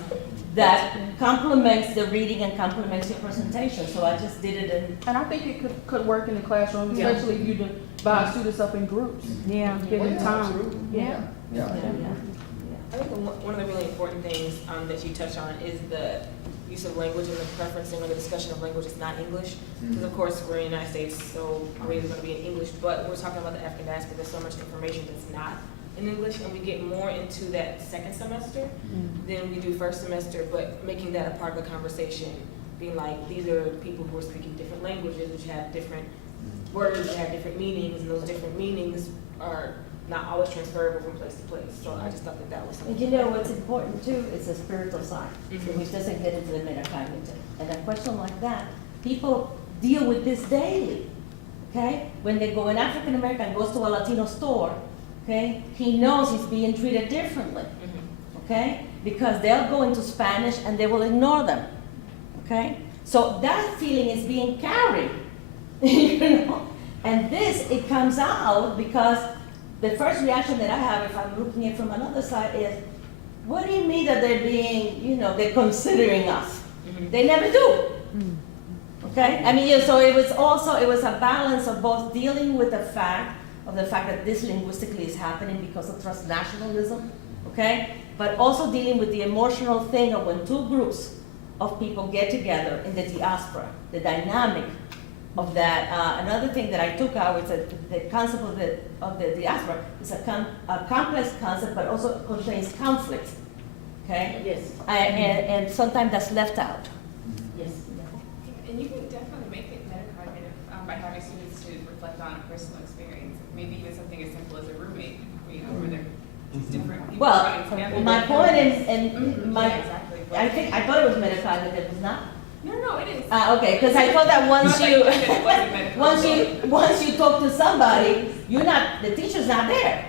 that complements the reading and complements your presentation. So I just did it. And I think it could work in the classroom, especially if you divide students up in groups. Yeah. Give them time. Yeah. I think one of the really important things that you touch on is the use of language and the preferencing or the discussion of language is not English. Because of course we're in the United States, so our reading is going to be in English, but when we're talking about the African diaspora, there's so much information that's not in English, and we get more into that second semester than we do first semester, but making that a part of the conversation, being like, these are people who are speaking different languages, which have different words that have different meanings, and those different meanings are not always transferable from place to place. So I just thought that was something. And you know what's important too is the spiritual side, which doesn't get into the metacognitive. And a question like that, people deal with this daily, okay? When an African American goes to a Latino store, okay, he knows he's being treated differently, okay? Because they'll go into Spanish and they will ignore them, okay? So that feeling is being carried, you know? And this, it comes out because the first reaction that I have if I'm looking at it from another side is, what do you mean that they're being, you know, they're considering us? They never do. Okay? I mean, yeah, so it was a balance of both dealing with the fact that this linguistically is happening because of transnationalism, okay? But also dealing with the emotional thing of when two groups of people get together in the diaspora, the dynamic of that. Another thing that I took out was that the concept of the diaspora is a complex concept, but also contains conflict, okay? Yes. And sometimes that's left out. Yes. And you can definitely make it metacognitive by having students to reflect on a personal experience. Maybe even something as simple as a roommate, you know, where they're just different people running together. Well, my point and my, Yeah, exactly. I thought it was metacognitive, it was not? No, it is. Okay, because I thought that once No, you, I thought it wasn't metacognitive. once you talk to somebody, the teacher's not there.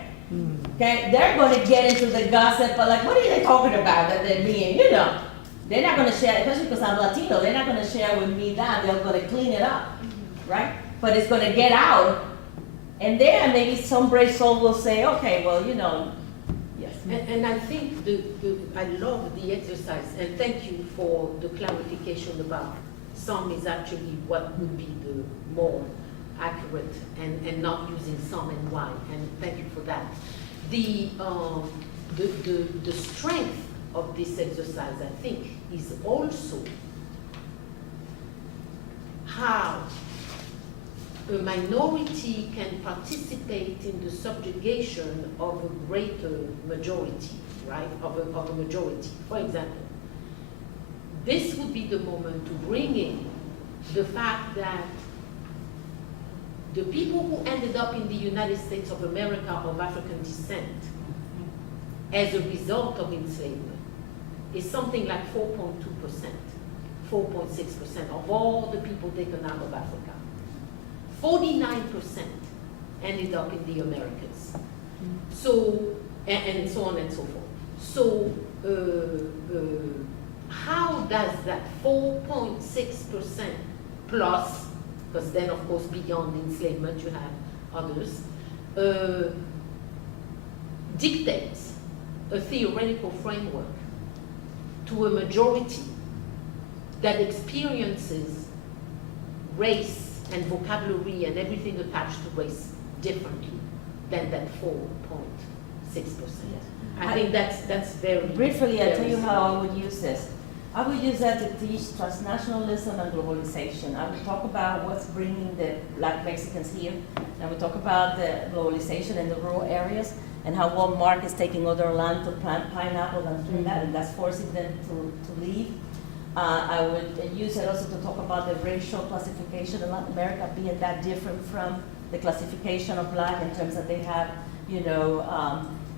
Okay, they're gonna get into the gossip, but like, what are they talking about that they're being, you know? They're not gonna share, especially because I'm Latino, they're not gonna share with me that, they're gonna clean it up, right? But it's gonna get out, and then maybe some brave soul will say, okay, well, you know, yes. And I think I love the exercise, and thank you for the clarification about some is actually what would be the more accurate and not using some and why, and thank you for that. The strength of this exercise, I think, is also how a minority can participate in the subjugation of a greater majority, right? Of a majority. For example, this would be the moment to bring in the fact that the people who ended up in the United States of America of African descent as a result of enslavement is something like 4.2%, 4.6% of all the people taken out of Africa. 49% ended up in the Americas. So, and so on and so forth. So, how does that 4.6% plus, because then of course beyond enslavement you have others, dictates a theoretical framework to a majority that experiences race and vocabulary and everything attached to race differently than that 4.6%. I think that's very Briefly, I'll tell you very how I would use this. I would use that to teach transnationalism and globalization. I would talk about what's bringing the Black Mexicans here. And we talk about the globalization in the rural areas and how Walmart is taking all their land to plant pineapple and doing that, and that's forcing them to leave. I would use it also to talk about the racial classification in Latin America being that different from the classification of Black in terms that they have, you know,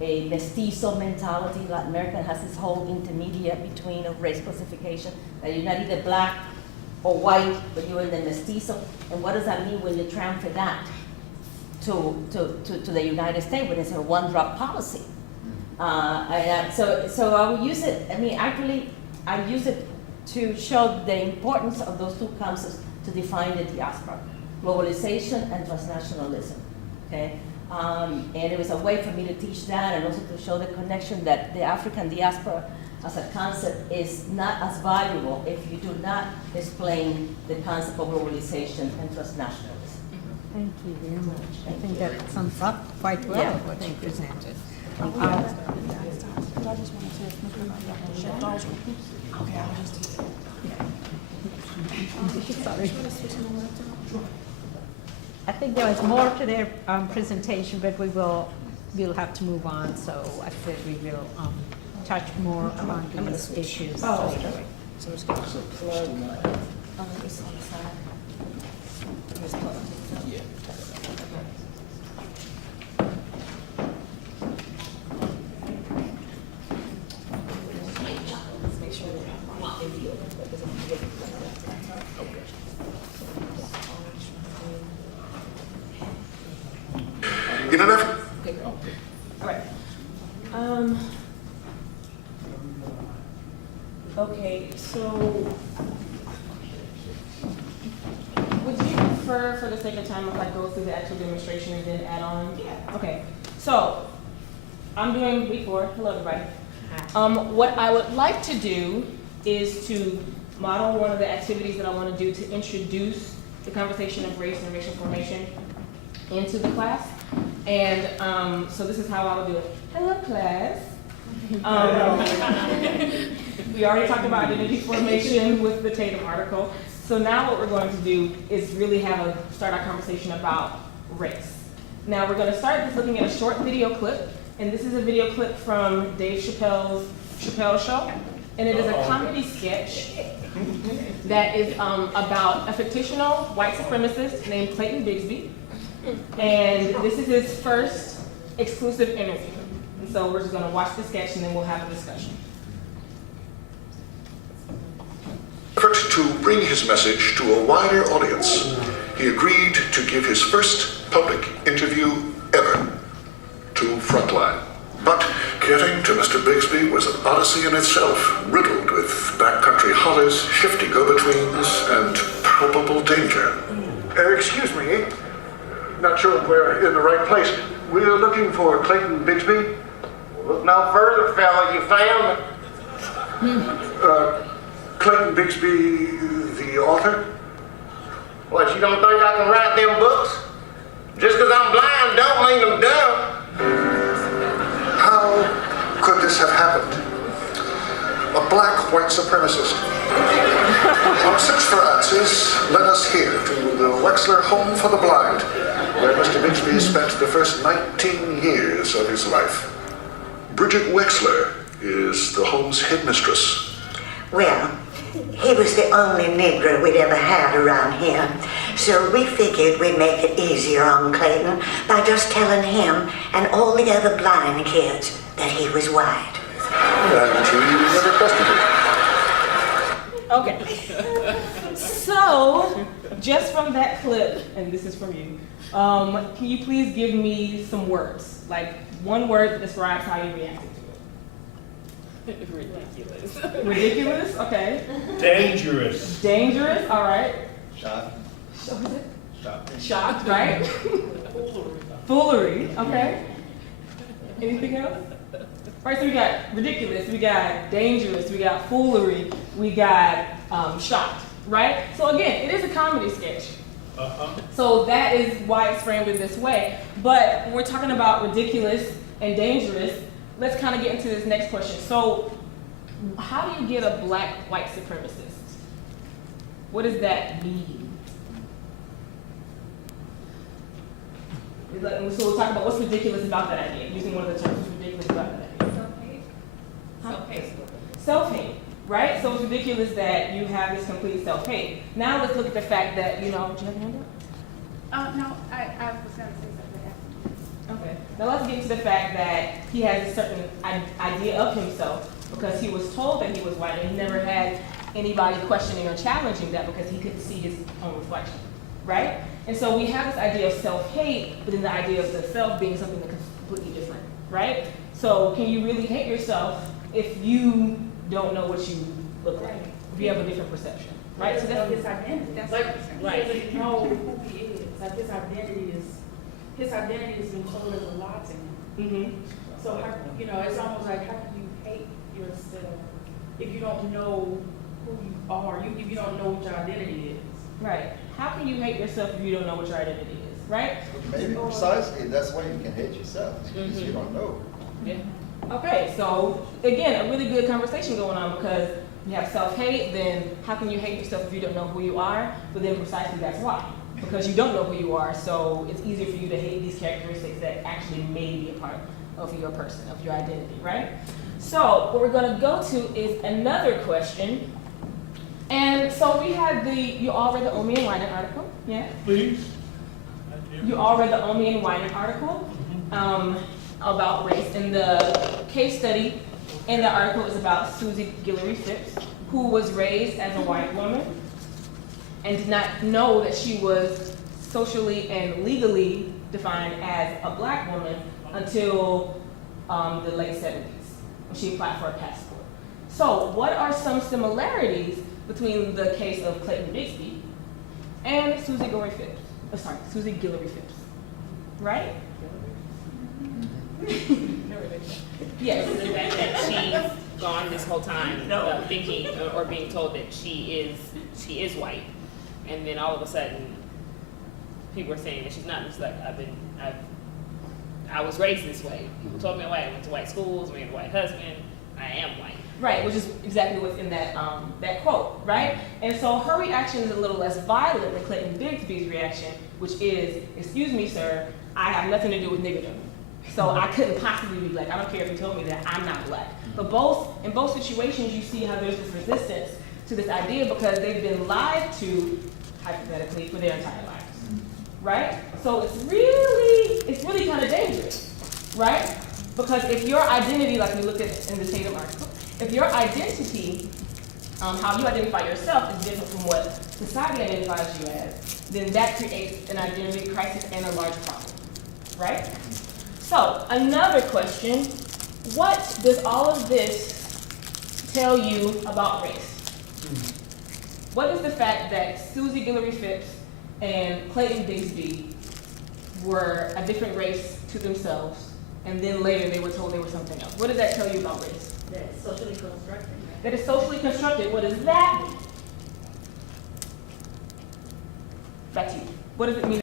a mestizo mentality. Latin America has this whole intermediate between a race classification, that you're not either Black or white, but you're in the mestizo. And what does that mean when you transfer that to the United States when it's a one-drop policy? So I would use it, I mean, actually, I use it to show the importance of those two concepts to define the diaspora, globalization and transnationalism, okay? And it was a way for me to teach that and also to show the connection that the African diaspora as a concept is not as valuable if you do not explain the concept of globalization and transnationalism. Thank you very much. I think that sums up quite well Yeah. what you presented. Sorry. I think there was more to their presentation, but we'll have to move on. So I said we will touch more upon these issues later. So it's going to plug on this on the side. This plug. Yeah. Let's make sure that they feel. prefer, for the sake of time, if I go through the actual demonstration and then add on? Yeah. Okay, so I'm doing week 4. Hello, everybody. What I would like to do is to model one of the activities that I want to do to introduce the conversation of race and racial formation into the class. And so this is how I would do it. Hello, class. We already talked about identity formation with the Tatum article. So now what we're going to do is really start our conversation about race. Now we're going to start with looking at a short video clip. And this is a video clip from Dave Chappelle's Chappelle Show. And it is a comedy sketch that is about a fictional white supremacist named Clayton Bigsby. And this is his first exclusive interview. And so we're just going to watch the sketch and then we'll have a discussion. Effort to bring his message to a wider audience, he agreed to give his first public interview ever to Frontline. But getting to Mr. Bigsby was an odyssey in itself, riddled with backcountry hollers, shifty go-betweens, and palpable danger. Excuse me, not sure we're in the right place. We're looking for Clayton Bigsby. Look no further, fella, you found it. Clayton Bigsby, the author? What, you don't think I can write them books? Just because I'm blind don't mean I'm dumb. How could this have happened? A black white supremacist. Our search for answers led us here to the Wexler Home for the Blind, where Mr. Bigsby spent the first 19 years of his life. Bridget Wexler is the home's headmistress. Well, he was the only Negro we'd ever had around here, so we figured we'd make it easier on Clayton by just telling him and all the other blind kids that he was white. And he never questioned it. Okay. So, just from that clip, and this is from you, can you please give me some words? Like one word that describes how you reacted to it. Ridiculous. Ridiculous? Okay. Dangerous. Dangerous? All right. Shocked. Shocked. Shocked, right? Foolery. Okay. Anything else? All right, so we got ridiculous, we got dangerous, we got foolery, we got shocked, right? So again, it is a comedy sketch. So that is why it's framed in this way. But when we're talking about ridiculous and dangerous, let's kind of get into this next question. So how do you get a black white supremacist? What does that mean? So we'll talk about what's ridiculous about that idea, using one of the terms. What's ridiculous about that idea? Self-hate. Self-hate, right? So it's ridiculous that you have this complete self-hate. Now let's look at the fact that, do you have your hand up? No, I was going to say something. Okay. Now let's get to the fact that he has a certain idea of himself because he was told that he was white and he never had anybody questioning or challenging that because he couldn't see his own reflection, right? And so we have this idea of self-hate, but then the idea of the self being something that's completely different, right? So can you really hate yourself if you don't know what you look like, if you have a different perception, right? So that's his identity. That's Like, right. he doesn't know who he is. Like his identity has been told as a lie to him. Mm-hmm. So it's almost like how can you hate yourself if you don't know who you are? If you don't know what your identity is. Right. How can you hate yourself if you don't know what your identity is, right? Maybe precisely, that's why you can hate yourself, because you don't know. Yeah. Okay, so again, a really good conversation going on because you have self-hate, then how can you hate yourself if you don't know who you are? But then precisely that's why. Because you don't know who you are, so it's easier for you to hate these characteristics that actually may be a part of your person, of your identity, right? So what we're gonna go to is another question. And so we had you all read the Omi and Weiner article, yeah? Please. You all read the Omi and Weiner article about race. And the case study in the article is about Susie Guillory Phipps, who was raised as a white woman and did not know that she was socially and legally defined as a black woman until the late 70s, when she applied for a passport. So what are some similarities between the case of Clayton Bigsby and Susie Guillory Phipps. Susie Guillory Phipps. Right? Yes. The fact that she's gone this whole time thinking or being told that she is white, and then all of a sudden people are saying that she's not. It's like I was raised this way. People told me I'm white. I went to white schools, married a white husband. I am white. Right, which is exactly what's in that that quote, right? And so her reaction is a little less violent than Clayton Bigsby's reaction, which is, "Excuse me, sir, I have nothing to do with niggerdom. So I couldn't possibly be black. I don't care if you told me that, I'm not black." But in both situations, you see how there's this resistance to this idea because they've been lied to, hypothetically, for their entire lives, right? So it's really kind of dangerous, right? Because if your identity, like we looked at in the Tatum article, if your identity, how you identify yourself is different from what society identifies you as, then that creates an identity crisis and a large problem, right? So, another question, what does all of this tell you about race? What is the fact that Susie Guillory Phipps and Clayton Bigsby were a different race to themselves, and then later they were told they were something else? What does that tell you about race? That it's socially constructed. That it's socially constructed. What does that mean? Back to you. What does it mean?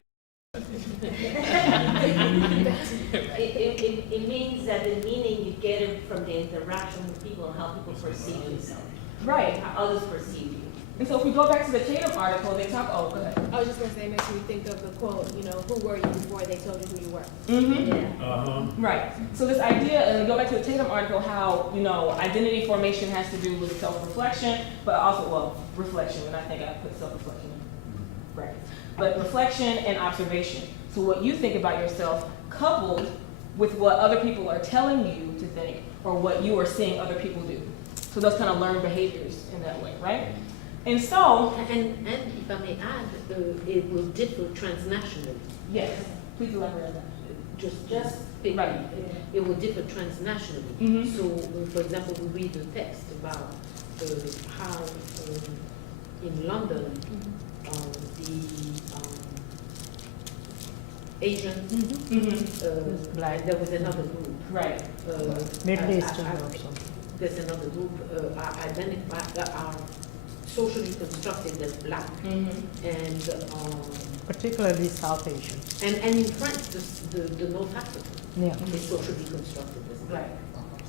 It means that the meaning you get it from the interaction with people and how people perceive themselves. Right. How others perceive you. And so if we go back to the Tatum article, they talk, oh, go ahead. I was just gonna say, it makes me think of the quote, who were you before they told you who you were? Mm-hmm. Yeah. Right. So this idea, and we go back to the Tatum article, how, identity formation has to do with self-reflection, but also, reflection, and I think I put self-reflection in brackets. But reflection and observation. So what you think about yourself coupled with what other people are telling you to think, or what you are seeing other people do. So those kind of learned behaviors in that way, right? And so, and if I may add, it will differ transnationally. Yes, please elaborate on that. Just right. It will differ transnationally. Mm-hmm. So, for example, we read the text about how in London the Asian, Black. There was another group. Right. Middle Eastern also. There's another group are socially constructed as black, and particularly South Asian. And in France, the North African is socially constructed as black. Right.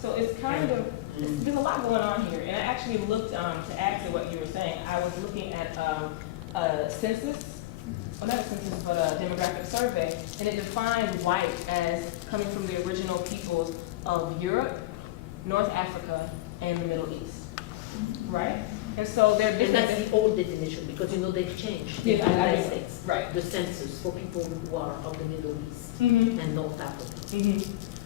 So it's kind of, there's a lot going on here. And I actually looked, to add to what you were saying, I was looking at a census, well not a census, but a demographic survey, and it defined white as coming from the original peoples of Europe, North Africa, and the Middle East, right? And so they're different. And that's the old definition, because they've changed in the United States. Right. The census for people who are of the Middle East and North Africa.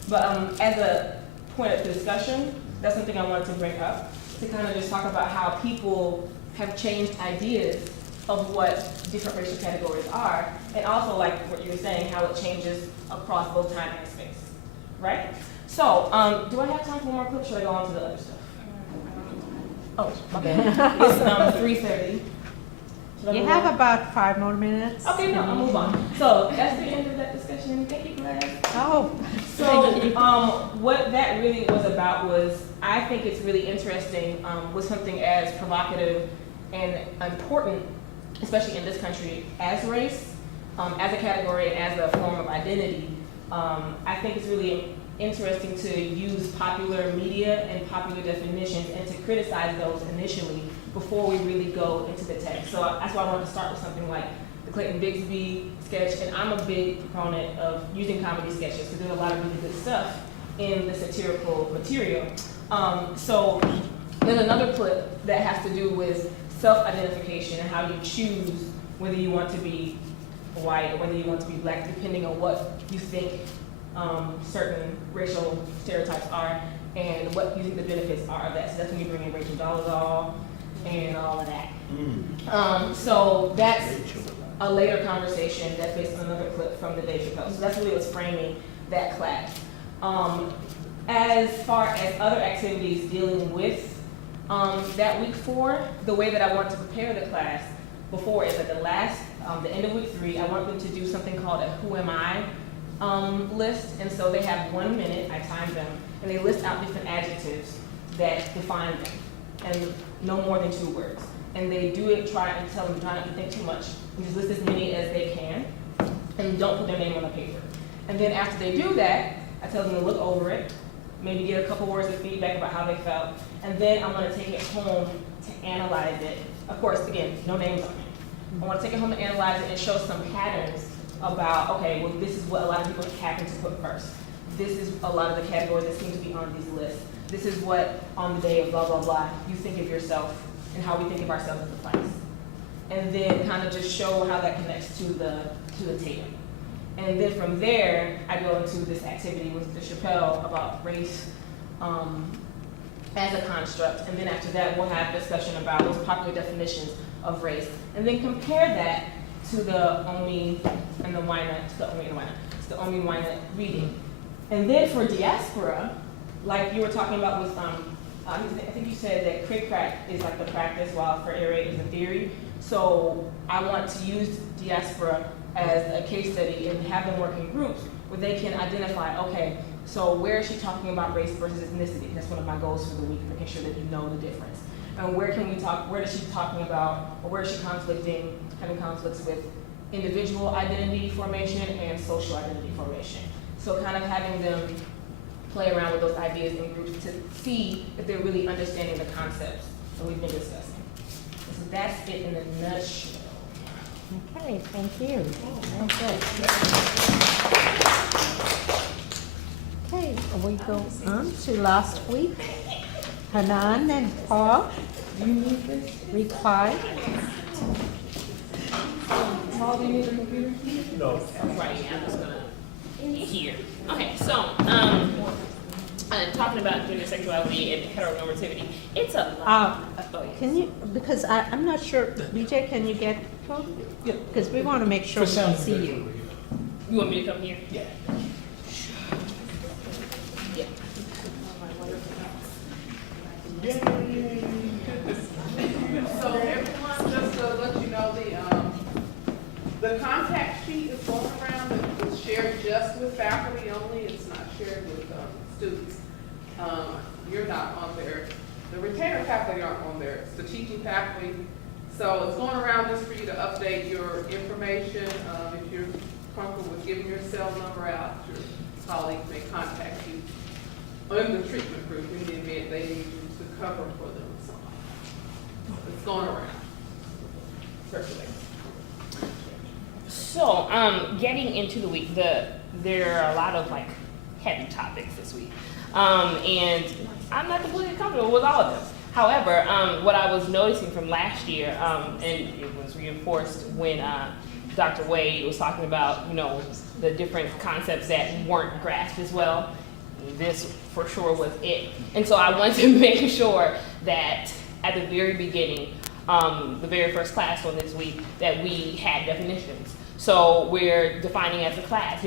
But as a point of discussion, that's something I wanted to bring up, to kind of just talk about how people have changed ideas of what different racial categories are, and also like what you were saying, how it changes across both time and space, right? So, do I have time for one more clip, or should I go on to the other stuff? Oh, my bad. It's 3:30. You have about 5 more minutes. Okay, no, I'll move on. So that's the end of that discussion. Thank you, class. Oh, so what that really was about was, I think it's really interesting, was something as provocative and important, especially in this country, as race, as a category and as a form of identity. I think it's really interesting to use popular media and popular definitions and to criticize those initially before we really go into the text. So that's why I wanted to start with something like the Clayton Bigsby sketch, and I'm a big proponent of using comedy sketches because there's a lot of really good stuff in the satirical material. So there's another clip that has to do with self-identification and how you choose whether you want to be white or whether you want to be black, depending on what you think certain racial stereotypes are and what you think the benefits are of that. So that's when you bring in Rachel Dolezal and all of that. So that's a later conversation that's based on another clip from the Dave Chappelle. So that's really what's framing that class. As far as other activities dealing with that week 4, the way that I want to prepare the class before is at the last, the end of week 3, I want them to do something called a Who Am I list. And so they have 1 minute, I timed them, and they list out different adjectives that define them, and no more than 2 words. And they do it, try and tell them try not to think too much. And just list as many as they can, and don't put their name on the paper. And then after they do that, I tell them to look over it, maybe get a couple words of feedback about how they felt, and then I'm gonna take it home to analyze it. Of course, again, no names on it. I wanna take it home and analyze it and show some patterns about, okay, well, this is what a lot of people happen to put first. This is a lot of the categories that seem to be on these lists. This is what, on the day of blah, blah, blah, you think of yourself and how we think of ourselves as a place. And then kind of just show how that connects to the table. And then from there, I go into this activity with the Chappelle about race as a construct. And then after that, we'll have discussion about those popular definitions of race. And then compare that to the Omi and the Wynot, to the Omi Wynot reading. And then for diaspora, like you were talking about with, I think you said that crit crack is like the practice while for air raid is the theory. So I want to use diaspora as a case study and have them work in groups where they can identify, okay, so where is she talking about race versus ethnicity? That's one of my goals for the week, making sure that you know the difference. And where can we talk, where is she talking about, or where is she having conflicts with individual identity formation and social identity formation? So kind of having them play around with those ideas in groups to see if they're really understanding the concepts that we've been discussing. So that's it in a nutshell. Okay, thank you. Okay. Okay, we go on to last week. Hanan and Paul, You need this? reply. Paul, do you need a computer? No. Right, yeah, I'm just gonna here. Okay, so talking about gender sexuality and heteronormativity, it's a lot. Can you, because I'm not sure, BJ, can you get, because we want to make sure we can see you. You want me to come here? Yeah. Yeah. So everyone, just to let you know, the contact sheet is going around, that was shared just with faculty only, it's not shared with students. You're not on there. The retainer faculty aren't on there, it's the teaching faculty. So it's going around just for you to update your information. If you're comfortable with giving your cell number out, your colleagues may contact you in the treatment group in the event they need you to cover for them or something like that. It's going around. Circulating. So, getting into the week, there are a lot of like heavy topics this week, and I'm not completely comfortable with all of them. However, what I was noticing from last year, and it was reinforced when Dr. Wade was talking about, the different concepts that weren't grasped as well. This for sure was it. And so I wanted to make sure that at the very beginning, the very first class on this week, that we had definitions. So we're defining as a class,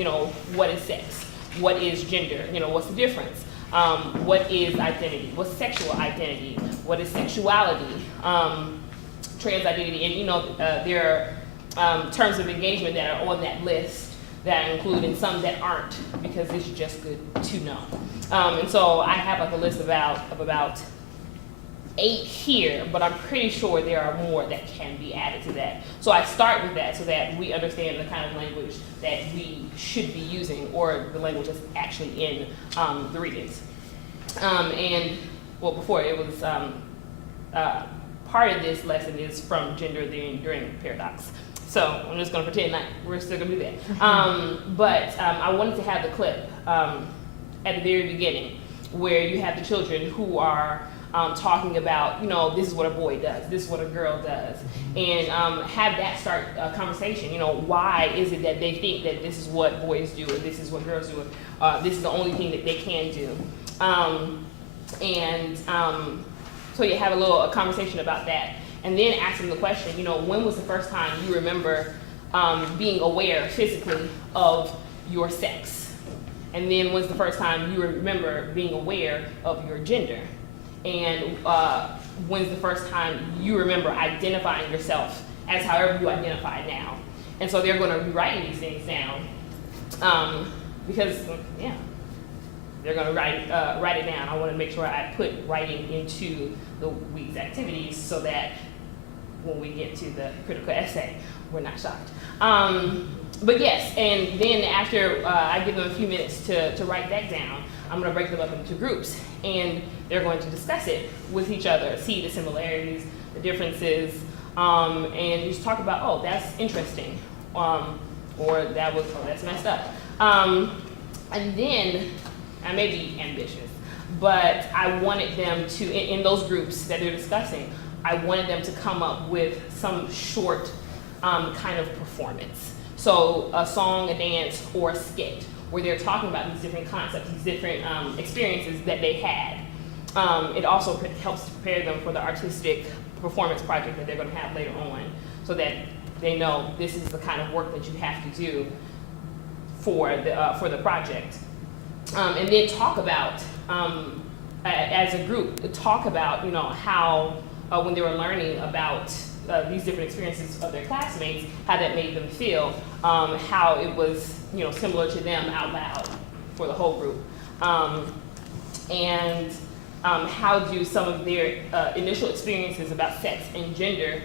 what is sex? What is gender? What's the difference? What is identity? What's sexual identity? What is sexuality? Trans identity, and there are terms of engagement that are on that list that include and some that aren't, because it's just good to know. And so I have like a list of about 8 here, but I'm pretty sure there are more that can be added to that. So I start with that so that we understand the kind of language that we should be using, or the language that's actually in the readings. Before it was, part of this lesson is from Gender the Enduring Paradox. So I'm just gonna pretend like we're still gonna do that. But I wanted to have the clip at the very beginning where you have the children who are talking about, this is what a boy does, this is what a girl does, and have that start a conversation. Why is it that they think that this is what boys do, or this is what girls do, or this is the only thing that they can do? So you have a conversation about that, and then ask them the question, when was the first time you remember being aware physically of your sex? And then when's the first time you remember being aware of your gender? And when's the first time you remember identifying yourself as however you identify now. And so they're gonna be writing these things down, because, yeah, they're gonna write it down. I wanna make sure I put writing into the week's activities so that when we get to the critical essay, we're not shocked. But yes, and then after I give them a few minutes to write that down, I'm gonna break them up into groups, and they're going to discuss it with each other, see the similarities, the differences, and just talk about, oh, that's interesting, or that's messed up. And then, I may be ambitious, but I wanted them to, in those groups that they're discussing, I wanted them to come up with some short kind of performance. So a song, a dance, or a skit, where they're talking about these different concepts, these different experiences that they had. It also helps to prepare them for the artistic performance project that they're going to have later on, so that they know this is the kind of work that you have to do for the project. And then talk about, as a group, talk about, you know, how when they were learning about these different experiences of their classmates, how that made them feel, how it was, you know, similar to them out loud for the whole group. And how do some of their initial experiences about sex and gender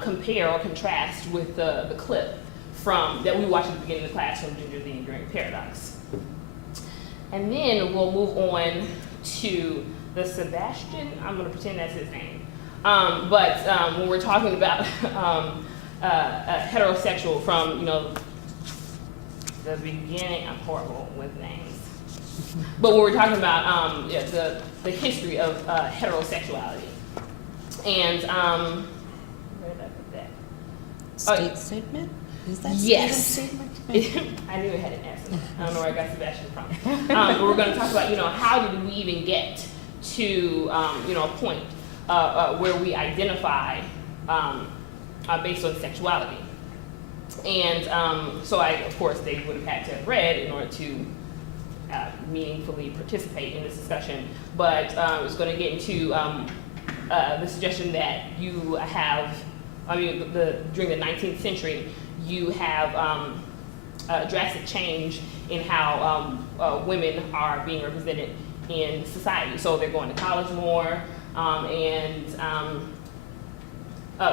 compare or contrast with the clip that we watched at the beginning of the class from Ginger the Enduring Paradox. And then we'll move on to the Sebastian, I'm gonna pretend that's his name. But when we're talking about heterosexual from, you know, the beginning, I'm horrible with names. But when we're talking about the history of heterosexuality. And where did I put that? Statement? Is that yes. statement? I knew it had an S in it. I don't know where I got Sebastian from. But we're going to talk about, you know, how did we even get to, you know, a point where we identify based on sexuality. And so of course, they would have had to have read in order to meaningfully participate in this discussion. But I was going to get into the suggestion that you have, during the 19th century, you have a drastic change in how women are being represented in society. So they're going to college more, and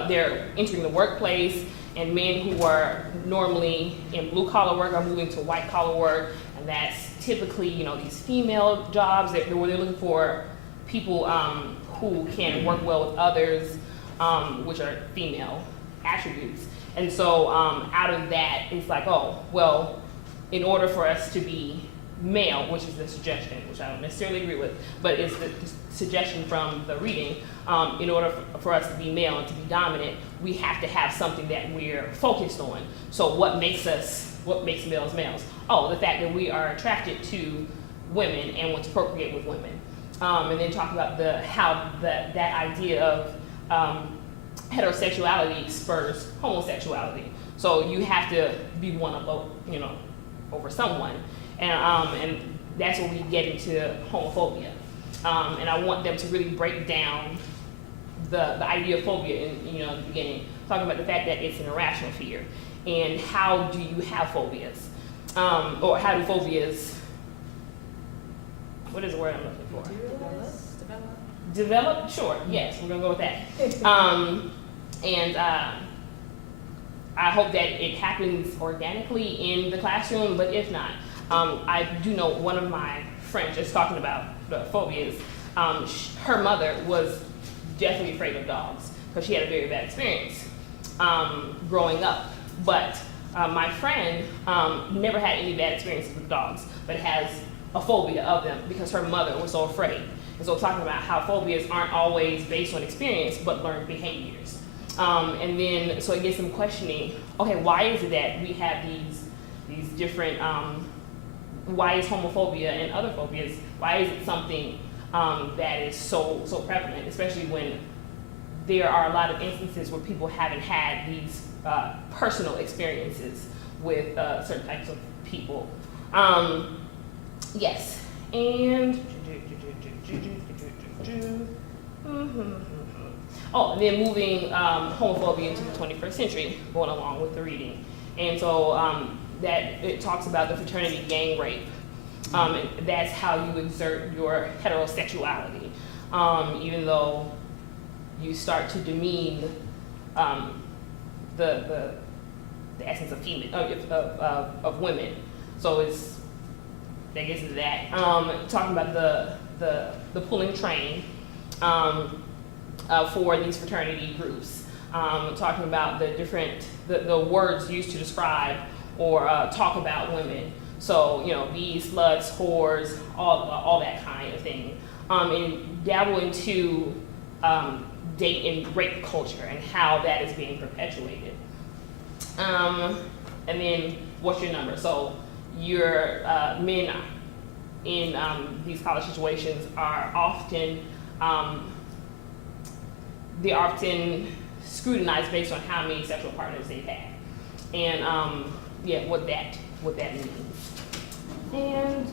they're entering the workplace, and men who are normally in blue collar work are moving to white collar work, and that's typically, you know, these female jobs where they're looking for people who can work well with others, which are female attributes. And so out of that, it's like, oh, well, in order for us to be male, which is the suggestion, which I don't necessarily agree with, but it's the suggestion from the reading, in order for us to be male and to be dominant, we have to have something that we're focused on. So what makes males males? Oh, the fact that we are attracted to women and want to procreate with women. And then talk about how that idea of heterosexuality spurs homosexuality. So you have to be one of, you know, over someone. And that's where we get into homophobia. And I want them to really break down the idea of phobia in the beginning, talking about the fact that it's an irrational fear. And how do you have phobias? Or how do phobias, what is the word I'm looking for? Develop? Sure, yes, we're gonna go with that. And I hope that it happens organically in the classroom, but if not, I do know one of my friends, just talking about the phobias, her mother was definitely afraid of dogs because she had a very bad experience growing up. But my friend never had any bad experiences with dogs, but has a phobia of them because her mother was so afraid. And so talking about how phobias aren't always based on experience, but learned behaviors. And then, so it gets them questioning, okay, why is it that we have these different, why is homophobia and other phobias, why is it something that is so prevalent, especially when there are a lot of instances where people haven't had these personal experiences with certain types of people. Yes, and and then moving homophobia into the 21st century, going along with the reading. And so that it talks about the fraternity gang rape. And that's how you exert your heterosexuality, even though you start to demean the essence of female of women. So it's, I guess it's that. Talking about the pulling train for these fraternity groups. Talking about the different the words used to describe or talk about women. So, bees, sluts, whores, all that kind of thing. And dabble into date and rape culture and how that is being perpetuated. And then, what's your number? So, your men in these college situations are often they're often scrutinized based on how many sexual partners they've had, and what that means. And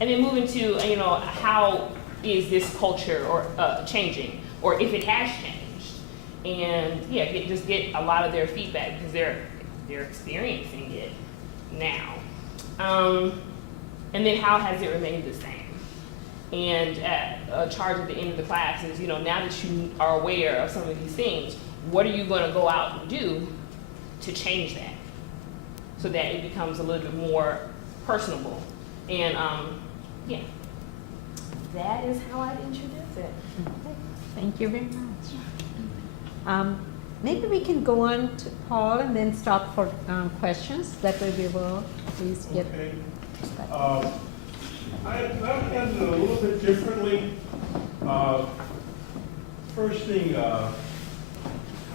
and then moving to how is this culture or changing, or if it has changed, and just get a lot of their feedback because they're experiencing it now. And then how has it remained the same? And a charge at the end of the class is, now that you are aware of some of these things, what are you going to go out and do to change that so that it becomes a little bit more personable? And that is how I'd introduce it. Thank you very much. Maybe we can go on to Paul and then stop for questions. That way we will at least get. Okay. I handled it a little bit differently. First thing I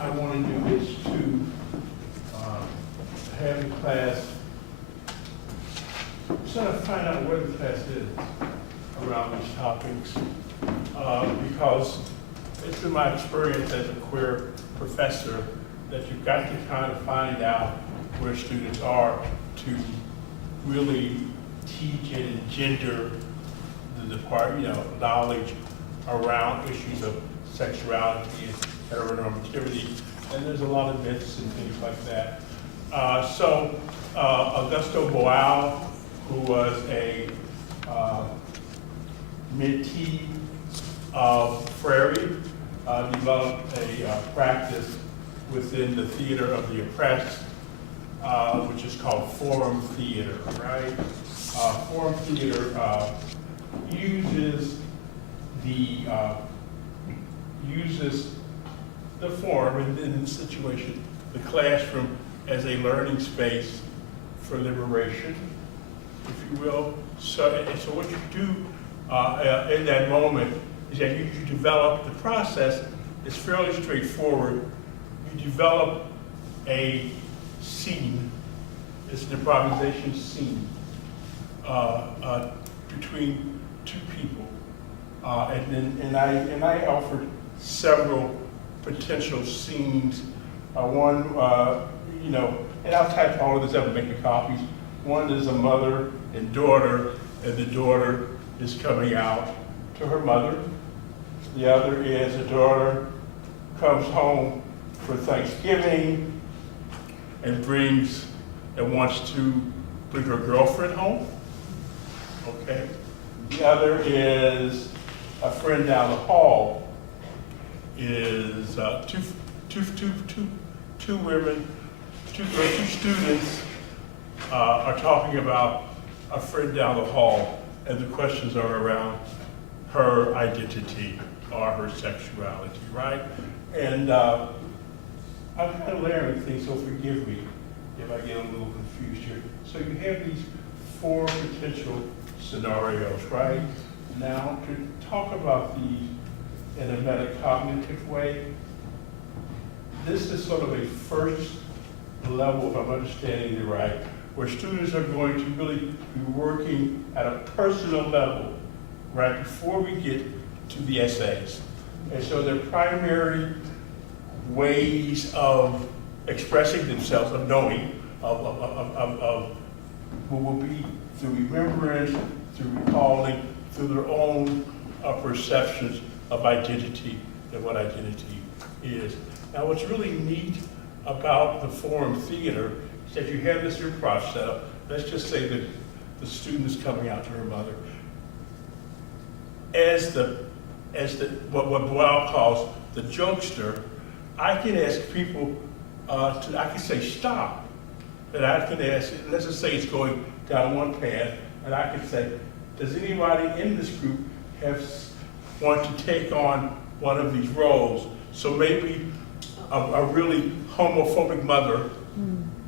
want to do is to have the class sort of find out where the class is around these topics, because it's been my experience as a queer professor that you've got to kind of find out where students are to really teach and engender the knowledge around issues of sexuality and heteronormativity, and there's a lot of myths and things like that. So Augusto Boal, who was a mentee of Freire, developed a practice within the theater of the oppressed, which is called forum theater, right? Forum theater uses the forum, and in this situation, the classroom, as a learning space for liberation, if you will. So what you do in that moment is that you develop, the process is fairly straightforward. You develop a scene, it's an improvisation scene between two people. And I offered several potential scenes. One, and I'll type all of this up and make the copies. One is a mother and daughter, and the daughter is coming out to her mother. The other is a daughter comes home for Thanksgiving and wants to bring her girlfriend home. Okay. The other is a friend down the hall. Is two women, two students are talking about a friend down the hall, and the questions are around her identity or her sexuality, right? And I'm kind of layering things, so forgive me if I get a little confused here. So you have these four potential scenarios, right? Now, to talk about these in a metacognitive way, this is sort of a first level, if I'm understanding it right, where students are going to really be working at a personal level, right, before we get to the essays. And so their primary ways of expressing themselves, of knowing, will be through remembrance, through recalling, through their own perceptions of identity and what identity is. Now, what's really neat about the Forum Theater is that you have this improv setup. Let's just say that the student is coming out to her mother. As what Boyle calls the jokester, I can ask people I can say stop, and I can ask, let's just say it's going down one path, and I can say, does anybody in this group want to take on one of these roles? So maybe a really homophobic mother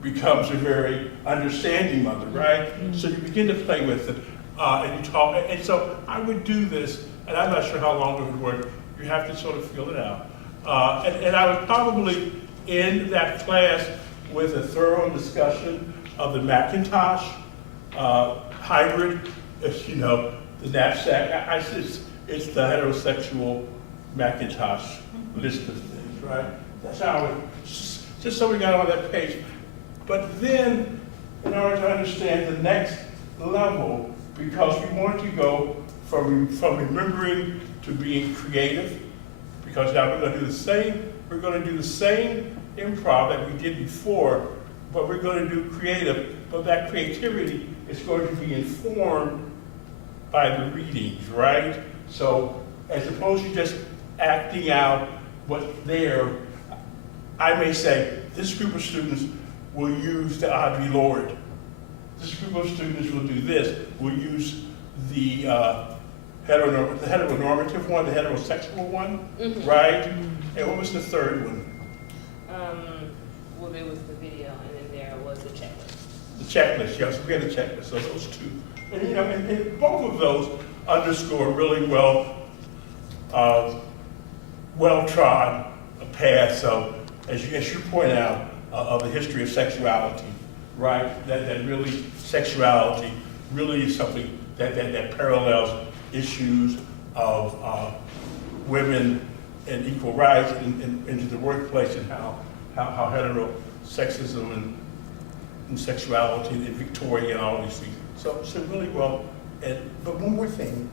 becomes a very understanding mother, right? So you begin to play with it, and you talk, and so I would do this, and I'm not sure how long it would work. You have to sort of feel it out. And I would probably end that class with a thorough discussion of the Macintosh hybrid, you know, the knapsack. It's the heterosexual Macintosh list of things, right? That's how it, just so we got on that page. But then, in order to understand the next level, because we want to go from remembering to being creative, because now we're going to do the same improv that we did before, but we're going to do creative, but that creativity is going to be informed by the readings, right? So as opposed to just acting out what's there, I may say, this group of students will use the Audre Lorde. This group of students will do this, will use the heteronormative one, the heterosexual one, right? And what was the third one? Well, there was the video, and then there was the checklist. The checklist, yes, we had a checklist, so those two. And you know, and both of those underscore really well-trod paths of, as you point out, of the history of sexuality, right? That really, sexuality really is something that parallels issues of women and equal rights into the workplace, and how heterosexism and sexuality and Victoria and all these things. So really well, but one more thing.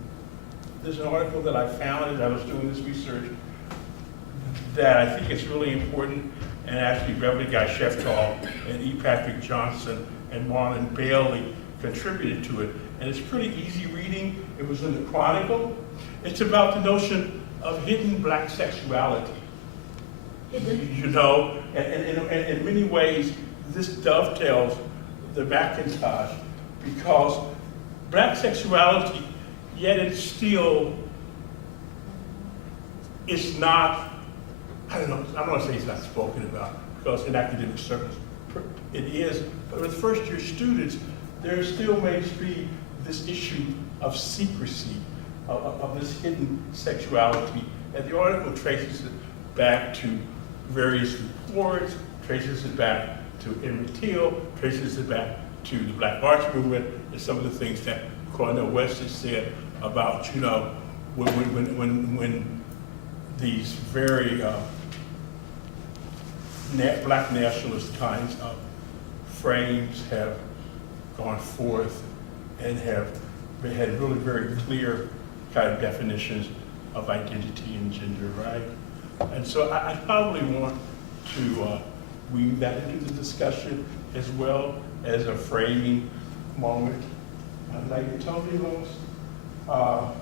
There's an article that I found as I was doing this research that I think is really important, and actually Beverly Guy Sheftall and E. Patrick Johnson and Marlon Bailey contributed to it. And it's pretty easy reading. It was in the Chronicle. It's about the notion of hidden black sexuality. You know, and in many ways, this dovetails the Macintosh, because black sexuality, yet it's not, I don't know, I don't want to say it's not spoken about, because in academic circles it is, but with first year students, there still may be this issue of secrecy, of this hidden sexuality, and the article traces it back to various reports, traces it back to Emmett Till, traces it back to the Black Arts Movement, and some of the things that Cornel West has said about, you know, when these very black nationalist kinds of frames have gone forth and have had really very clear kind of definitions of identity and gender, right? And so I probably want to weave that into the discussion as well as a framing moment. Like you totally lost.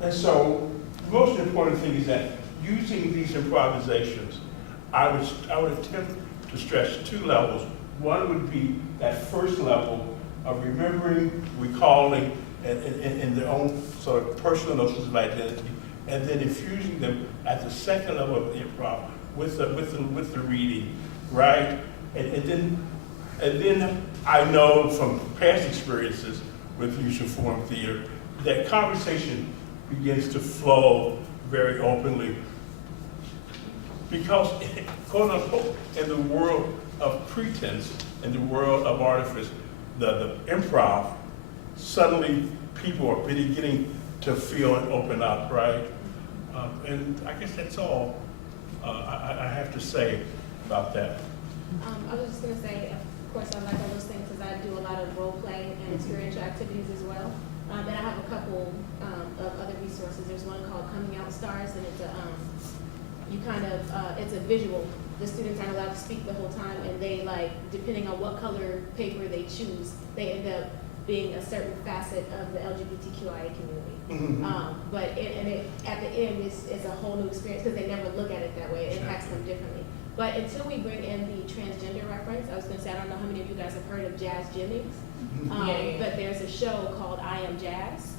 And so the most important thing is that using these improvisations, I would attempt to stress two levels. One would be that first level of remembering, recalling, and their own sort of personal notions of identity, and then infusing them at the second level of the improv with the reading, right? And then I know from past experiences with use of Forum Theater that conversation begins to flow very openly, because, quote unquote, in the world of pretense, in the world of artifice, the improv, suddenly people are beginning to feel and open up, right? And I guess that's all I have to say about that. I was just gonna say, of course, I like all those things because I do a lot of role play and experiential activities as well. And I have a couple of other resources. There's one called Coming Out Stars, and it's it's a visual. The students aren't allowed to speak the whole time, and they depending on what color paper they choose, they end up being a certain facet of the LGBTQIA community. But at the end, it's a whole new experience because they never look at it that way. It impacts them differently. But until we bring in the transgender reference, I was going to say, I don't know how many of you guys have heard of Jazz Jennings, but there's a show called I Am Jazz.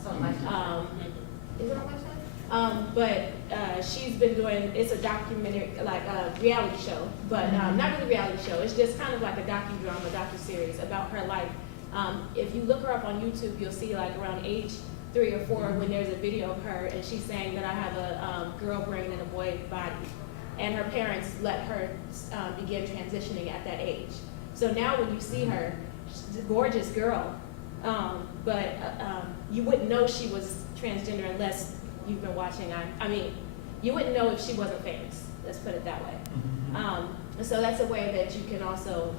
Is it on Lifetime? But she's been doing, it's a documentary, like a reality show, but not really reality show. It's just kind of like a docudrama, docuseries about her life. If you look her up on YouTube, you'll see like around age 3 or 4 when there's a video of her and she's saying that I have a girl brain and a boy body. And her parents let her begin transitioning at that age. So now when you see her, she's a gorgeous girl, but you wouldn't know she was transgender unless you've been watching. I mean, you wouldn't know if she wasn't famous, let's put it that way. So that's a way that you can also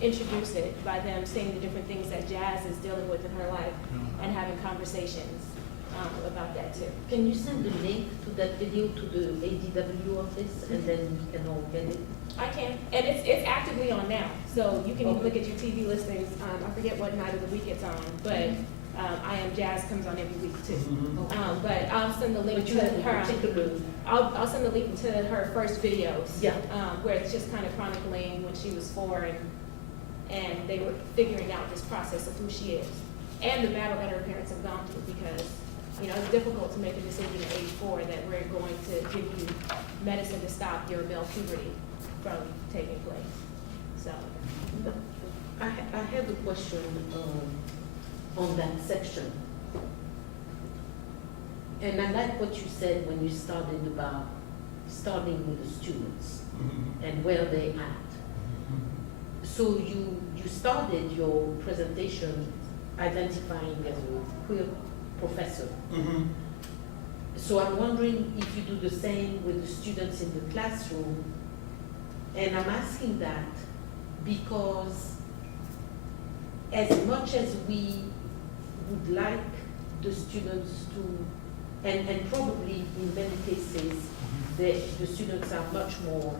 introduce it by them seeing the different things that Jazz is dealing with in her life and having conversations about that too. Can you send the link to that video to the ADW office and then we can all get it? I can, and it's actively on now, so you can even look at your TV listings. I forget what night of the week it's on, but I Am Jazz comes on every week too. But I'll send the link to her. I'll send the link to her first videos. Yeah. Where it's just kind of chronicling when she was 4 and they were figuring out this process of who she is and the battle that her parents have gone through because. It's difficult to make a decision at age 4 that we're going to give you medicine to stop your male puberty from taking place. So, I have a question on that section. And I like what you said when you started about starting with the students and where they at. So you started your presentation identifying as a queer professor. So I'm wondering if you do the same with the students in the classroom. And I'm asking that because as much as we would like the students to, and probably in many cases, the students are much more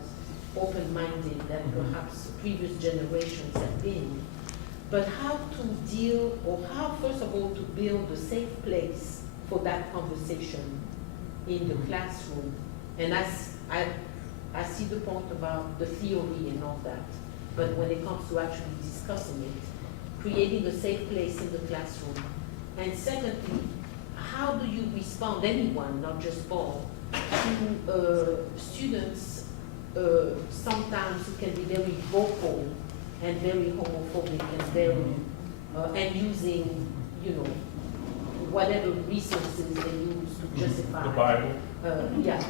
open-minded than perhaps previous generations have been. But how to deal, or how, first of all, to build a safe place for that conversation in the classroom. And I see the point about the theory and all that, but when it comes to actually discussing it, creating a safe place in the classroom. And secondly, how do you respond, anyone, not just Paul, to students sometimes who can be very vocal and very homophobic and very, and using, whatever resources they use to justify. The Bible.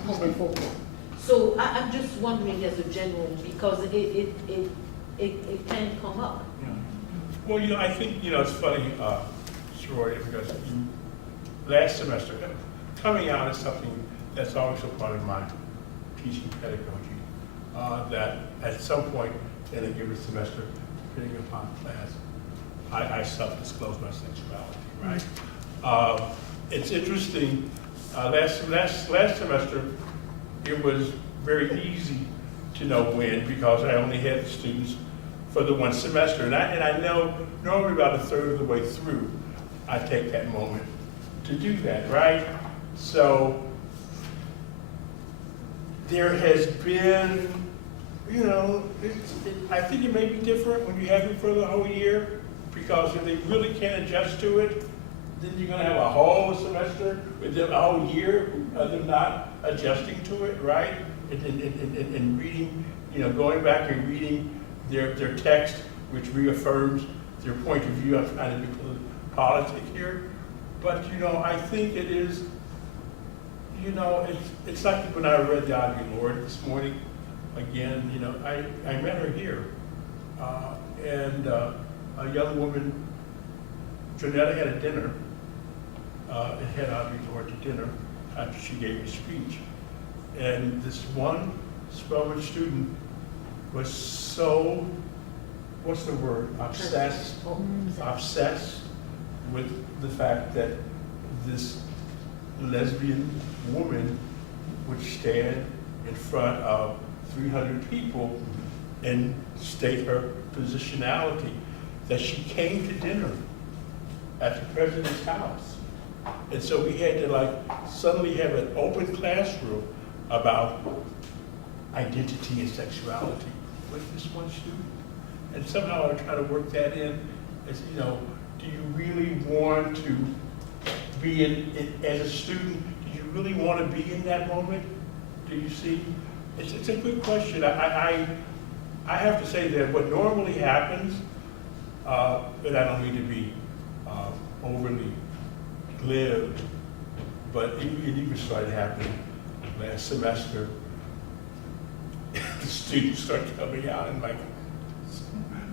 Homophobia. So I'm just wondering as a general, because it can come up. Yeah. Well, I think, it's funny, Soraya, because last semester, coming out is something that's always a part of my teaching pedagogy, that at some point, in a given semester, depending upon class, I self-disclose my sexuality, right? It's interesting, last semester, it was very easy to know when because I only had the students for the one semester. And I know normally about a third of the way through, I take that moment to do that, right? So there has been, I think it may be different when you have it for the whole year, because if they really can't adjust to it, then you're gonna have a whole semester with them, a whole year of them not adjusting to it, right? And reading, going back and reading their text, which reaffirms their point of view. I'm trying to be politic here, but I think it is, it's like when I read the ADW Lord this morning. Again, I met her here, and a young woman, Janetta, had a dinner, had Audrey Lord to dinner after she gave a speech, and this one Spelman student was so, what's the word, obsessed with the fact that this lesbian woman would stand in front of 300 people and state her positionality, that she came to dinner at the president's house. And so we had to like suddenly have an open classroom about identity and sexuality with this one student. And somehow I try to work that in as, you know, do you really want to be in as a student, do you really want to be in that moment? Do you see? It's a good question. I have to say that what normally happens, and I don't mean to be overly glib, but it even started happening last semester. The students start coming out and like,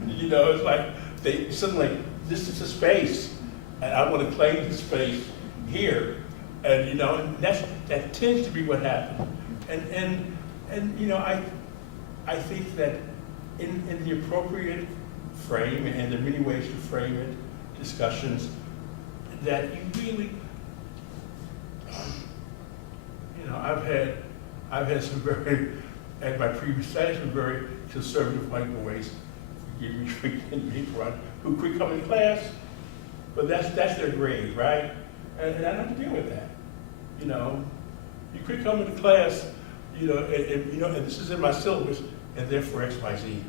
you know, it's like they suddenly, this is a space, and I want to claim the space here, and you know, and that tends to be what happens. And you know, I think that in the appropriate frame and there are many ways to frame it, discussions, that you really, you know, I've had some very, at my previous studies, some very conservative white boys, forgive me for getting me right, who quit coming to class, but that's their grade, right? And I don't have to deal with that. You know, you quit coming to class, you know, and this is in my syllabus, and therefore X, Y, Z,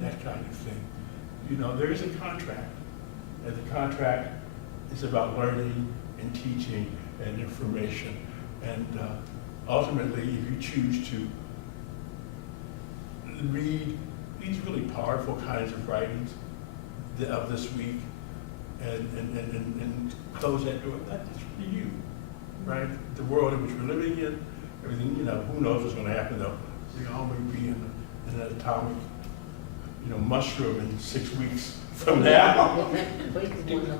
that kind of thing. You know, there is a contract, and the contract is about learning and teaching and information. And ultimately, if you choose to read these really powerful kinds of writings of this week and close that door, that's really you, right? The world in which we're living in, everything, you know, who knows what's going to happen though. We all may be in an atomic, you know, mushroom in 6 weeks from now.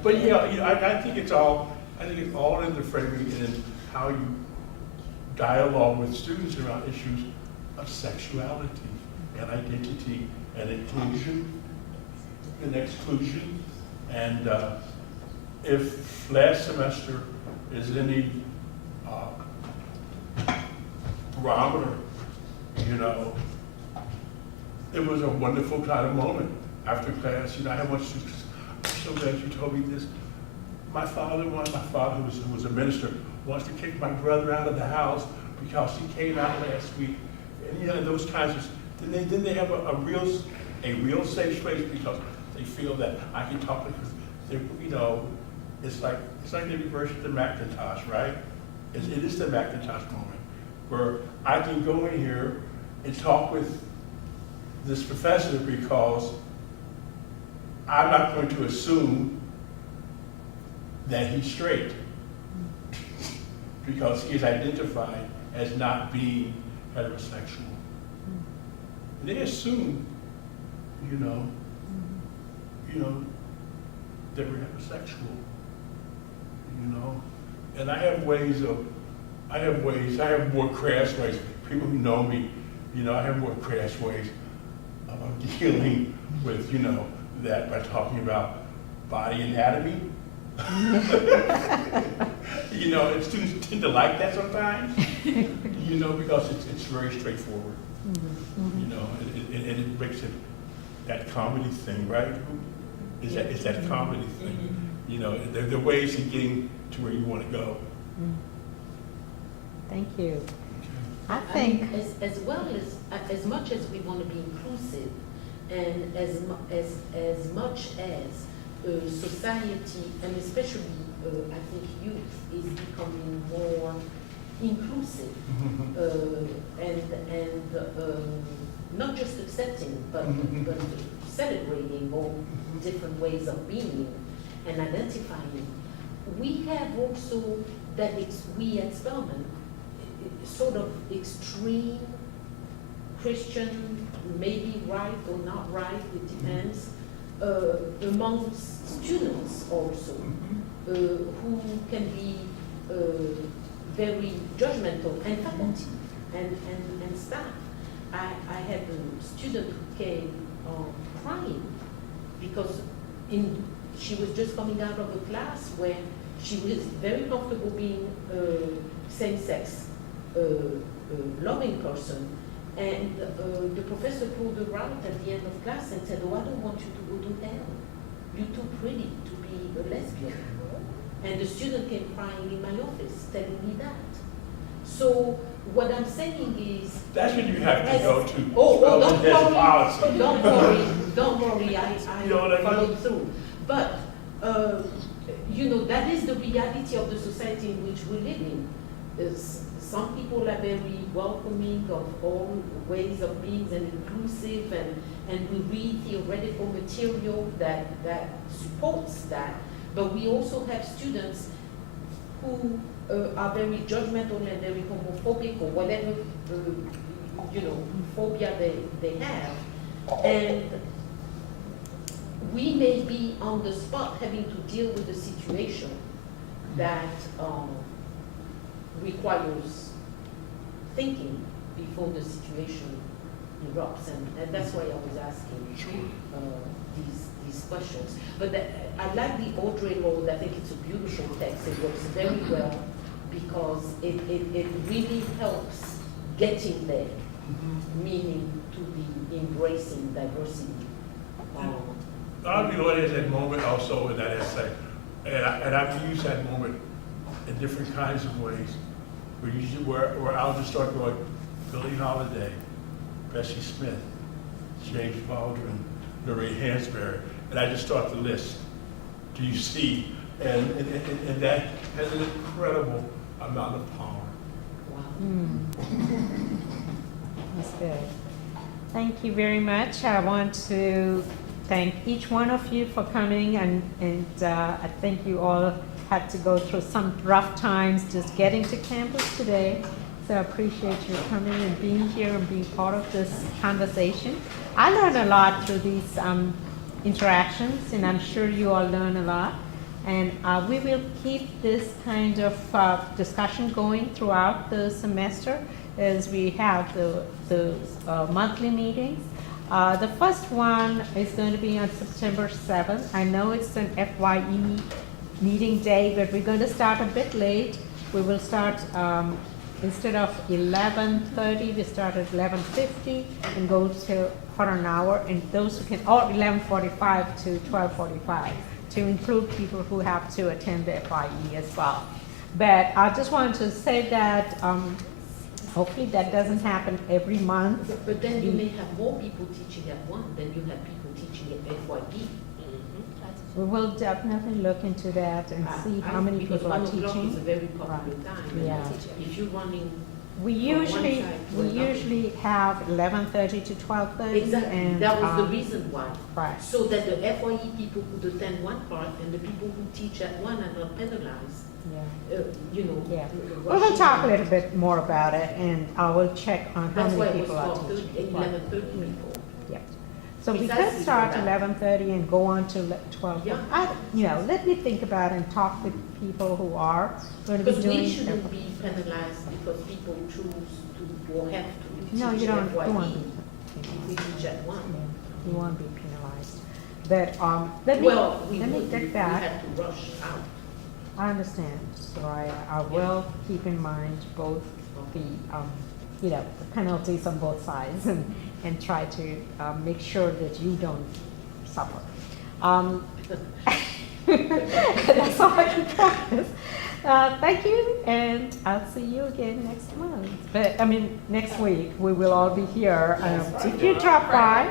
But you know, I think it's all in the framing and in how you dialogue with students around issues of sexuality and identity and inclusion and exclusion. And if last semester is any barometer, you know, it was a wonderful kind of moment after class. You know, I had one student, I'm so glad you told me this. My father, who was a minister, wants to kick my brother out of the house because he came out last week. And you know, those kinds of, then they have a real safe space because they feel that I can talk because they're, you know, it's like the version of the Macintosh, right? It is the Macintosh moment where I can go in here and talk with this professor because I'm not going to assume that he's straight because he is identified as not being heterosexual. They assume, you know, that we're heterosexual, you know. And I have more crass ways. People who know me, you know, I have more crass ways of dealing with, you know, that by talking about body anatomy. You know, and students tend to like that sometimes, you know, because it's very straightforward, you know, and it makes it that comedy thing, right? It's that comedy thing, you know, there are ways of getting to where you want to go. Thank you. I think as well as much as we want to be inclusive, and as much as society, and especially I think youth is becoming more inclusive and not just accepting, but celebrating all different ways of being and identifying. We have also that we at Spelman sort of extreme Christian, maybe right or not right, it depends, amongst students also, who can be very judgmental, and faculty and staff. I had a student who came crying because in she was just coming out of a class where she was very comfortable being a same-sex loving person. And the professor pulled her out at the end of class and said, oh, I don't want you to go to hell. You're too pretty to be a lesbian. And the student came crying in my office telling me that. So what I'm saying is... That's what you have to go to. Oh, don't There's worry. policy. Don't worry, I You know what I mean? followed through. But, you know, that is the reality of the society in which we live in. Some people are very welcoming of all ways of being and inclusive, and we read theoretical material that supports that. But we also have students who are very judgmental and very homophobic or whatever, you know, phobia they have. And we may be on the spot having to deal with a situation that requires thinking before the situation erupts, and that's why I was asking these questions. But I like the Audre Lorde. I think it's a beautiful text. It works very well because it really helps getting there, meaning to be embracing diversity. Audre Lorde has that moment also in that essay, and I've used that moment in different kinds of ways. Where I'll just start going, Billie Holiday, Bessie Smith, James Baldwin, Marie Hansberry, and I just start the list. Do you see? And that has an incredible amount of power. Wow. That's good. Thank you very much. I want to thank each one of you for coming, and I think you all had to go through some rough times just getting to campus today. So I appreciate you coming and being here and being part of this conversation. I learned a lot through these interactions, and I'm sure you all learn a lot. And we will keep this kind of discussion going throughout the semester as we have the monthly meetings. The first one is going to be on September 7th. I know it's an FYE meeting day, but we're going to start a bit late. We will start, instead of 11:30, we start at 11:50 and go for an hour, and those who can, or 11:45 to 12:45, to include people who have to attend the FYE as well. But I just wanted to say that hopefully that doesn't happen every month. But then you may have more people teaching at one than you have people teaching at FYE. We will definitely look into that and see how many people are teaching. Because 1 o'clock is a very popular time. Yeah. If you're running. We usually have 11:30 to 12:30. Exactly. And that was the reason why. Right. So that the FYE people could attend one part and the people who teach at one are not penalized. Yeah. You know. Yeah. Well, we'll talk a little bit more about it, and I will check on how many people are teaching. 11:30 people. Yeah. So we Exactly. could start 11:30 and go on to 12. Yeah. Let me think about it and talk with people who are going to be Because we doing. shouldn't be penalized because people choose to or have to teach No, you don't FYE. want to be If we teach at one. You won't be penalized. But let me get back. We have to rush out. I understand. So I will keep in mind both of the penalties on both sides and try to make sure that you don't suffer. That's all I can promise. Thank you, and I'll see you again next month. But next week we will all be here. If you drop by,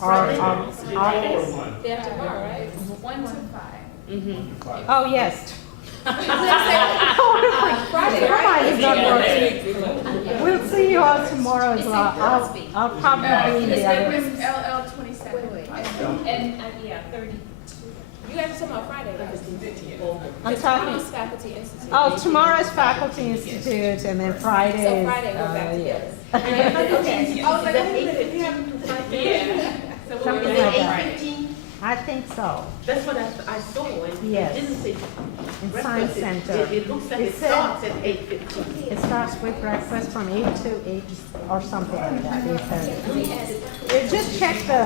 Day after tomorrow, right? 1 to 5. Oh yes. Friday, Come on, it's not right? working. We'll see you all tomorrow as well. I'll probably be the other. LL 27. And yeah, 32. You guys are talking about Friday, right? I'm Tomorrow's talking. Faculty Institute. Oh, tomorrow's Faculty Institute, and then Friday So is. Friday, we're back together. yes. Okay. I was like, wait a minute, we have Yeah. So we'll Something be like back. that. I think so. That's what I saw, and Yes. it didn't say In breakfast. Science Center. It looks like it said- starts at 8:15. It starts with breakfast from 8 to 8 or something like that. 8:30. Just check the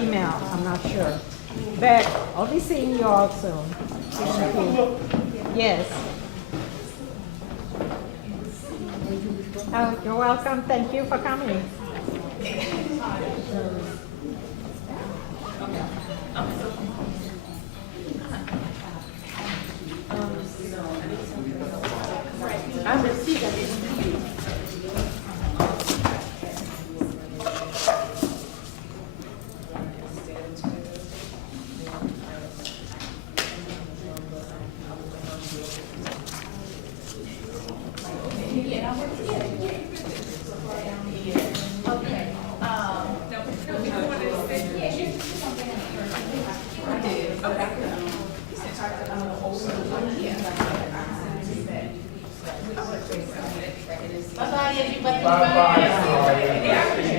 email. I'm not sure. But I'll be seeing you all soon. Thank you. Yes. Oh, you're welcome. Thank you for coming. Bye-bye, everybody. Bye-bye.